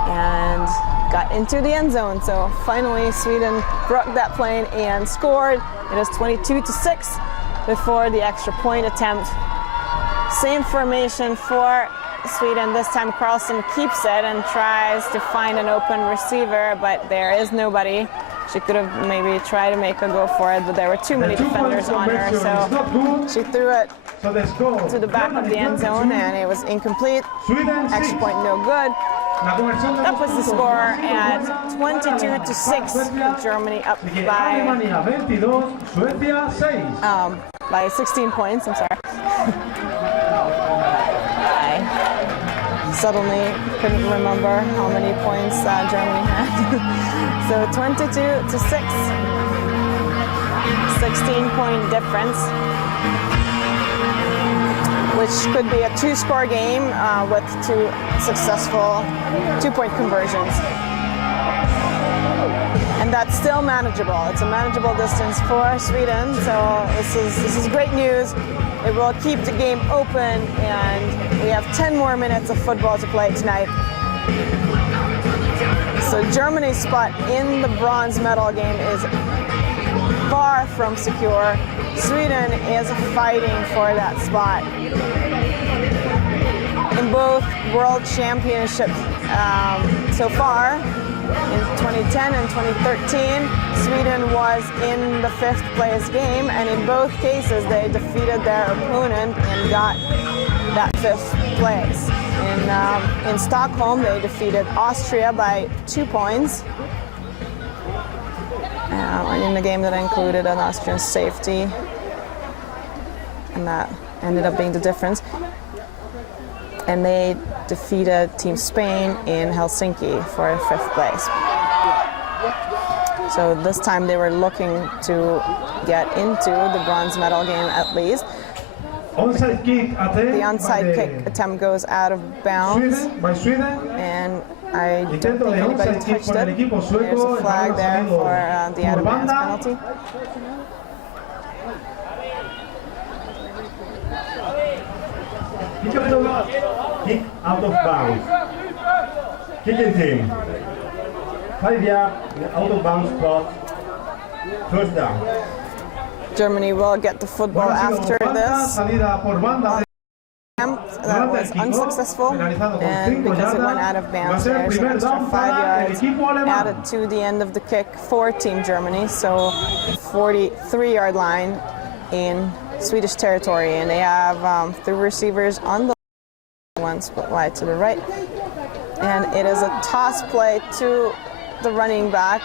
and got into the end zone. So finally Sweden broke that plane and scored. It is 22-6 before the extra point attempt. Same formation for Sweden. This time Carlson keeps it and tries to find an open receiver, but there is nobody. She could have maybe tried to make a go for it, but there were too many defenders on her, so she threw it to the back of the end zone, and it was incomplete. Extra point no good. That was the score at 22-6, with Germany up by 16 points. I'm sorry. I suddenly couldn't remember how many points Germany had. So 22-6, 16-point difference, which could be a 2-score game with 2 successful 2-point conversions. And that's still manageable. It's a manageable distance for Sweden, so this is great news it will keep the game open, and we have 10 more minutes of football to play tonight. So Germany's spot in the bronze medal game is far from secure. Sweden is fighting for that spot. In both world championships so far, in 2010 and 2013, Sweden was in the 5th place game, and in both cases they defeated their opponent and got that 5th place. In Stockholm, they defeated Austria by 2 points. And in the game that included an Austrian safety, and that ended up being the difference. And they defeated Team Spain in Helsinki for 5th place. So this time they were looking to get into the bronze medal game at least. Onside kick attempt. The onside kick attempt goes out of bounds. By Sweden. And I don't think anybody touched it. There's a flag there for the out of bounds penalty. Kick out of bounds. Kicking team. 5 yard out of bounds spot. First down. Germany will get the football after this. That was unsuccessful, and because it went out of bounds, there's an extra 5 yards added to the end of the kick for Team Germany. So 43-yard line in Swedish territory, and they have 3 receivers on the one split wide to the right, and it is a toss play to the running back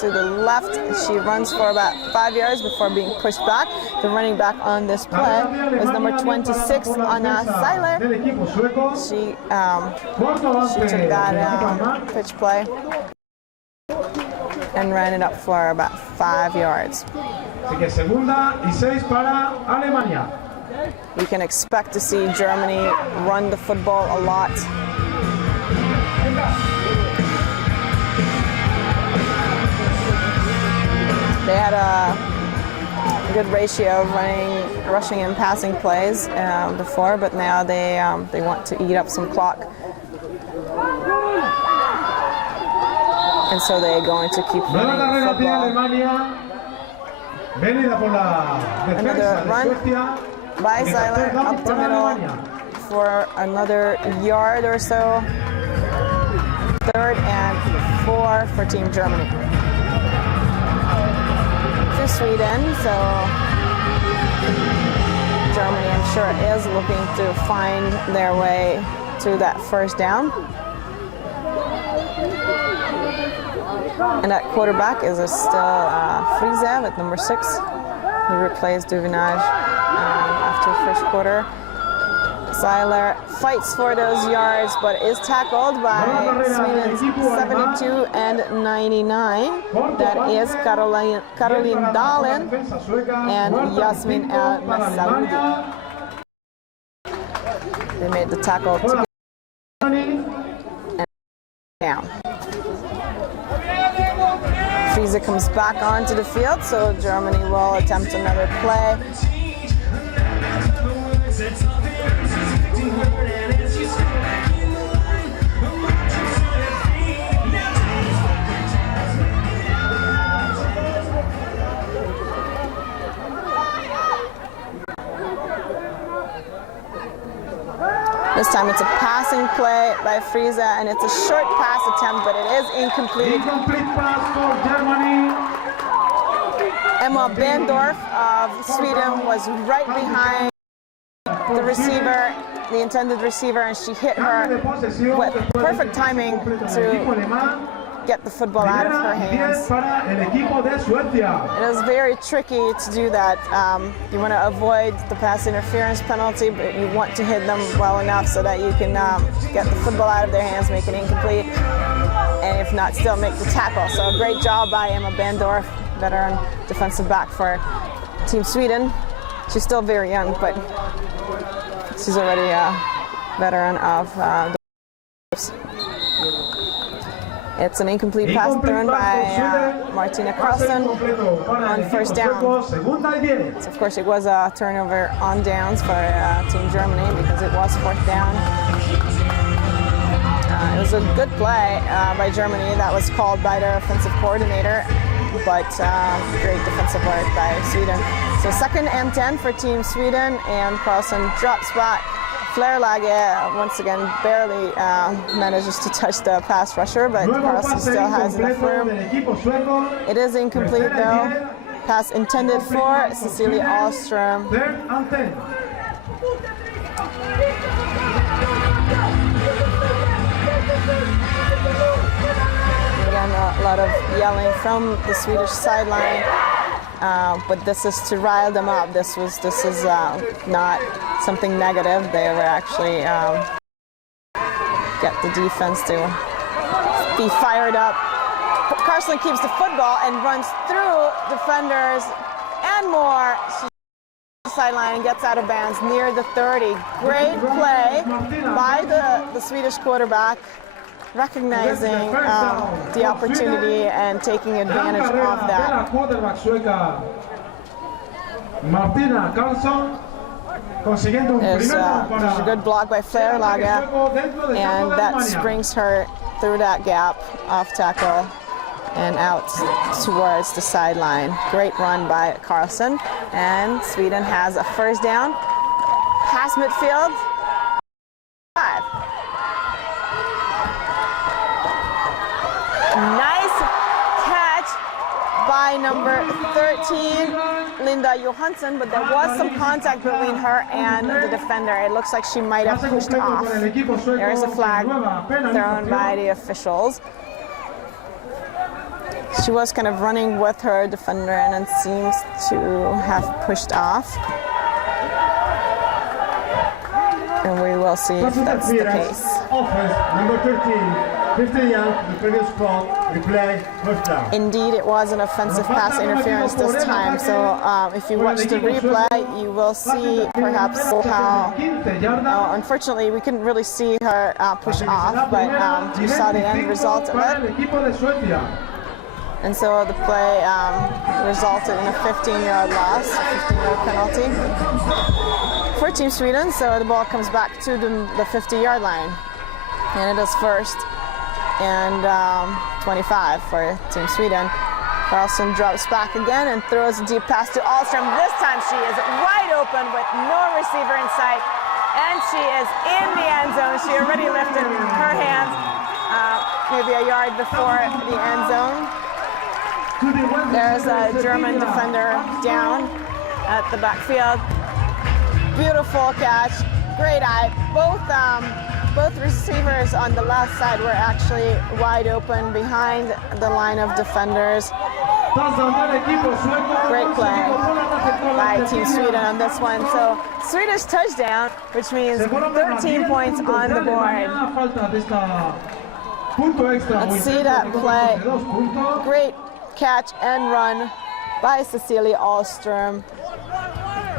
to the left. She runs for about 5 yards before being pushed back. The running back on this play is number 26, Anna Seiler. She took that pitch play and ran it up for about 5 yards. We can expect to see Germany run the football a lot. They had a good ratio of rushing and passing plays before, but now they want to eat up some clock. And so they're going to keep running the football. Another run by Seiler up the middle for another yard or so. 3rd and 4 for Team Germany. To Sweden, so Germany, I'm sure, is looking to find their way to that first down. And that quarterback is still Friese with number 6. He replaced Duvenage after the first quarter. Seiler fights for those yards, but is tackled by Sweden's 72 and 99. That is Caroline Dahlen and Yasmin El Messaoudi. They made the tackle together and down. Friese comes back onto the field, so Germany will attempt another play. This time it's a passing play by Friese, and it's a short pass attempt, but it is incomplete. Incomplete pass for Germany. Emma Bandorf of Sweden was right behind the receiver, the intended receiver, and she hit her with perfect timing to get the football out of her hands. It is very tricky to do that. You want to avoid the pass interference penalty, but you want to hit them well enough so that you can get the football out of their hands, make it incomplete, and if not, still make the tackle. So a great job by Emma Bandorf, veteran defensive back for Team Sweden. She's still very young, but she's already a veteran of the It's an incomplete pass thrown by Martina Carlson on first down. So of course it was a turnover on downs for Team Germany because it was fourth down. It was a good play by Germany that was called by the offensive coordinator, but great defensive work by Sweden. So second and 10 for Team Sweden, and Carlson drops back. Flerlage once again barely manages to touch the pass rusher, but Carlson still has enough room. It is incomplete though. Pass intended for Cecilia Ahlström. Again, a lot of yelling from the Swedish sideline. But this is to rile them up. This is not something negative. They were actually get the defense to be fired up. Carlson keeps the football and runs through defenders and more. She sideline and gets out of bounds near the 30. Great play by the Swedish quarterback, recognizing the opportunity and taking advantage of that. There's a good block by Flerlage, and that springs her through that gap off tackle and out towards the sideline. Great run by Carlson, and Sweden has a first down. Past midfield. 5. Nice catch by number 13, Linda Johansson, but there was some contact between her and the defender. It looks like she might have pushed off. There is a flag thrown by the officials. She was kind of running with her defender and then seems to have pushed off. And we will see if that's the case. Offense, number 13, 15 yards, the previous spot, replay, first down. Indeed, it was an offensive pass interference this time. So if you watch the replay, you will see perhaps how, unfortunately, we couldn't really see her push off, but you saw the end result of it. And so the play resulted in a 15-yard loss, a 15-yard penalty for Team Sweden. So the ball comes back to the 50-yard line. And it is first and 25 for Team Sweden. Carlson drops back again and throws a deep pass to Ahlström. This time she is wide open with no receiver in sight. And she is in the end zone. She already lifted her hands maybe a yard before the end zone. There's a German defender down at the backfield. Beautiful catch, great eye. Both receivers on the left side were actually wide open behind the line of defenders. Great play by Team Sweden on this one. So Swedish touchdown, which means 13 points on the board. Let's see that play. Great catch and run by Cecilia Ahlström.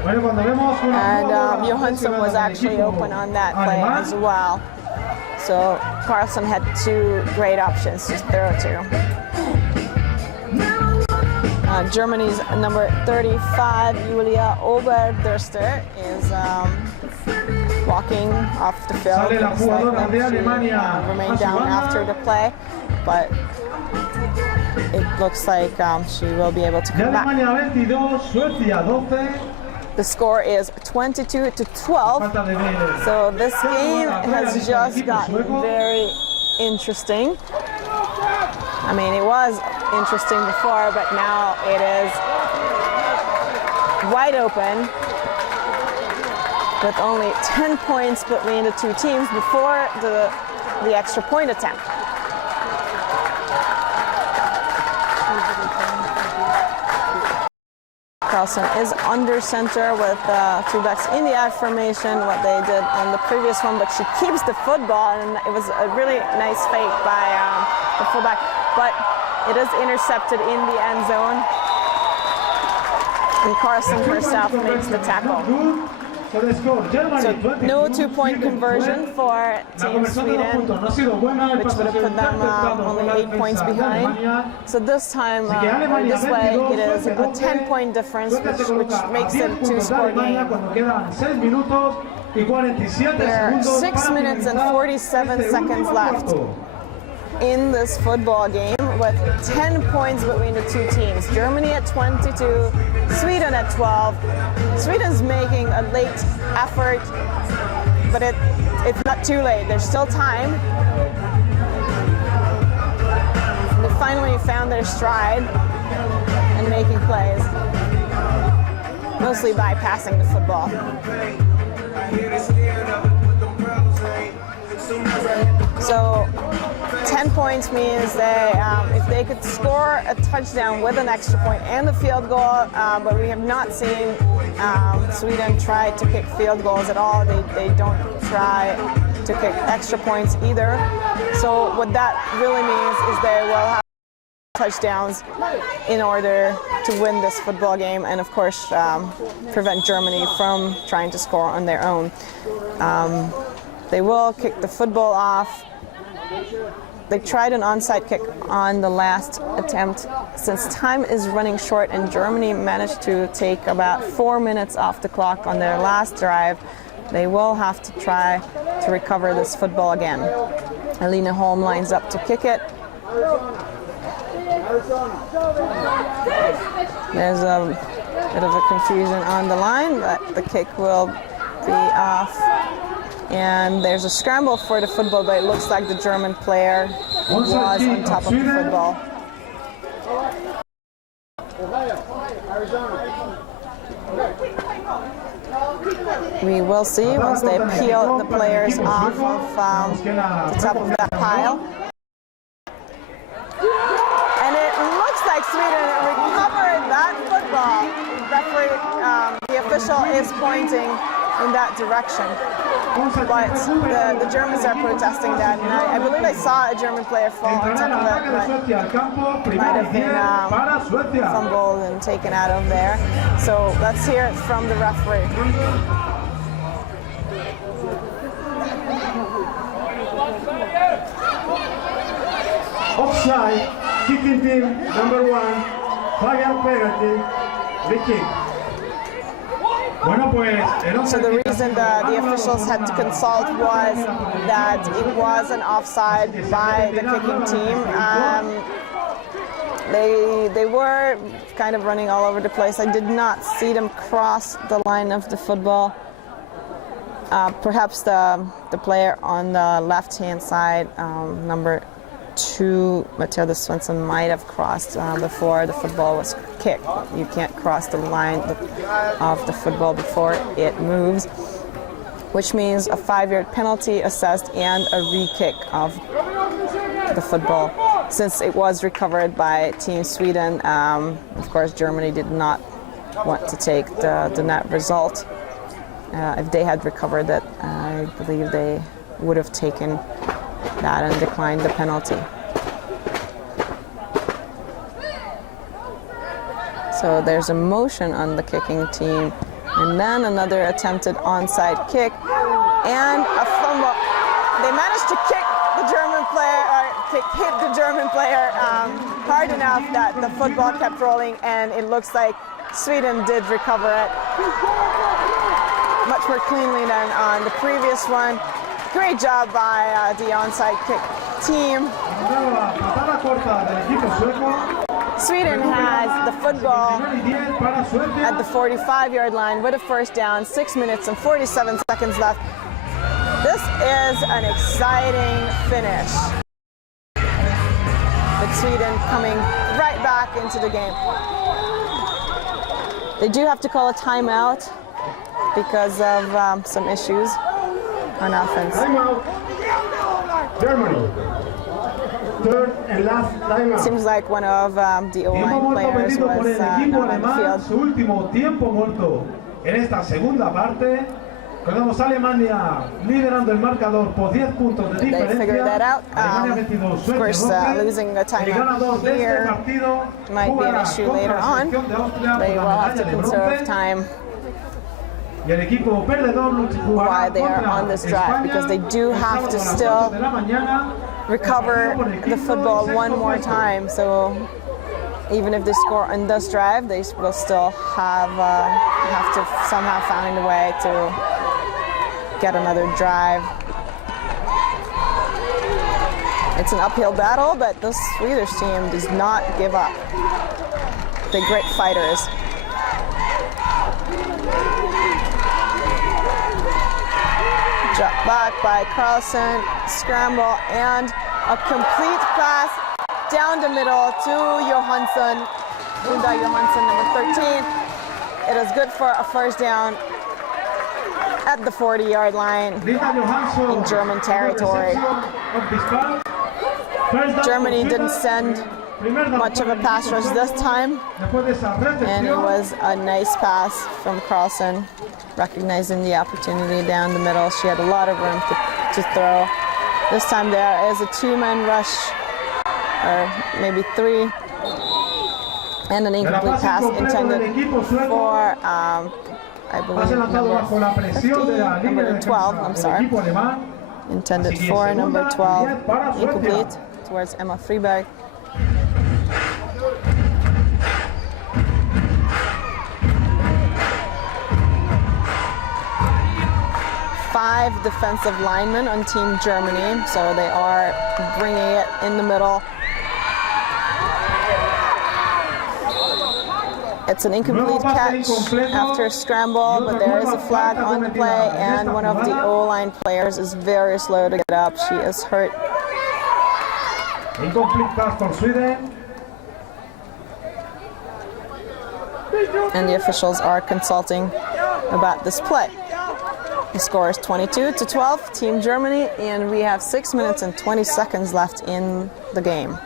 And Johansson was actually open on that play as well. So Carlson had 2 great options to throw to. Germany's number 35, Julia Oberdörster, is walking off the field. Looks like she remained down after the play, but it looks like she will be able to come back. The score is 22-12. So this game has just gotten very interesting. I mean, it was interesting before, but now it is wide open with only 10 points between the two teams before the extra point attempt. Carlson is under center with 2 backs in the I formation, what they did on the previous one, but she keeps the football, and it was a really nice fake by the fullback, but it is intercepted in the end zone, and Carlson herself makes the tackle. For the score, Germany So 22, no two-point conversion for La Team conversión de 2 Sweden, puntos no ha sido buena, el which would have paso ha sido put them interceptado por only la 8 points defensa de behind. Alemania. So this time, Así que or Alemania this way, 22, it is a Suecia 10-point difference, Suecia se which coloca a makes 10 it a puntos de two-score Alemania game. cuando quedan 6 minutos y 47 There are segundos 6 para minutes and finalizar 47 este seconds último left cuarto. in this football game with 10 points between the two teams. Germany at 22, Sweden at 12. Sweden's making a late effort, but it's not too late. There's still time. They finally found their stride and making plays, mostly by passing the football. So 10 points means they, if they could score a touchdown with an extra point and the field goal, but we have not seen Sweden try to kick field goals at all. They don't try to kick extra points either. So what that really means is they will have touchdowns in order to win this football game and of course prevent Germany from trying to score on their own. They will kick the football off. They tried an onside kick on the last attempt. Since time is running short and Germany managed to take about 4 minutes off the clock on their last drive, they will have to try to recover this football again. Alina Holm lines up to kick it. There's a bit of a confusion on the line, but the kick will be off. And there's a scramble for the football, but it looks like the German player was on top of the football. We will see once they peel the players off of the top of that pile. And it looks like Sweden recovered that football. The official is pointing in that direction. But the Germans are protesting that, and I believe I saw a German player fall on top of it, but might have been fumbled and taken out of there. So let's hear it from the referee. Offside, kicking team number 1, fire penalty, free kick. So the reason the officials had to consult was that it was an offside by the kicking team. They were kind of running all over the place. I did not see them cross the line of the football. Perhaps the player on the left-hand side, number 2, Matilda Svensson, might have crossed before the football was kicked. You can't cross the line of the football before it moves, which means a 5-yard penalty assessed and a re-kick of the football. Since it was recovered by Team Sweden, of course Germany did not want to take the net result. If they had recovered it, I believe they would have taken that and declined the penalty. So there's a motion on the kicking team, and then another attempted onside kick, and a fumble. They managed to kick the German player, hit the German player hard enough that the football kept rolling, and it looks like Sweden did recover it much more cleanly than on the previous one. Great job by the onside kick team. Sweden has the football at the 45-yard line with a first down, 6 minutes and 47 seconds left. This is an exciting finish, with Sweden coming right back into the game. They do have to call a timeout because of some issues on offense. Timeout, Germany. Third and last timeout. Seems like one of the O-line players was not on the field. Su último tiempo muerto en esta segunda parte. Recordamos Alemania liderando el marcador por 10 puntos de diferencia. They figured that out. Of course, losing a timeout here might be an issue later on. They will have to conserve time Y el equipo perdedor jugará why they are contra on this drive, because they do el have sábado to a las still 8 de la mañana. recover the football one more time. So even if they score on this drive, they will still have to somehow find a way to get another drive. It's an uphill battle, but the Swedish team does not give up. They're great fighters. Drop back by Carlson, scramble, and a complete pass down the middle to Johansson. Unda Johansson, number 13. It is good for a first down at the 40-yard line in German territory. Germany didn't send much of a pass rush this time, and it was a nice pass from Carlson, recognizing the opportunity down the middle. She had a lot of room to throw. This time there is a two-man rush, or maybe three, and an incomplete pass intended for, I believe, number 12, I'm sorry. Intended for number 12, incomplete, towards Emma Friberg. Five defensive linemen on Team Germany, so they are bringing it in the middle. It's an incomplete catch after a scramble, but there is a flag on the play, and one of the O-line players is very slow to get up. She is hurt. Incomplete pass for Sweden. And the officials are consulting about this play. The score is 22-12, Team Germany, and we have 6 minutes and 20 seconds left in the game.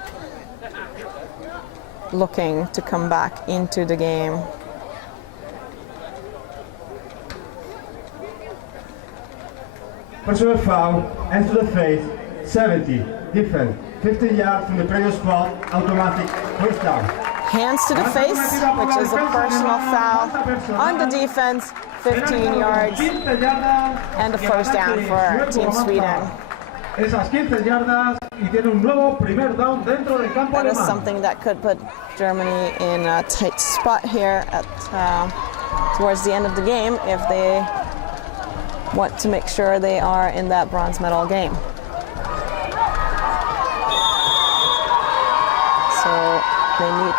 Looking to come back into the game. Personal foul, hands to the face, 70, defense, 15 yards from the previous spot, automatic first down. Hands to the face, which is a personal foul on the defense, 15 yards, and a first down for Team Sweden. Esas 15 yardas y tiene un nuevo primer down dentro del campo That is alemán. something that could put Germany in a tight spot here at towards the end of the game if they want to make sure they are in that bronze medal game. So they need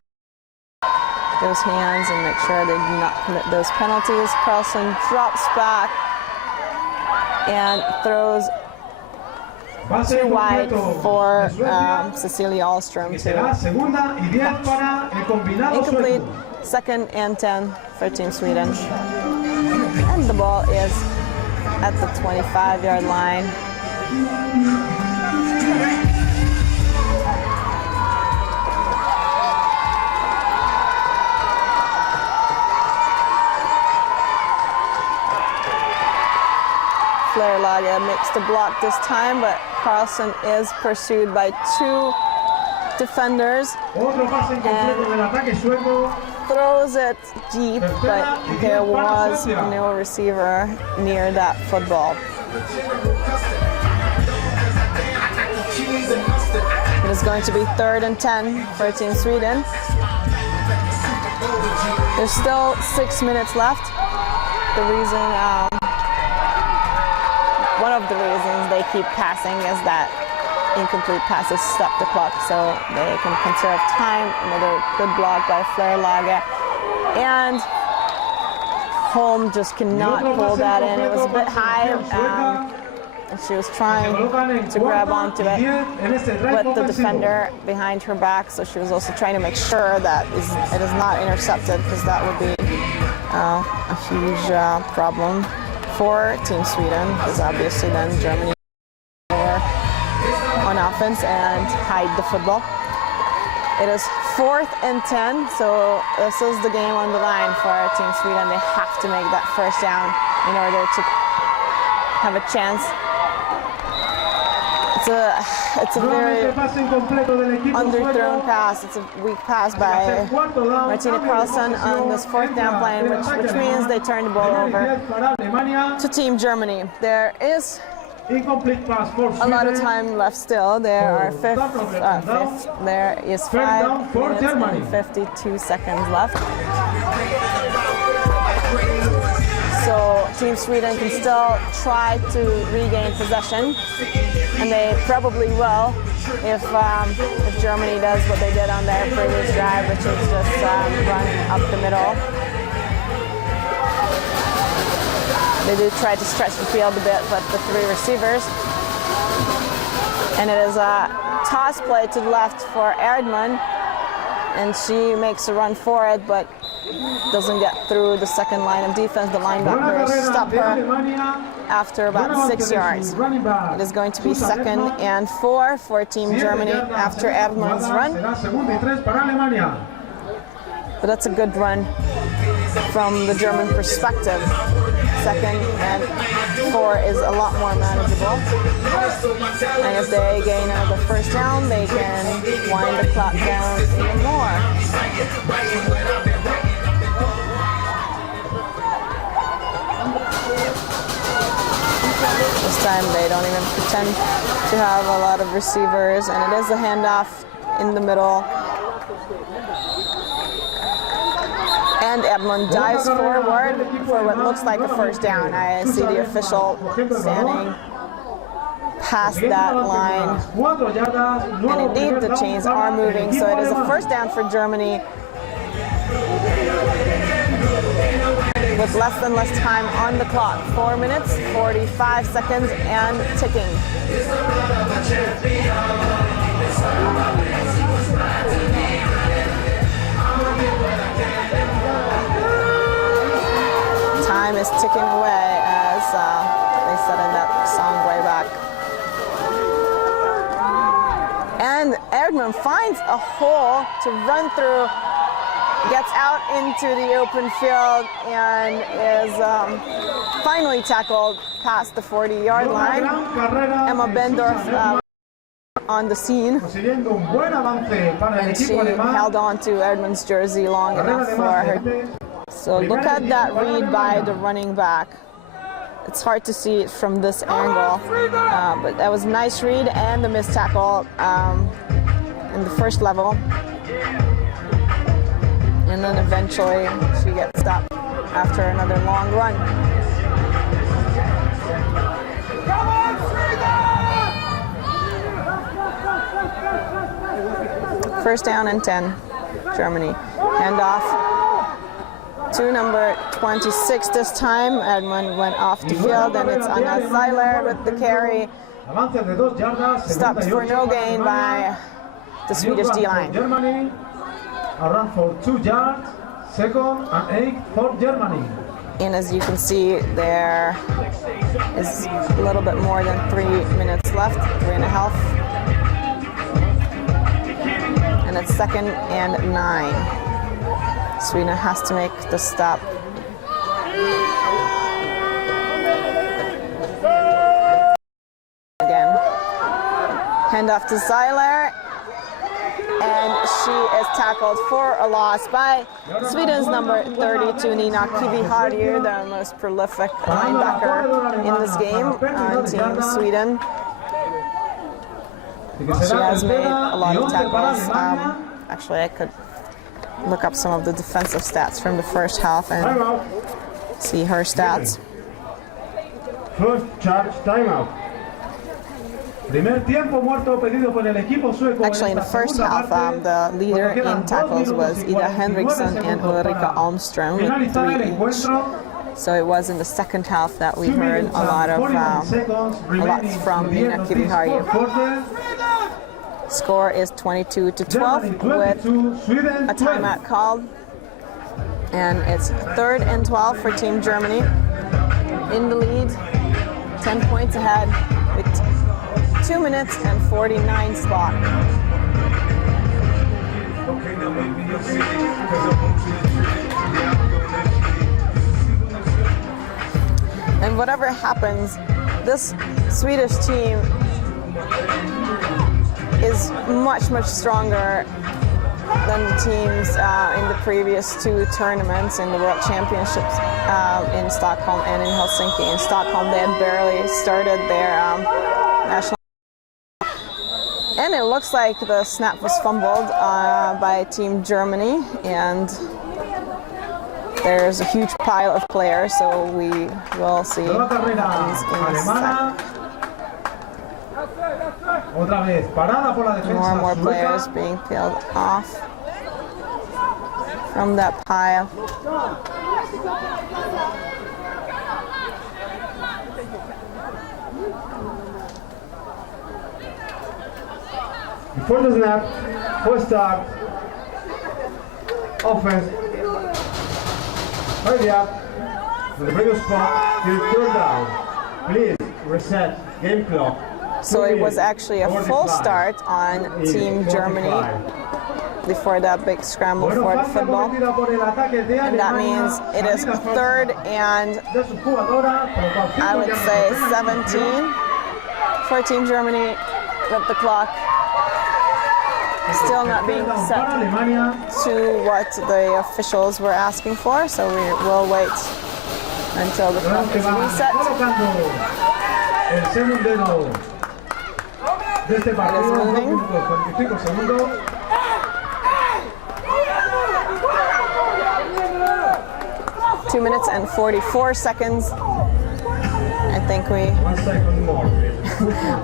those hands and make sure they do not commit those penalties. Carlson drops back and throws too wide for Cecilia Ahlström. Incomplete, 2nd and 10 for Team Sweden. And the ball is at the 25-yard line. Flair-Lage makes the block this time, but Carlson is pursued by two defenders and throws it deep, but there was no receiver near that football. It is going to be 3rd and 10 for Team Sweden. There's still 6 minutes left. The reason, one of the reasons they keep passing is that incomplete passes stop the clock, so they can conserve time. Another good block by Flair-Lage. And Holm just cannot pull that in. It was a bit high, and she was trying to grab onto it with the defender behind her back, so she was also trying to make sure that it is not intercepted, because that would be a huge problem for Team Sweden, because obviously then Germany more on offense and hide the football. It is 4th and 10, so this is the game on the line for Team Sweden. They have to make that first down in order to have a chance It's a very underthrown pass. It's a weak pass by Maracena Carlson on this fourth down play, which means they turn the ball over to Team Germany. There is Incomplete pass for a lot of time left still. There is 5 minutes and 52 seconds left. So Team Sweden can still try to regain possession, and they probably will if Germany does what they did on their previous drive, which is just run up the middle. They do try to stretch the field a bit, but the 3 receivers. And it is a toss play to the left for Erdmann, and she makes a run for it, but doesn't get through the second line of defense. The linebackers stop her after about 6 yards. It is going to be 2nd and 4 for Team Germany after Erdmann's run. But that's a good run from the German perspective. 2nd and 4 is a lot more manageable. And if they gain another first down, they can wind the clock down even more. This time they don't even pretend to have a lot of receivers, and it is a handoff in the middle. And Erdmann dives forward for what looks like a first down. I see the official standing past that line. And indeed, the chains are moving, so it is a first down for Germany with less time on the clock. 4 minutes, 45 seconds, and ticking. Time is ticking away, as they said in that song way back. And Erdmann finds a hole to run through, gets out into the open field, and is finally tackled past the 40-yard line. Emma Bendorf on the scene, and she held on to Erdmann's jersey long enough for her. So look at that read by the running back. It's hard to see it from this angle, but that was a nice read and the missed tackle in the first level. And then eventually she gets stopped after another long run. First down and 10, Germany. Handoff to number 26 this time. Erdmann went off the field, and it's Anna Seiler with the carry. Stopped for no gain by the Swedish D-line. Germany, a run for 2 yards, 2nd and 8 for Germany. And as you can see, there is a little bit more than 3 minutes left, 3.5. And it's 2nd and 9. Sweden has to make the stop. Again. Handoff to Seiler. And she is tackled for a loss by Sweden's number 32, Nina Kiviharju, the most prolific linebacker in this game on Team Sweden. She has made a lot of tackles. Actually, I could look up some of the defensive stats from the first half and see her stats. First charge timeout. Actually, in the first half, the leader in tackles was Ida Henriksson and Ulrika Almström with 3 each. So it was in the second half that we heard a lot from Nina Kiviharju. Score is 22-12 with a timeout called, and it's 3rd and 12 for Team Germany. In the lead, 10 points ahead with 2 minutes and 49 spot. And whatever happens, this Swedish team is much stronger than the teams in the previous two tournaments in the World Championships in Stockholm and in Helsinki. In Stockholm, they had barely started their national. And it looks like the snap was fumbled by Team Germany, and there's a huge pile of players, so we will see these games. More and more players being peeled off from that pile. Before the snap, first start, offense, hurry up, to the previous spot, till third down. Please reset game clock. So it was actually a full start on Team Germany before that big scramble for the football. And that means it is third and I would say 17 for Team Germany, with the clock still not being set to what the officials were asking for, so we will wait until the clock is reset. It is moving. 2 minutes and 44 seconds. I think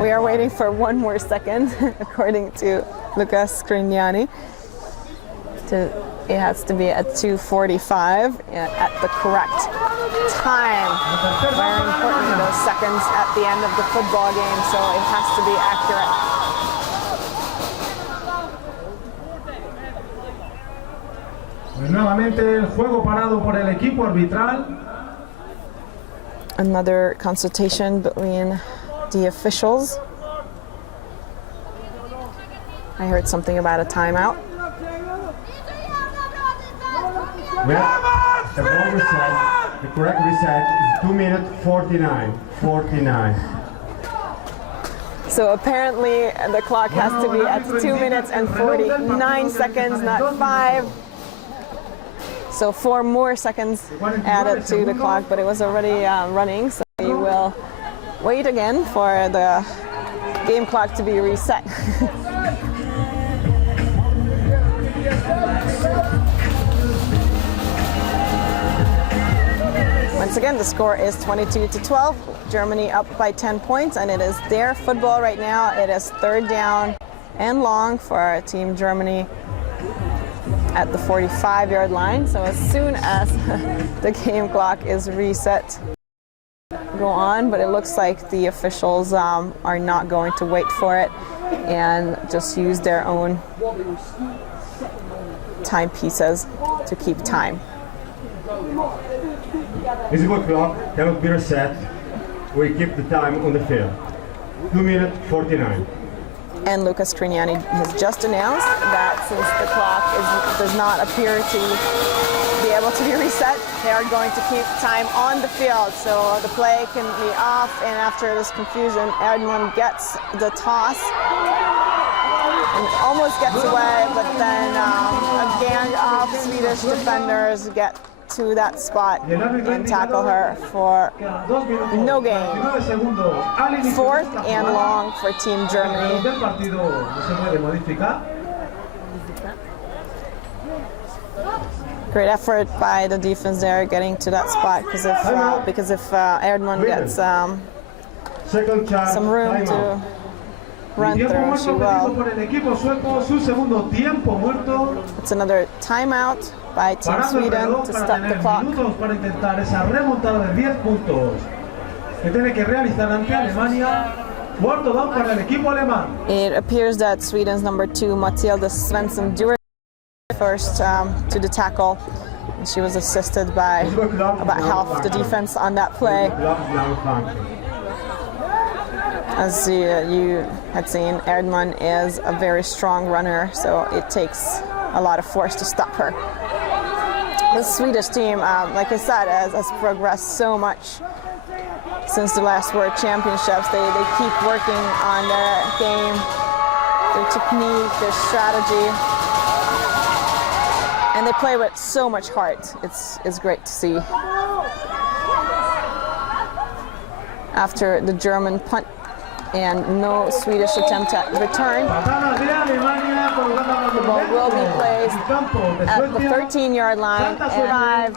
we are waiting for one more second, according to Lucas Grignani. It has to be at 2:45 at the correct time. Very important, those seconds at the end of the football game, so it has to be accurate. Nuevamente el juego parado por el equipo arbitral. Another consultation between the officials. I heard something about a timeout. Well, the wrong reset, the correct reset is 2 minutes 49. So apparently the clock has to be at 2 minutes and 49 seconds, not 5. So 4 more seconds added to the clock, but it was already running, so you will wait again for the game clock to be reset. Once again, the score is 22-12. Germany up by 10 points, and it is their football right now. It is third down and long for Team Germany at the 45-yard line. So as soon as the game clock is reset, go on, but it looks like the officials are not going to wait for it and just use their own timepieces to keep time. Visible clock cannot be reset. We keep the time on the field. 2 minutes 49. And Lucas Grignani has just announced that since the clock does not appear to be able to be reset, they are going to keep time on the field. So the play can be off, and after this confusion, Erdmann gets the toss and almost gets away, but then a gang of Swedish defenders get to that spot and tackle her for no gain. Fourth and long for Team Germany. Great effort by the defense there, getting to that spot, because if Erdmann gets some room to run through, she will. It's another timeout by Team Sweden to stop the clock. It appears that Sweden's number 2, Matilda Svensson, first to the tackle. She was assisted by about half of the defense on that play. As you had seen, Erdmann is a very strong runner, so it takes a lot of force to stop her. The Swedish team, like I said, has progressed so much since the last World Championships. They keep working on their game, their technique, their strategy, and they play with so much heart. It's great to see. After the German punt and no Swedish attempt at return, the ball will be placed at the 13-yard line and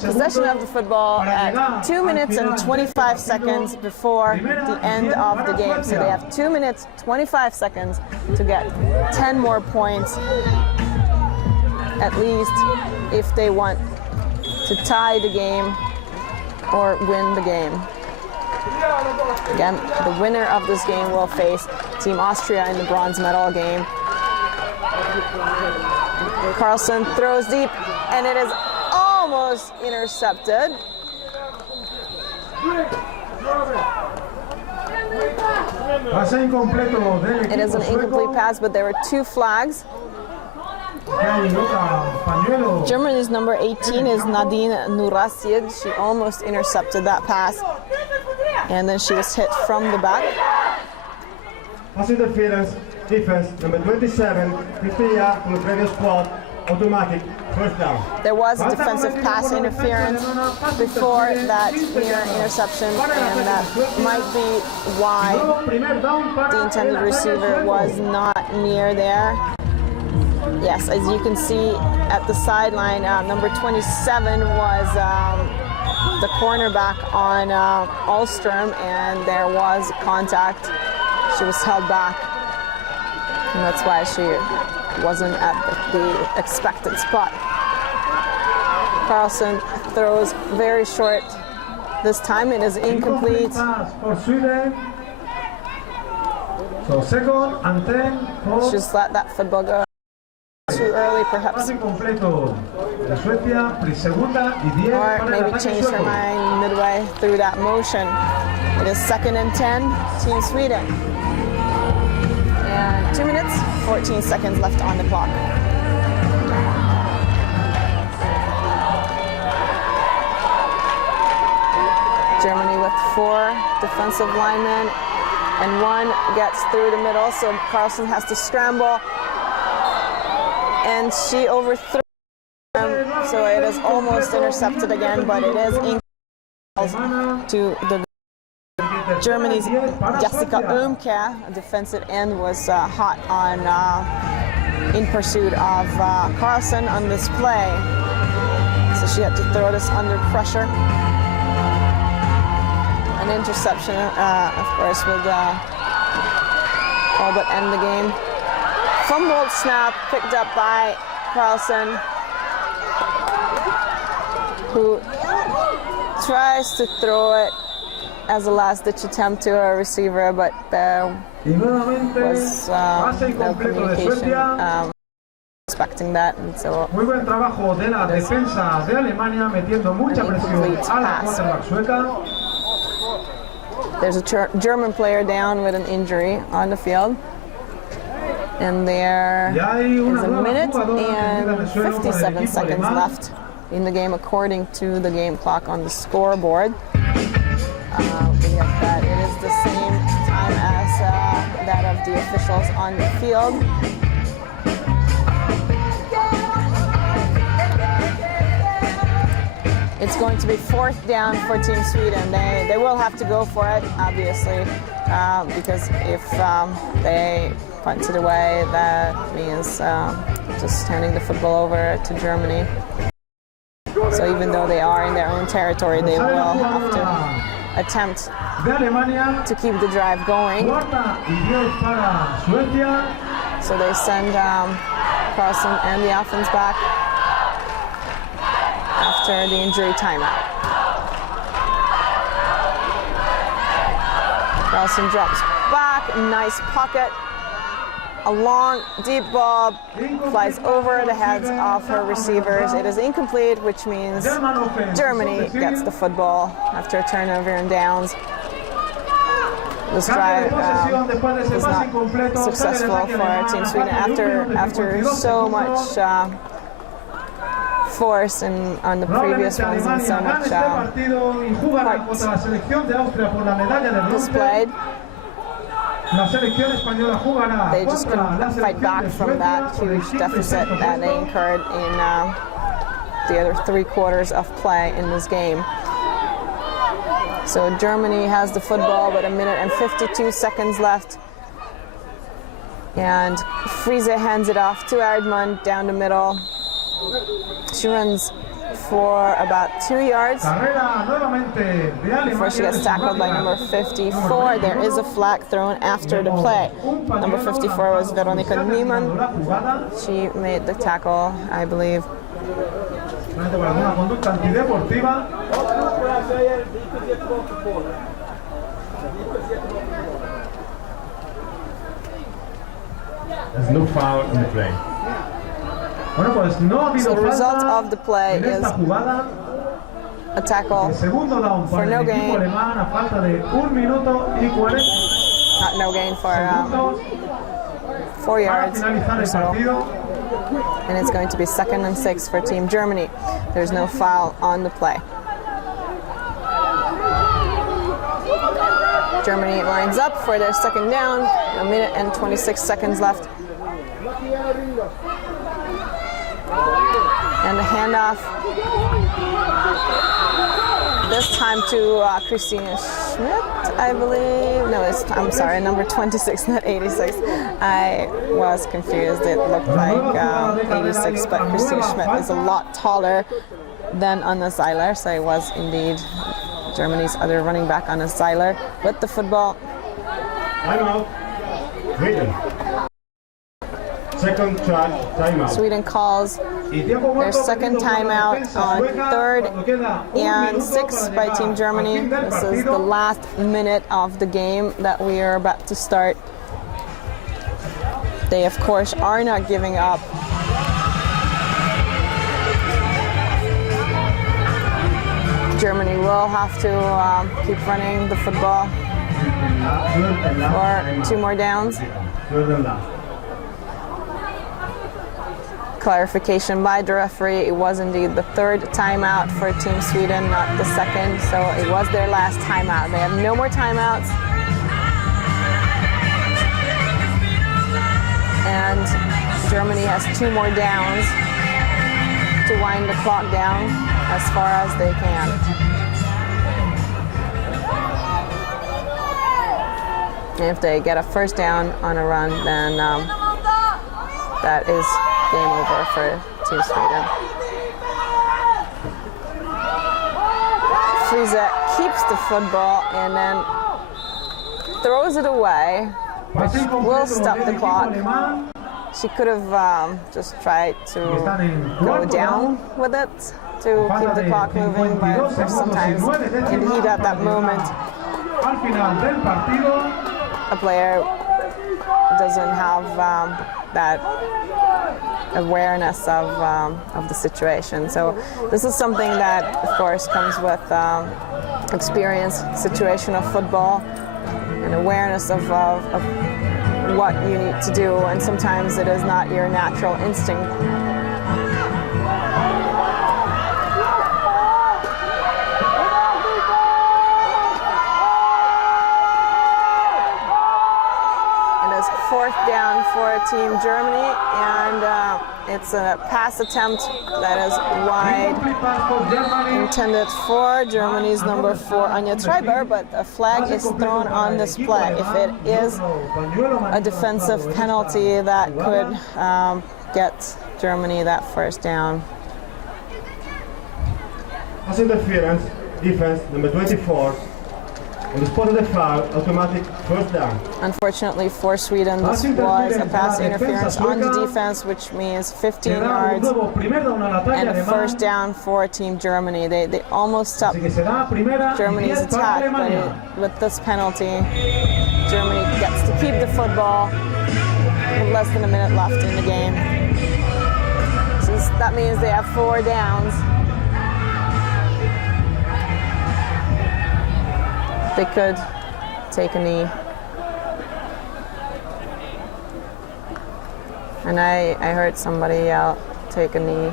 possession of the football at 2 minutes and 25 seconds before the end of the game. So they have 2 minutes, 25 seconds to get 10 more points, at least, if they want to tie the game or win the game. Again, the winner of this game will face Team Austria in the bronze medal game. Carlson throws deep, and it is almost intercepted. It is an incomplete pass, but there were 2 flags. Germany's number 18 is Nadine Nurasid. She almost intercepted that pass, and then she was hit from the back. Pass interference, defense, number 27, 15 yards from the previous squad, automatic, first down. There was a defensive pass interference before that near interception, and that might be why the intended receiver was not near there. Yes, as you can see at the sideline, number 27 was the cornerback on Alstrom, and there was contact. She was held back, and that's why she wasn't at the expected spot. Carlson throws very short. This time it is incomplete. So second and 10 for Just let that football go too early, perhaps. pase completo de Suecia, segunda y 10 Or para el maybe ataque change her sueco. mind midway through that motion. It is 2nd and 10, Team Sweden. And 2 minutes, 14 seconds left on the clock. Germany with 4 defensive linemen, and 1 gets through the middle, so Carlson has to scramble. And she overthrew him, so it is almost intercepted again, but it is incomplete to the Germany's Jessica Oemke, a defensive end, was hot on in pursuit of Carlson on this play. So she had to throw this under pressure. An interception, of course, would all but end the game. Fumbled snap picked up by Carlson, who tries to throw it as a last-ditch attempt to a receiver, but there was no communication expecting that, and so Muy buen trabajo de la defensa de Alemania, metiendo mucha presión a la quarterback sueca. there's a German player down with an injury on the field. And there is a minute and 57 seconds left in the game according to the game clock on the scoreboard. We have that it is the same time as that of the officials on the field. It's going to be 4th down for Team Sweden. They will have to go for it, obviously, because if they punt it away, that means just turning the football over to Germany. So even though they are in their own territory, they will have to attempt to keep the drive going. So they send Carlson and the offense back after the injury timeout. Carlson drops back, nice pocket. A long, deep ball flies over the heads of her receivers. It is incomplete, which means Germany gets the football after a turnover and downs. This drive was not successful for Team Sweden after so much force on the previous ones and so much displayed. They just couldn't fight back from that huge deficit that they incurred in the other 3 quarters of play in this game. So Germany has the football with 1 minute and 52 seconds left. And Friese hands it off to Erdmann down the middle. She runs for about 2 yards before she gets tackled by number 54. There is a flag thrown after the play. Number 54 was Veronika Niemann. She made the tackle, I believe. There's no foul in the play. So the result of the play is a tackle for no gain. Not no gain for 4 yards or so. And it's going to be 2nd and 6 for Team Germany. There's no foul on the play. Germany lines up for their 2nd down. 1 minute and 26 seconds left. And the handoff, this time to Christina Schmidt, I believe. No, I'm sorry, number 26, not 86. I was confused. It looked like 86, but Christina Schmidt is a lot taller than Anna Seiler, so it was indeed Germany's other running back, Anna Seiler, with the football. Timeout. Sweden. Second charge, timeout. Sweden calls their 2nd timeout on 3rd and 6 by Team Germany. This is the last minute of the game that we are about to start. They, of course, are not giving up. Germany will have to keep running the football for 2 more downs. Clarification by the referee, it was indeed the 3rd timeout for Team Sweden, not the 2nd, so it was their last timeout. They have no more timeouts. And Germany has 2 more downs to wind the clock down as far as they can. And if they get a 1st down on a run, then that is game over for Team Sweden. Friese keeps the football and then throws it away, which will stop the clock. She could have just tried to go down with it to keep the clock moving, but sometimes in the heat at that moment, a player doesn't have that awareness of the situation. So this is something that, of course, comes with experience, situation of football, and awareness of what you need to do, and sometimes it is not your natural instinct. Fourth down for Team Germany, and it's a pass attempt that is wide, intended for Germany's number 4, Anja Treiber, but a flag is thrown on this play. If it is a defensive penalty, that could get Germany that 1st down. Pass interference, defense, number 24. On the spot of the foul, automatic 1st down. Unfortunately for Sweden, this was a pass interference on the defense, which means 15 yards and a 1st down for Team Germany. They almost stopped Germany's attack, but with this penalty, Germany gets to keep the football with less than a minute left in the game. So that means they have 4 downs. They could take a knee. And I heard somebody yell, take a knee.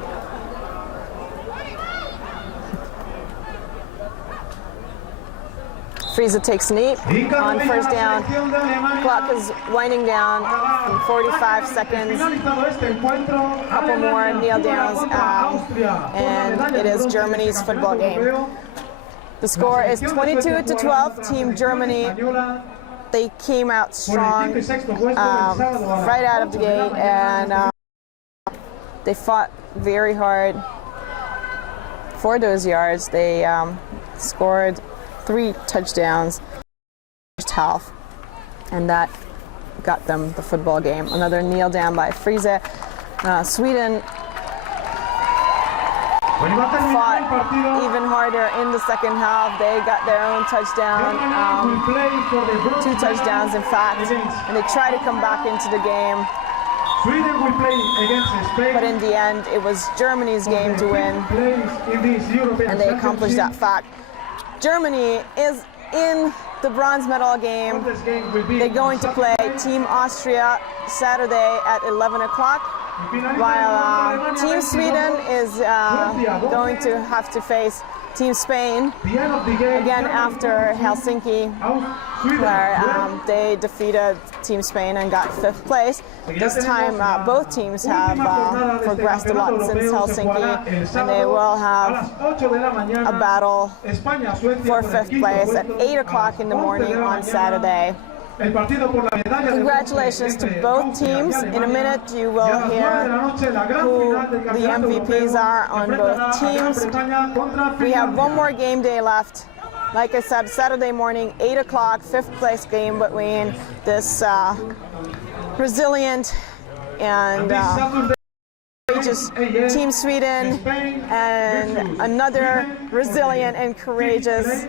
Friese takes a knee on first down. Clock is winding down in 45 seconds. A couple more kneel downs, and it is Germany's football game. The score is 22-12, Team Germany. They came out strong right out of the gate, and they fought very hard for those yards. They scored 3 touchdowns first half, and that got them the football game. Another kneel down by Friese. Sweden fought even harder in the second half. They got their own touchdown, 2 touchdowns in fact, and they tried to come back into the game. Sweden will play against Spain, but in the end, it was Germany's game to win, and they accomplished that fact. Germany is in the bronze medal game. They're going to play Team Austria Saturday at 11 o'clock, while Team Sweden is going to have to face Team Spain again after Helsinki, where they defeated Team Spain and got 5th place. This time both teams have progressed a lot since Helsinki, and they will have a battle for 5th place at 8 o'clock in the morning on Saturday. Congratulations to both teams. In a minute you will hear who the MVPs are on both teams. We have one more game day left. Like I said, Saturday morning, 8 o'clock, 5th place game between this resilient and courageous Team Sweden and another resilient and courageous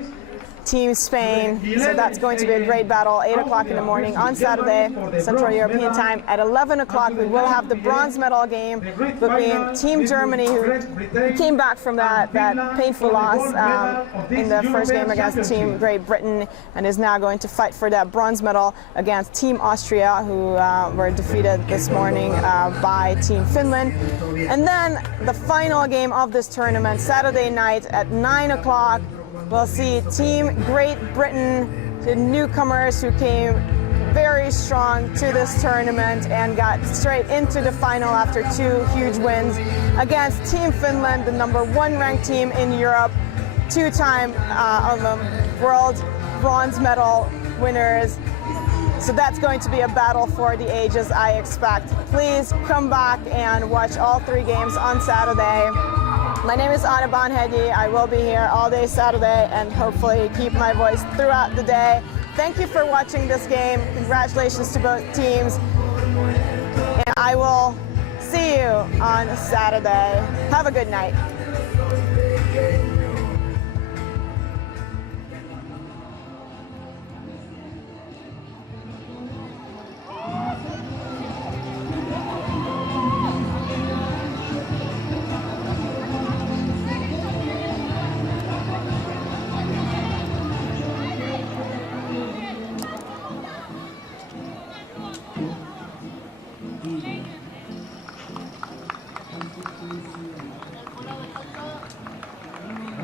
Team Spain. So that's going to be a great battle. 8 o'clock in the morning on Saturday, Central European time. At 11 o'clock, we will have the bronze medal game between Team Germany, who came back from that painful loss in the first game against Team Great Britain, and is now going to fight for that bronze medal against Team Austria, who were defeated this morning by Team Finland. And then the final game of this tournament, Saturday night at 9 o'clock, we'll see Team Great Britain, the newcomers who came very strong to this tournament and got straight into the final after 2 huge wins against Team Finland, the #1 ranked team in Europe, 2-time world bronze medal winners. So that's going to be a battle for the ages, I expect. Please come back and watch all 3 games on Saturday. My name is Anna Bonhedi. I will be here all day Saturday and hopefully keep my voice throughout the day. Thank you for watching this game. Congratulations to both teams. And I will see you on Saturday. Have a good night.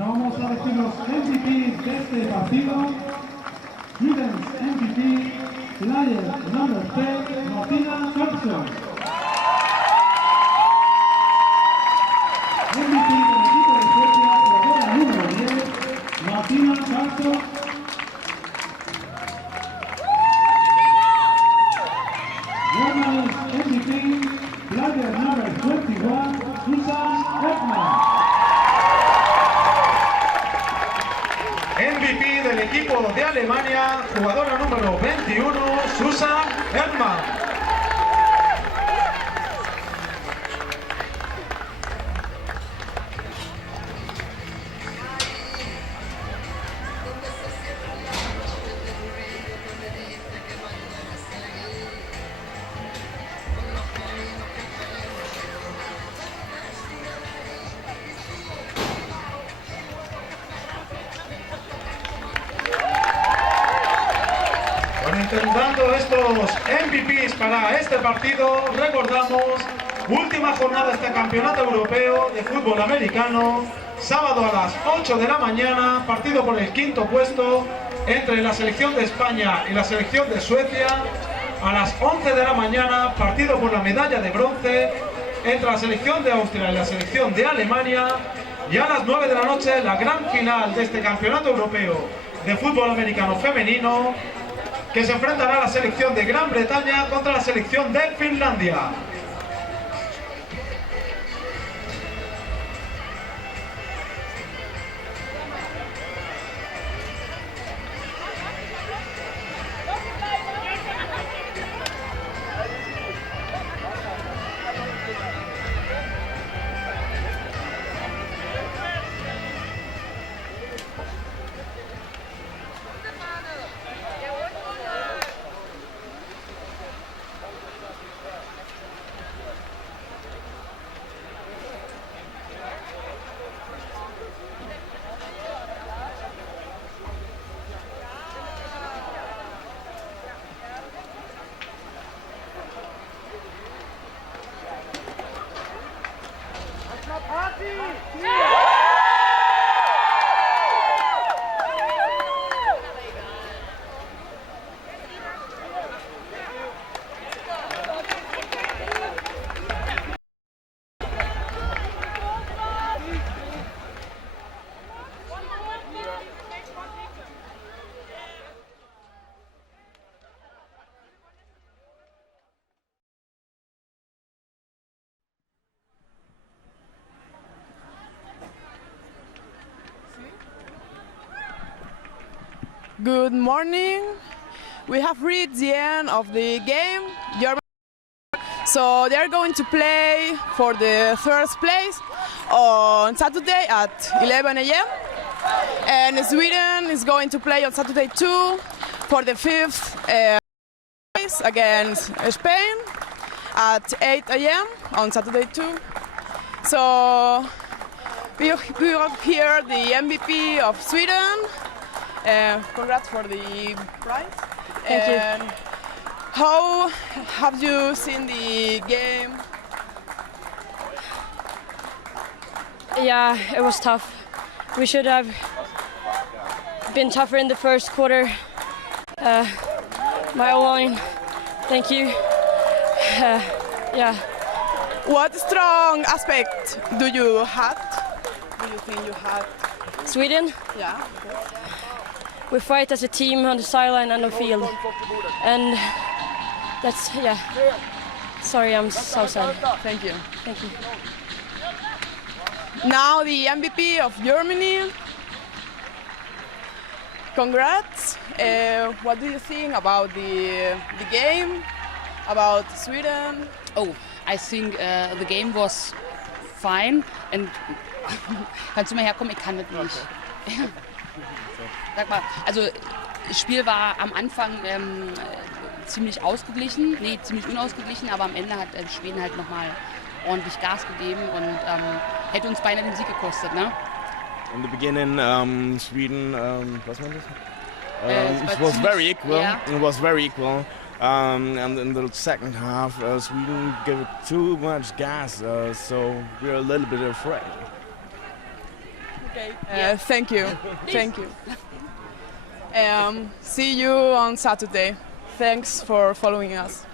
Vamos a decir los MVP de este partido. Sweden's MVP, player number 10, Maracena Thompson. MVP del equipo de Suecia, jugadora número 10, Maracena Thompson. Germany's MVP, player number 21, Susan Ekman. MVP del equipo de Alemania, jugadora número 21, Susan Erdmann. Intentando estos MVPs para este partido, recordamos, última jornada de este campeonato europeo de fútbol americano, sábado a las 8 de la mañana, partido por el 5.º puesto entre la selección de España y la selección de Suecia. A las 11 de la mañana, partido por la medalla de bronce entre la selección de Austria y la selección de Alemania. Y a las 9 de la noche, la gran final de este campeonato europeo de fútbol americano femenino, que se enfrentará a la selección de Gran Bretaña contra la selección de Finlandia. Good morning. We have reached the end of the game. So they are going to play for the first place on Saturday at 11 a.m. And Sweden is going to play on Saturday too for the fifth place against Spain at 8 a.m. on Saturday too. So we have here the MVP of Sweden. Congrats for the prize. Thank you. And how have you seen the game? Yeah, it was tough. We should have been tougher in the first quarter. My O-line, thank you. Yeah. What strong aspect do you have? Do you think you had? Sweden, Yeah. we fight as a team on the sideline and the field. And that's, yeah. Sorry, I'm so sorry. Thank you. Thank you. Now the MVP of Germany. Congrats. What do you think about the game? About Sweden? Oh, I think the game was fine. And kannst du mal herkommen? Ich kann das nicht. Sag mal, also das Spiel war am Anfang ziemlich ausgeglichen, ziemlich unausgeglichen, aber am Ende hat Schweden halt nochmal ordentlich Gas gegeben und hätte uns beinahe den Sieg gekostet, ne? In the beginning, Sweden, it was very equal. Yeah. It was very equal. And in the second half, Sweden gave it too much gas, so we're a little bit afraid. Okay. Thank you. Thank you. See you on Saturday. Thanks for following us.